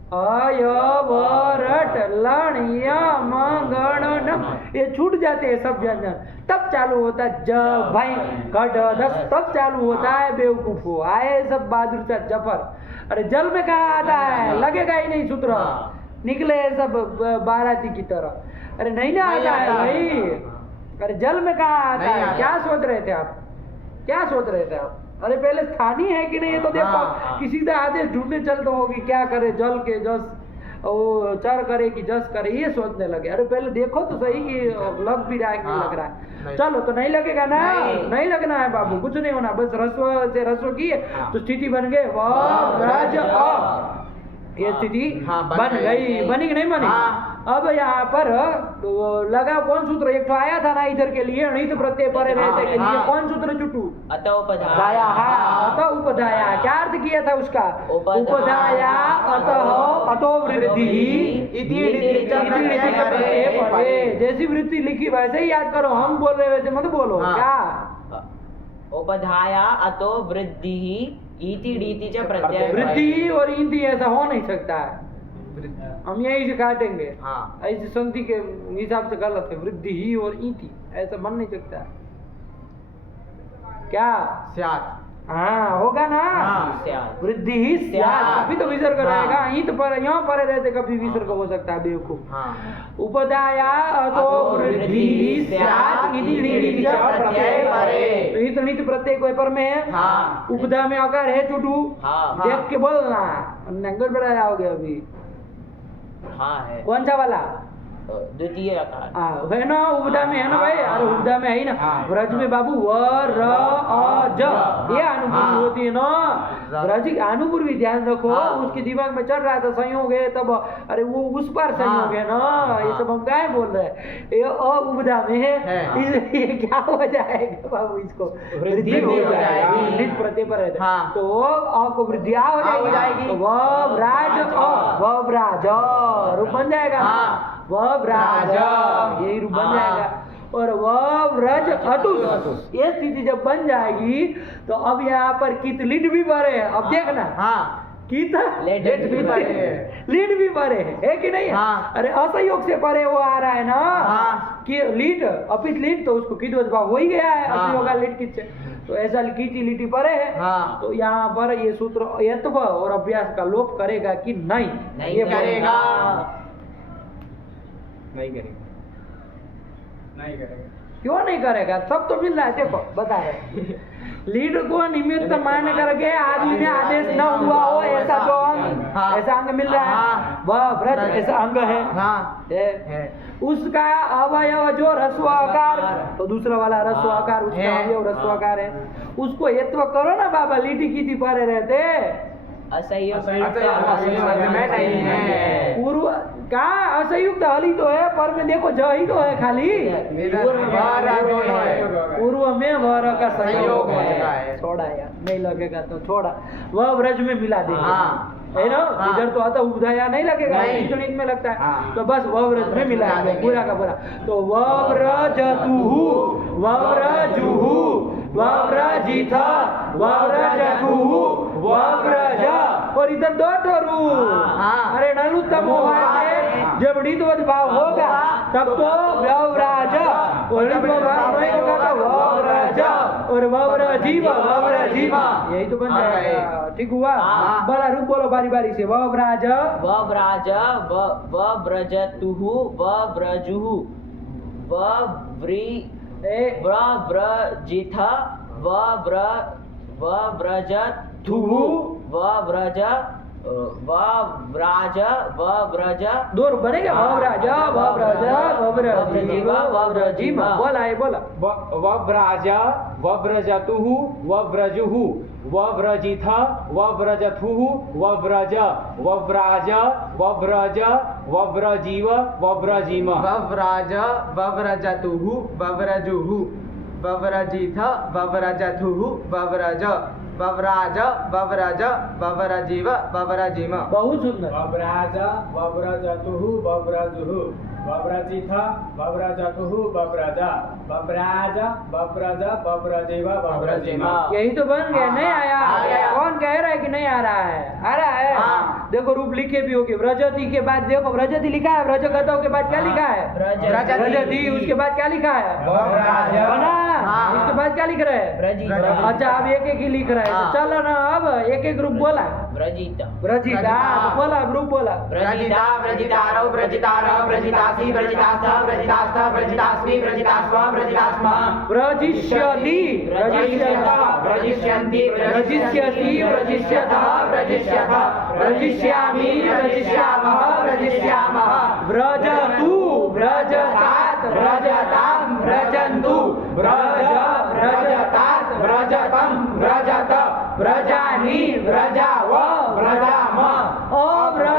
अय वरट लण यम गण न, ये छूट जाते हैं सब व्यंजन। तब चालू होता है ज भाई कट दस, तब चालू होता है बेवकूफो। आए सब बहादुर सा जफर। अरे जल में कहाँ आता है? लगेगा ही नहीं सूत्र। निकले सब बाराती की तरह। अरे नहीं ना आता है भाई। अरे जल में कहाँ आता है? क्या सोच रहे थे आप? क्या सोच रहे थे आप? अरे पहले स्थानीय है कि नहीं ये तो देखो। किसी का आदेश ढूंढने चलते होगी, क्या करे? जल के जस वो चर करे कि जस करे, ये सोचने लगे। अरे पहले देखो तो सही कि लग भी रहा है कि लग रहा है। चलो, तो नहीं लगेगा ना? नहीं लगना है बाबू, कुछ नहीं होना। बस रस्व से रस्व की तो स्थिति बन गए। व्रज अ, ये स्थिति हाँ, बन गई, बनी कि नहीं बनी? हाँ। अब यहाँ पर लगा कौन सूत्र? एक तो आया था ना इधर के लिए, नहीं तो प्रत्यय परे रहते के लिए हाँ। कौन सूत्र चुटू? अतोपधाया अतः उपधाया। क्या अर्थ किया था उसका? उपधाया। उपधाया अतः अतो वृद्धि इति वृद्धि च प्रत्यय प्रत्यय परे। परे। जैसी वृत्ति लिखी वैसे ही याद करो, हम बोल रहे वैसे मत बोलो। हाँ। क्या? उपधाया अतो वृद्धि इति रीति च प्रत्यय वृद्धि और इंति ऐसा हो नहीं सकता है, हम यहीं से काटेंगे। हाँ। ऐसे संधि के हिसाब से गलत है, वृद्धि ही और ईति ऐसा बन नहीं सकता। क्या? स्यात्। हाँ होगा ना। हाँ। स्यात्। वृद्धि ही स्यात्, कभी तो विसर्ग रहेगा। ईत पर यहाँ पर रहते कभी विसर्ग हो सकता है, बेवकूफ। हाँ। उपदाया अतो वृद्धि स्यात् इति नीति च प्रत्यय परे। ईत नीति प्रत्यय कोई पर में है। हाँ। उपदा में आकार है चुटू, हाँ। देख के बोलना, नंगल बढ़ा जाओगे अभी। हाँ है। कौन सा वाला? द्वितीय आकार है ना, उपदा में है ना भाई। अरे उपदा में है ही ना। व्रज में बाबू व र अ ज ये अनुपूर्वी होती है ना। व्रज की अनुपूर्वी ध्यान रखो, उसके दिमाग में चढ़ रहा था संयोग है तब, अरे वो उस पर संयोग है ना। ये सब हम क्या बोल रहे हैं? ये अ उपदा में है, इसलिए क्या हो जाएगा बाबू? इसको वृद्धि हो जाएगी, नित प्रत्यय पर रहता है तो अ को वृद्धि आ हो जाएगी। व व्राज अ व व्राज रूप बन जाएगा। व्रज यही रूप बन जाएगा। और व्रज अतुस ये स्थिति जब बन जाएगी तो अब यहाँ पर कित लीड भी परे है। अब देखना, कित लेट भी परे है, लीड भी परे है कि नहीं? अरे असहयोग से परे वो आ रहा है ना कि लीड अपित लीड, तो उसको कित भाव हो ही गया है। असहयोग लीड कित से, तो ऐसा कीति लीटी परे है। तो यहाँ पर ये सूत्र यत्व और अभ्यास का लोप करेगा कि नहीं? नहीं करेगा। नहीं करेगा। नहीं करेगा। क्यों नहीं करेगा? सब तो मिल रहा है, देखो बता रहे। लीड को निमित्त मान करके आदमी में आदेश न हुआ हो ऐसा जो अंग, ऐसा अंग मिल रहा है, वह व्रज ऐसा अंग है। उसका अवयव जो रस्वाकार, तो दूसरा वाला रस्वाकार, उसका अवयव रस्वाकार है, उसको यत्व करो ना बाबा। लीटी की परे रहते असंयुक्त में नहीं है। पूर्व का असंयुक्त हली तो है, पर में देखो ज ही तो है खाली। पूर्व में वर का संयोग है। छोड़ा यार, नहीं लगेगा तो छोड़ा। वह व्रज में मिला देंगे, है ना। इधर तो आता उपधाया नहीं लगेगा, गणित में लगता है। तो बस वह व्रज में मिला देंगे पूरा का पूरा। तो वव्रजतुहु वव्रजुहु वव्रजिथ वव्रजतुहु वव्रज। और इधर दो ठरू। अरे नलुत्तम जब ऋतुवत भाव होगा तब तो व्यवराज, और ऋतुवत भाव नहीं होगा तो वव्रज और वव्रजीव वव्रजीव, यही तो बन जाएगा। ठीक हुआ? बड़ा रूप बोलो बारी बारी से। वव्राज वव्राज वव्रजतुहु वव्रजुहु वव्रजिथ वव्रजतुहु वव्रज वव्राज वव्रज। दो रूप बनेगा। वव्राज वव्रज वव्रजीव वव्रजीव। बोला है, बोला। वव्राज वव्रजतुहु वव्रजुहु वव्रजिथ वव्रजथुहु वव्रज वव्राज वव्रज वव्रजीव वव्रजीम। वव्राज वव्रजतुहु वव्रजुहु वव्रजिथ वव्रजथुहु वव्रज वव्राज वव्रज वव्रजीव वव्रजीम। बहुत सुंदर। वव्राज वव्रजतुहु वव्रजुहु वव्रजिथ वव्रजतुहु वव्रज वव्राज वव्रज वव्रजीव वव्रजीम। यही तो बन गया। नहीं आया? कौन कह रहा है कि नहीं आ रहा है? आ रहा है। देखो रूप लिखे भी होगी। व्रजति के बाद देखो, व्रजति लिखा है, व्रजगतों के बाद क्या लिखा है? व्रजति। उसके बाद क्या लिखा है? बना। इसके बाद क्या लिख रहे हैं? अच्छा, अब एक एक ही लिख रहे हैं। चलो ना, अब एक एक रूप बोला। व्रजित व्रजिता बोला, रूप बोला। व्रजिता व्रजितारौ व्रजितारः व्रजितासि व्रजितास्तः व्रजितास्तः व्रजितास्मि व्रजितास्व व्रजितास्म। व्रजिष्यति व्रजिष्यतः व्रजिष्यन्ति व्रजिष्यति व्रजिष्यतः व्रजिष्यथ व्रजिष्यामि व्रजिष्यामः व्रजिष्यामः। व्रजतु व्रजतात व्रजतां व्रजन्तु व्रज व्रजतात व्रजतं व्रजत व्रजानि व्रजाव व्रजाम। अव्रज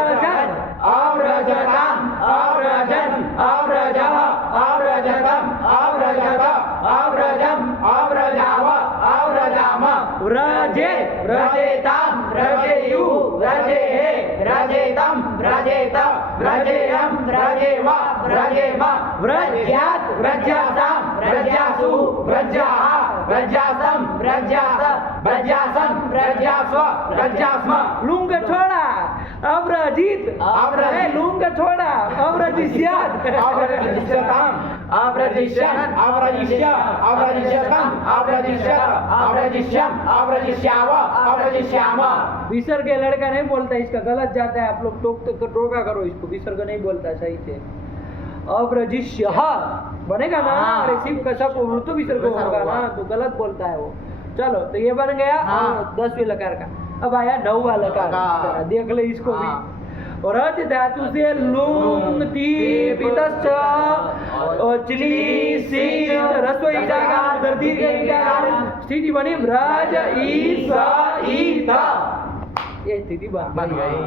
अव्रजतम अव्रजत अव्रजम अव्रजाव अव्रजाम व्रजे व्रजेताम व्रजेयु व्रजेहे व्रजेतम व्रजेत व्रजेयम व्रजेम व्रजेम व्रज्यात व्रज्यासाम व्रज्यासु व्रज्याः व्रज्यासम व्रज्यास व्रज्यासम व्रज्यास्व व्रज्यास्म लुंग छोड़ा अव्रजित अव्रजित। ए, लुंग छोड़ा अव्रजिष्यात अव्रजिष्यताम अव्रजिष्यन् अव्रजिष्य अव्रजिष्यतम अव्रजिष्यत अव्रजिष्यम अव्रजिष्याव अव्रजिष्याम विसर्ग लड़का नहीं बोलता, इसका गलत जाता है, आप लोग टोका करो इसको, विसर्ग नहीं बोलता सही से। अव्रजिष्य बनेगा ना, हाँ। अरे सिर्फ कसब तो विसर्ग होगा ना, तो गलत बोलता है वो। चलो तो ये बन गया हाँ। 10वें लकार का। अब आया 9वां लकार, लकार। जरा देख ले इसको हाँ। भी। और रज धातु से लुंग ती पितश्च चिली सिच रस्व ईडागार दर्दी ईडागार स्थिति बनी व्रज ई स्व ईत, ये स्थिति बन गई।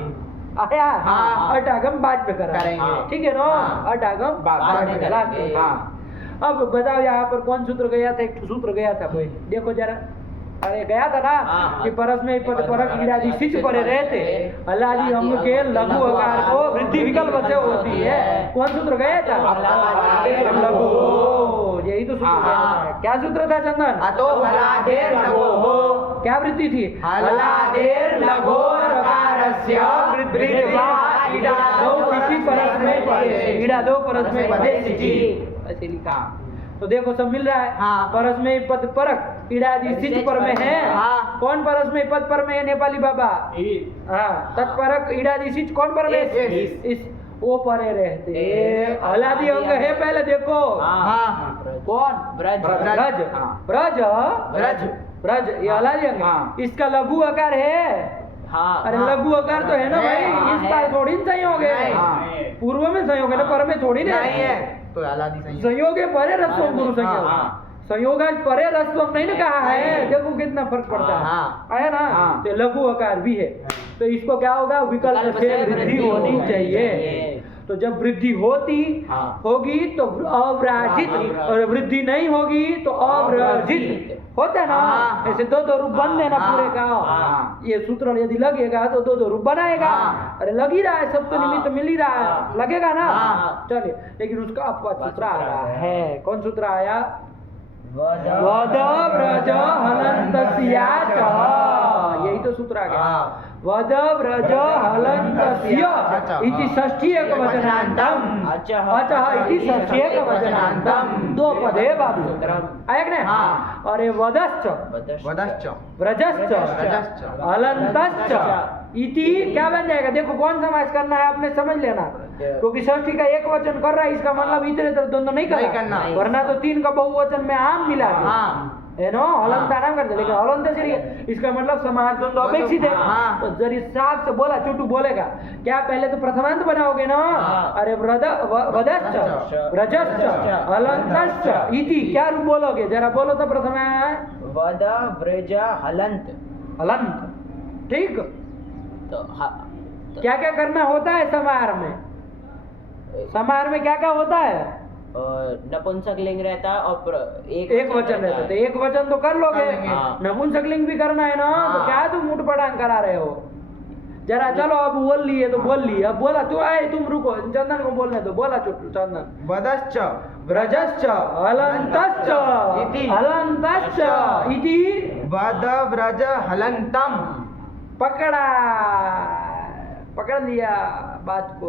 आया हाँ। अटागम बाद में करेंगे। ठीक है ना, हाँ। अटागम बाद में लास्ट करेंगे। में। हाँ। अब बताओ यहाँ पर कौन सूत्र गया था, एक सूत्र गया था कोई, देखो जरा। अरे गया था ना हाँ। कि परस में पद परक ईडादि सिच परे रहते अल्लादि हम के लघु आकार को वृद्धि विकल्प से होती है। कौन सूत्र गया था? लघु, यही तो सूत्र हाँ। गया था। क्या सूत्र था चंदन? अतो हलादेर लगोः क्या वृत्ति थी? हलादेर लगोरकारस्य वृद्धिर्वा ईडादौ सिचि परस में परे, ईडादौ परस में पदे सिचि, ऐसे लिखा। तो देखो सब मिल रहा है। हाँ। परस में पद परक ईडादि सिच पर में है। हाँ। कौन परस में पद पर में है नेपाली बाबा? हाँ, तत्परक ईडादि सिच कौन पर में? इस वो परे रहते हलादि अंग है पहले देखो। हाँ। कौन? ब्रज ब्रज, ब्रज, ब्रज। ब्रज, ये हलादि अंग है। हाँ। इसका लघु आकार है। हाँ अरे लघु आकार तो है ना भाई, हाँ, इस बार थोड़ी ना संयोग है। हाँ। पूर्व में संयोग है ना, पर में थोड़ी ना नहीं है तो हलादी सही है। संयोग है, परे रस्व गुरु संयोग। हाँ। संयोग आज परे रस्व नहीं ना कहा है, देखो कितना फर्क पड़ता है। हाँ। आया ना, हाँ। तो लघु आकार भी है, तो इसको क्या होगा, विकल्प से वृद्धि होनी चाहिए। तो जब वृद्धि होती हाँ। होगी तो अव्राजित, और वृद्धि नहीं होगी तो अव्रजित होता है ना। हाँ। ऐसे दो रूप बन देना हाँ। पूरे का। हाँ। ये सूत्र यदि लगेगा तो दो रूप बनाएगा। हाँ। अरे लग ही रहा है, सब तो हाँ। निमित्त मिल ही रहा है, हाँ। लगेगा ना। हाँ। चलिए, लेकिन उसका अपवाद सूत्र आ रहा है। कौन सूत्र आया? वद वद व्रज हलन्तस्याच, यही तो सूत्र आ गया। हाँ। वद व्रज हलन्तस्य इति षष्ठी एकवचनान्तम, अचः अचः इति षष्ठी एकवचनान्तम, दो पदे बाबू। आया कि नहीं? हाँ। अरे वदश्च वदश्च व्रजश्च व्रजश्च हलन्तश्च इति क्या बन जाएगा? देखो कौन समास करना है आपने समझ लेना, क्योंकि षष्ठी का एक वचन कर रहा है, इसका मतलब इतने तरह द्वंद्व नहीं नहीं करना, करना। वरना तो 3 का बहुवचन में आम मिला दे। हाँ। है ना, हलंत नाम करते, लेकिन हलंत से नहीं, इसका मतलब समास द्वंद्व अपेक्षित है। हाँ। तो जरी साफ से बोला, चुटू बोलेगा क्या, पहले तो प्रथमांत बनाओगे ना। हाँ। अरे वदश्च व्रजश्च हलन्तश्च इति क्या रूप बोलोगे, जरा बोलो तो प्रथमा वद व्रज हलंत। हलंत, ठीक। तो क्या क्या करना होता है समाहार में? समाहार में क्या क्या होता है? नपुंसक लिंग रहता है और एक वचन रहता है, तो एक वचन तो कर लोगे, कर लेंगे। हाँ। नपुंसक लिंग भी करना है ना। तो हाँ। क्या तुम मुठ पटांग करा रहे हो? जरा चलो, अब बोल लिए तो बोल लिए, अब बोला तू आए, तुम रुको, चंदन को बोलने दो, बोला चंदन। वदश्च व्रजश्च हलन्तश्च इति। हलन्तश्च इति वद व्रज हलन्तम। पकड़ा, पकड़ लिया बात को।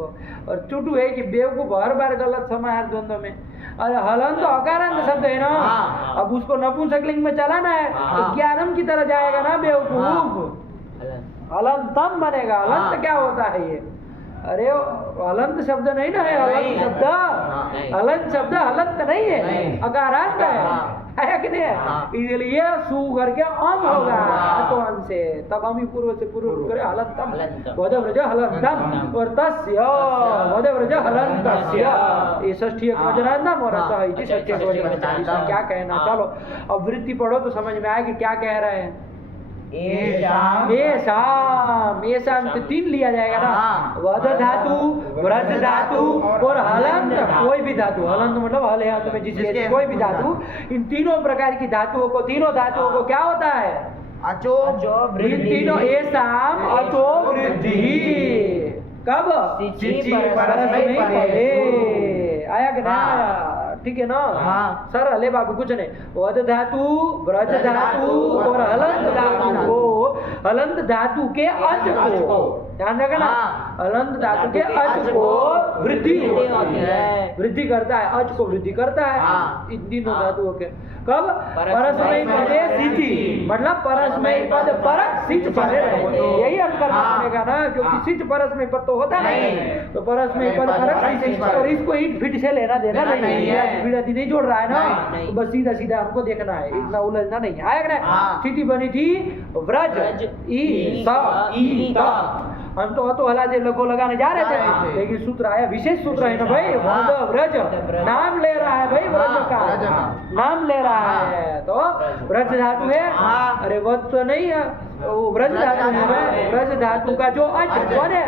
और चुटू है कि बेवकूफ हर बार गलत समाहार द्वंद्व में। अरे हलन तो अकारांत शब्द है ना। हाँ। अब उसको नपुंसकलिंग में चलाना है तो हाँ। ज्ञानम की तरह जाएगा ना बेवकूफ। हलंत। हलंतम बनेगा। हलंत हाँ। क्या होता है ये? अरे हलंत शब्द नहीं ना है, हलंत नहीं। शब्द, नहीं। हलंत शब्द हलंत नहीं है, नहीं। अकारांत हाँ। है कि नहीं है? हाँ। इसलिए सु करके अम होगा हाँ। तो अन से, तब हम ही पूर्व से पूर्व करे हलंतम हलंतम। वदव्रज हलंतम और तस्य वदव्रज हलन्तस्य, ये षष्ठी एक वचनान्तम और हाँ। अच्छा इति षष्ठी एक वचनान्तम। इसमें क्या कहना? हाँ। चलो अब वृत्ति पढ़ो तो समझ में आएगी क्या कह रहे हैं। येषाम येषाम तो 3 लिया जाएगा ना। हाँ। वध धातु, व्रज धातु और हलंत, कोई भी धातु, हलंत मतलब हल है में जिसके कोई भी धातु, इन तीनों प्रकार की धातुओं को, तीनों धातुओं को क्या होता है? अचो इन तीनों येषाम अचो वृद्धि। कब? सिचि परस्मैपदे। आया कि नहीं आया? ठीक है ना? हाँ। सरल है बाबू, कुछ नहीं। वध धातु, व्रज धातु और हलंत धातु को, हलंत धातु के अच को, ध्यान रखना ना, हाँ। हलंत धातु के अच को वृद्धि होती है, वृद्धि करता है, अच को वृद्धि करता है। हाँ। इन तीनों धातुओं के कब? परस्मैपदे सिचि, मतलब परस्मैपद परक सिच परे रहते, यही अर्थ करना पड़ेगा ना, क्योंकि सिच परस्मैपद तो होता नहीं, तो परस्मैपद परक सिच, और इसको ईट फिट से लेना देना नहीं है, विड़ादी नहीं जोड़ रहा है ना, नहीं। तो बस सीधा सीधा हमको देखना है, इतना उलझना नहीं है। आया कि नहीं? हाँ। स्थिति बनी थी व्रज ई स, हम तो हला दे लगो लगाने जा रहे थे, लेकिन सूत्र आया, विशेष सूत्र है ना भाई, वध व्रज, नाम ले रहा है भाई, व्रज का नाम ले रहा है, तो व्रज धातु है। अरे वध तो नहीं है, वो व्रज धातु है। व्रज धातु का जो अच कौन है?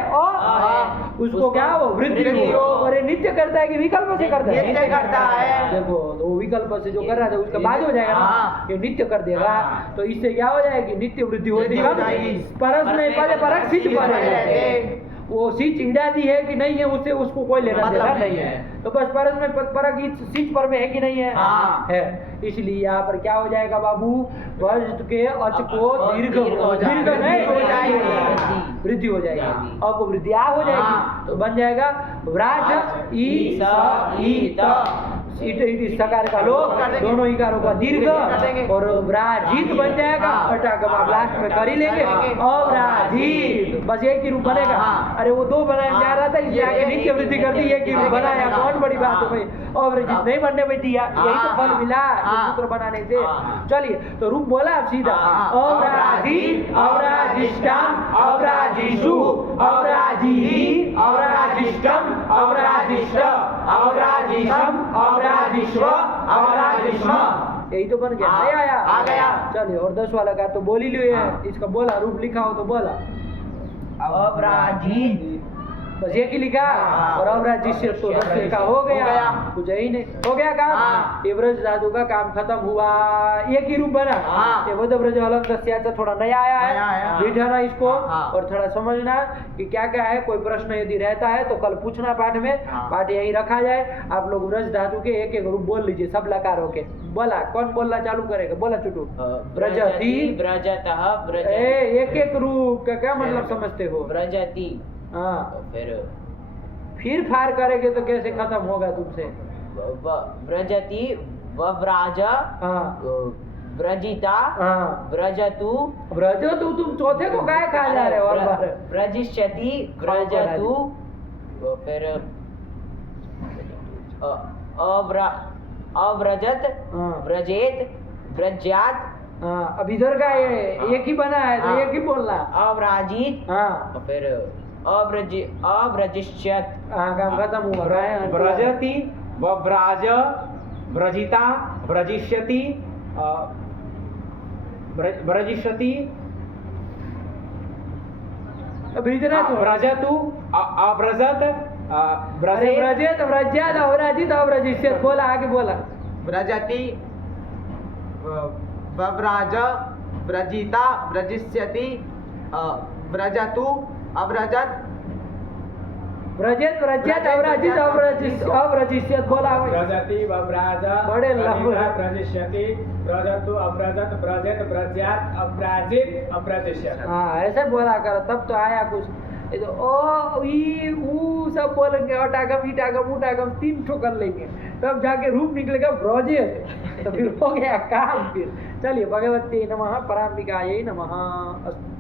उसको क्या हो? वृद्धि हो। और ये नित्य करता है कि विकल्प से करता है? नित्य करता है। देखो, तो वो विकल्प से जो कर रहा था उसका बाद हो जाएगा ना, ये नित्य कर देगा, तो इससे क्या हो जाएगी? नित्य वृद्धि होती है। परस्मैपद परक सिच परे, वो सिच इडादी है कि नहीं है, उससे उसको कोई लेना देना नहीं है, तो बस परस्मैपद परक सिच पर में है कि नहीं है? हाँ। है। इसलिए यहाँ पर क्या हो जाएगा बाबू? वज के अच को दीर्घ नहीं हो जाएगी, वृद्धि हो जाएगी, अ को वृद्धि आ हो जाएगी, तो बन जाएगा व्राज ई स ईट सकार का लोग, दोनों इकारों का दीर्घ, और व्राजित बन जाएगा, अटा का आप लास्ट में कर ही लेंगे, अव्राजित, बस एक ही रूप बनेगा। अरे वो 2 बनाने जा रहा था, इसलिए आगे नित्य वृद्धि कर दी, एक ही रूप बनाया, बहुत बड़ी बात है भाई। अव्रजित नहीं बनने में दिया, यही तो फल मिला सूत्र बनाने से। चलिए, तो रूप बोला आप सीधा, अव्राजित, अव्राजिष्टम, अव्राजिषु, अव्राजिहि, अव्राजिष्टम, अव्राजिष्ट, अव्राजिषम, अव्राजिष्व, अव्राजिष्म, यही तो बन गया। नहीं आया? आ गया। चलिए, और 10 वाला का तो बोल ही लिए है, इसका बोला, रूप लिखा हो तो बोला, अव्राजित, बस एक ही लिखा, और अव्राजित से तो 10 लिखा हो गया, कुछ ही नहीं, हो गया काम। ये व्रज धातु का काम खत्म हुआ, एक ही रूप बना। ये वध व्रज हलंत दस्याचा थोड़ा नया आया है, बैठाना इसको, और थोड़ा समझना कि क्या क्या है। कोई प्रश्न यदि रहता है तो कल पूछना पाठ में, पाठ यही रखा जाए। आप लोग व्रज धातु के एक एक रूप बोल लीजिए, सब लकारों के। बोला, कौन बोलना चालू करेगा? बोला चुटू। व्रजति, व्रजतः, एक एक रूप का क्या मतलब समझते हो? व्रजति, हाँ, फिर फार करेंगे तो कैसे खत्म होगा तुमसे? व्रजति, वव्राज, व्रजिता, व्रजतु, व्रजतु, तुम चौथे को काय खा जा रहे हो? और बार व्रजिष्यति, व्रजतु, फिर अव्रजत, व्रजेत, व्रज्यात। अब इधर का ये एक ही बना है, तो एक ही बोलना। अव्राजित, फिर अव्रजिष्यत। काम खत्म हुआ। व्रजति, वव्राज, व्रजिता, व्रजिष्यति, व्रजिष्यति, व्रजतु, अव्रजत, व्रजेत, व्रज्यात, अव्राजित, अव्रजिष्यत। बोला, आगे बोला। व्रजति, वव्राज, व्रजिता, व्रजिष्यति, व्रजतु, अव्रजत, व्रजेत, व्रज्यात, अव्राजित, अव्रजिष्यत। बोला। व्रजति, वव्राज, बड़े लंबे। व्रजिष्यति, व्रजतु, अव्रजत, व्रजेत, व्रज्यात, अव्राजित, अव्रजिष्यत। हाँ, ऐसे बोला करो, तब तो आया कुछ। ये तो ओ ई ऊ सब बोलेंगे, अटागम, ईटागम, उटागम, 3 ठो कर लेंगे, तब जाके रूप निकलेगा व्रजेत, तो फिर हो गया काम। फिर चलिए, भगवती नमः, पराम्बिकायै नमः। अस्तु।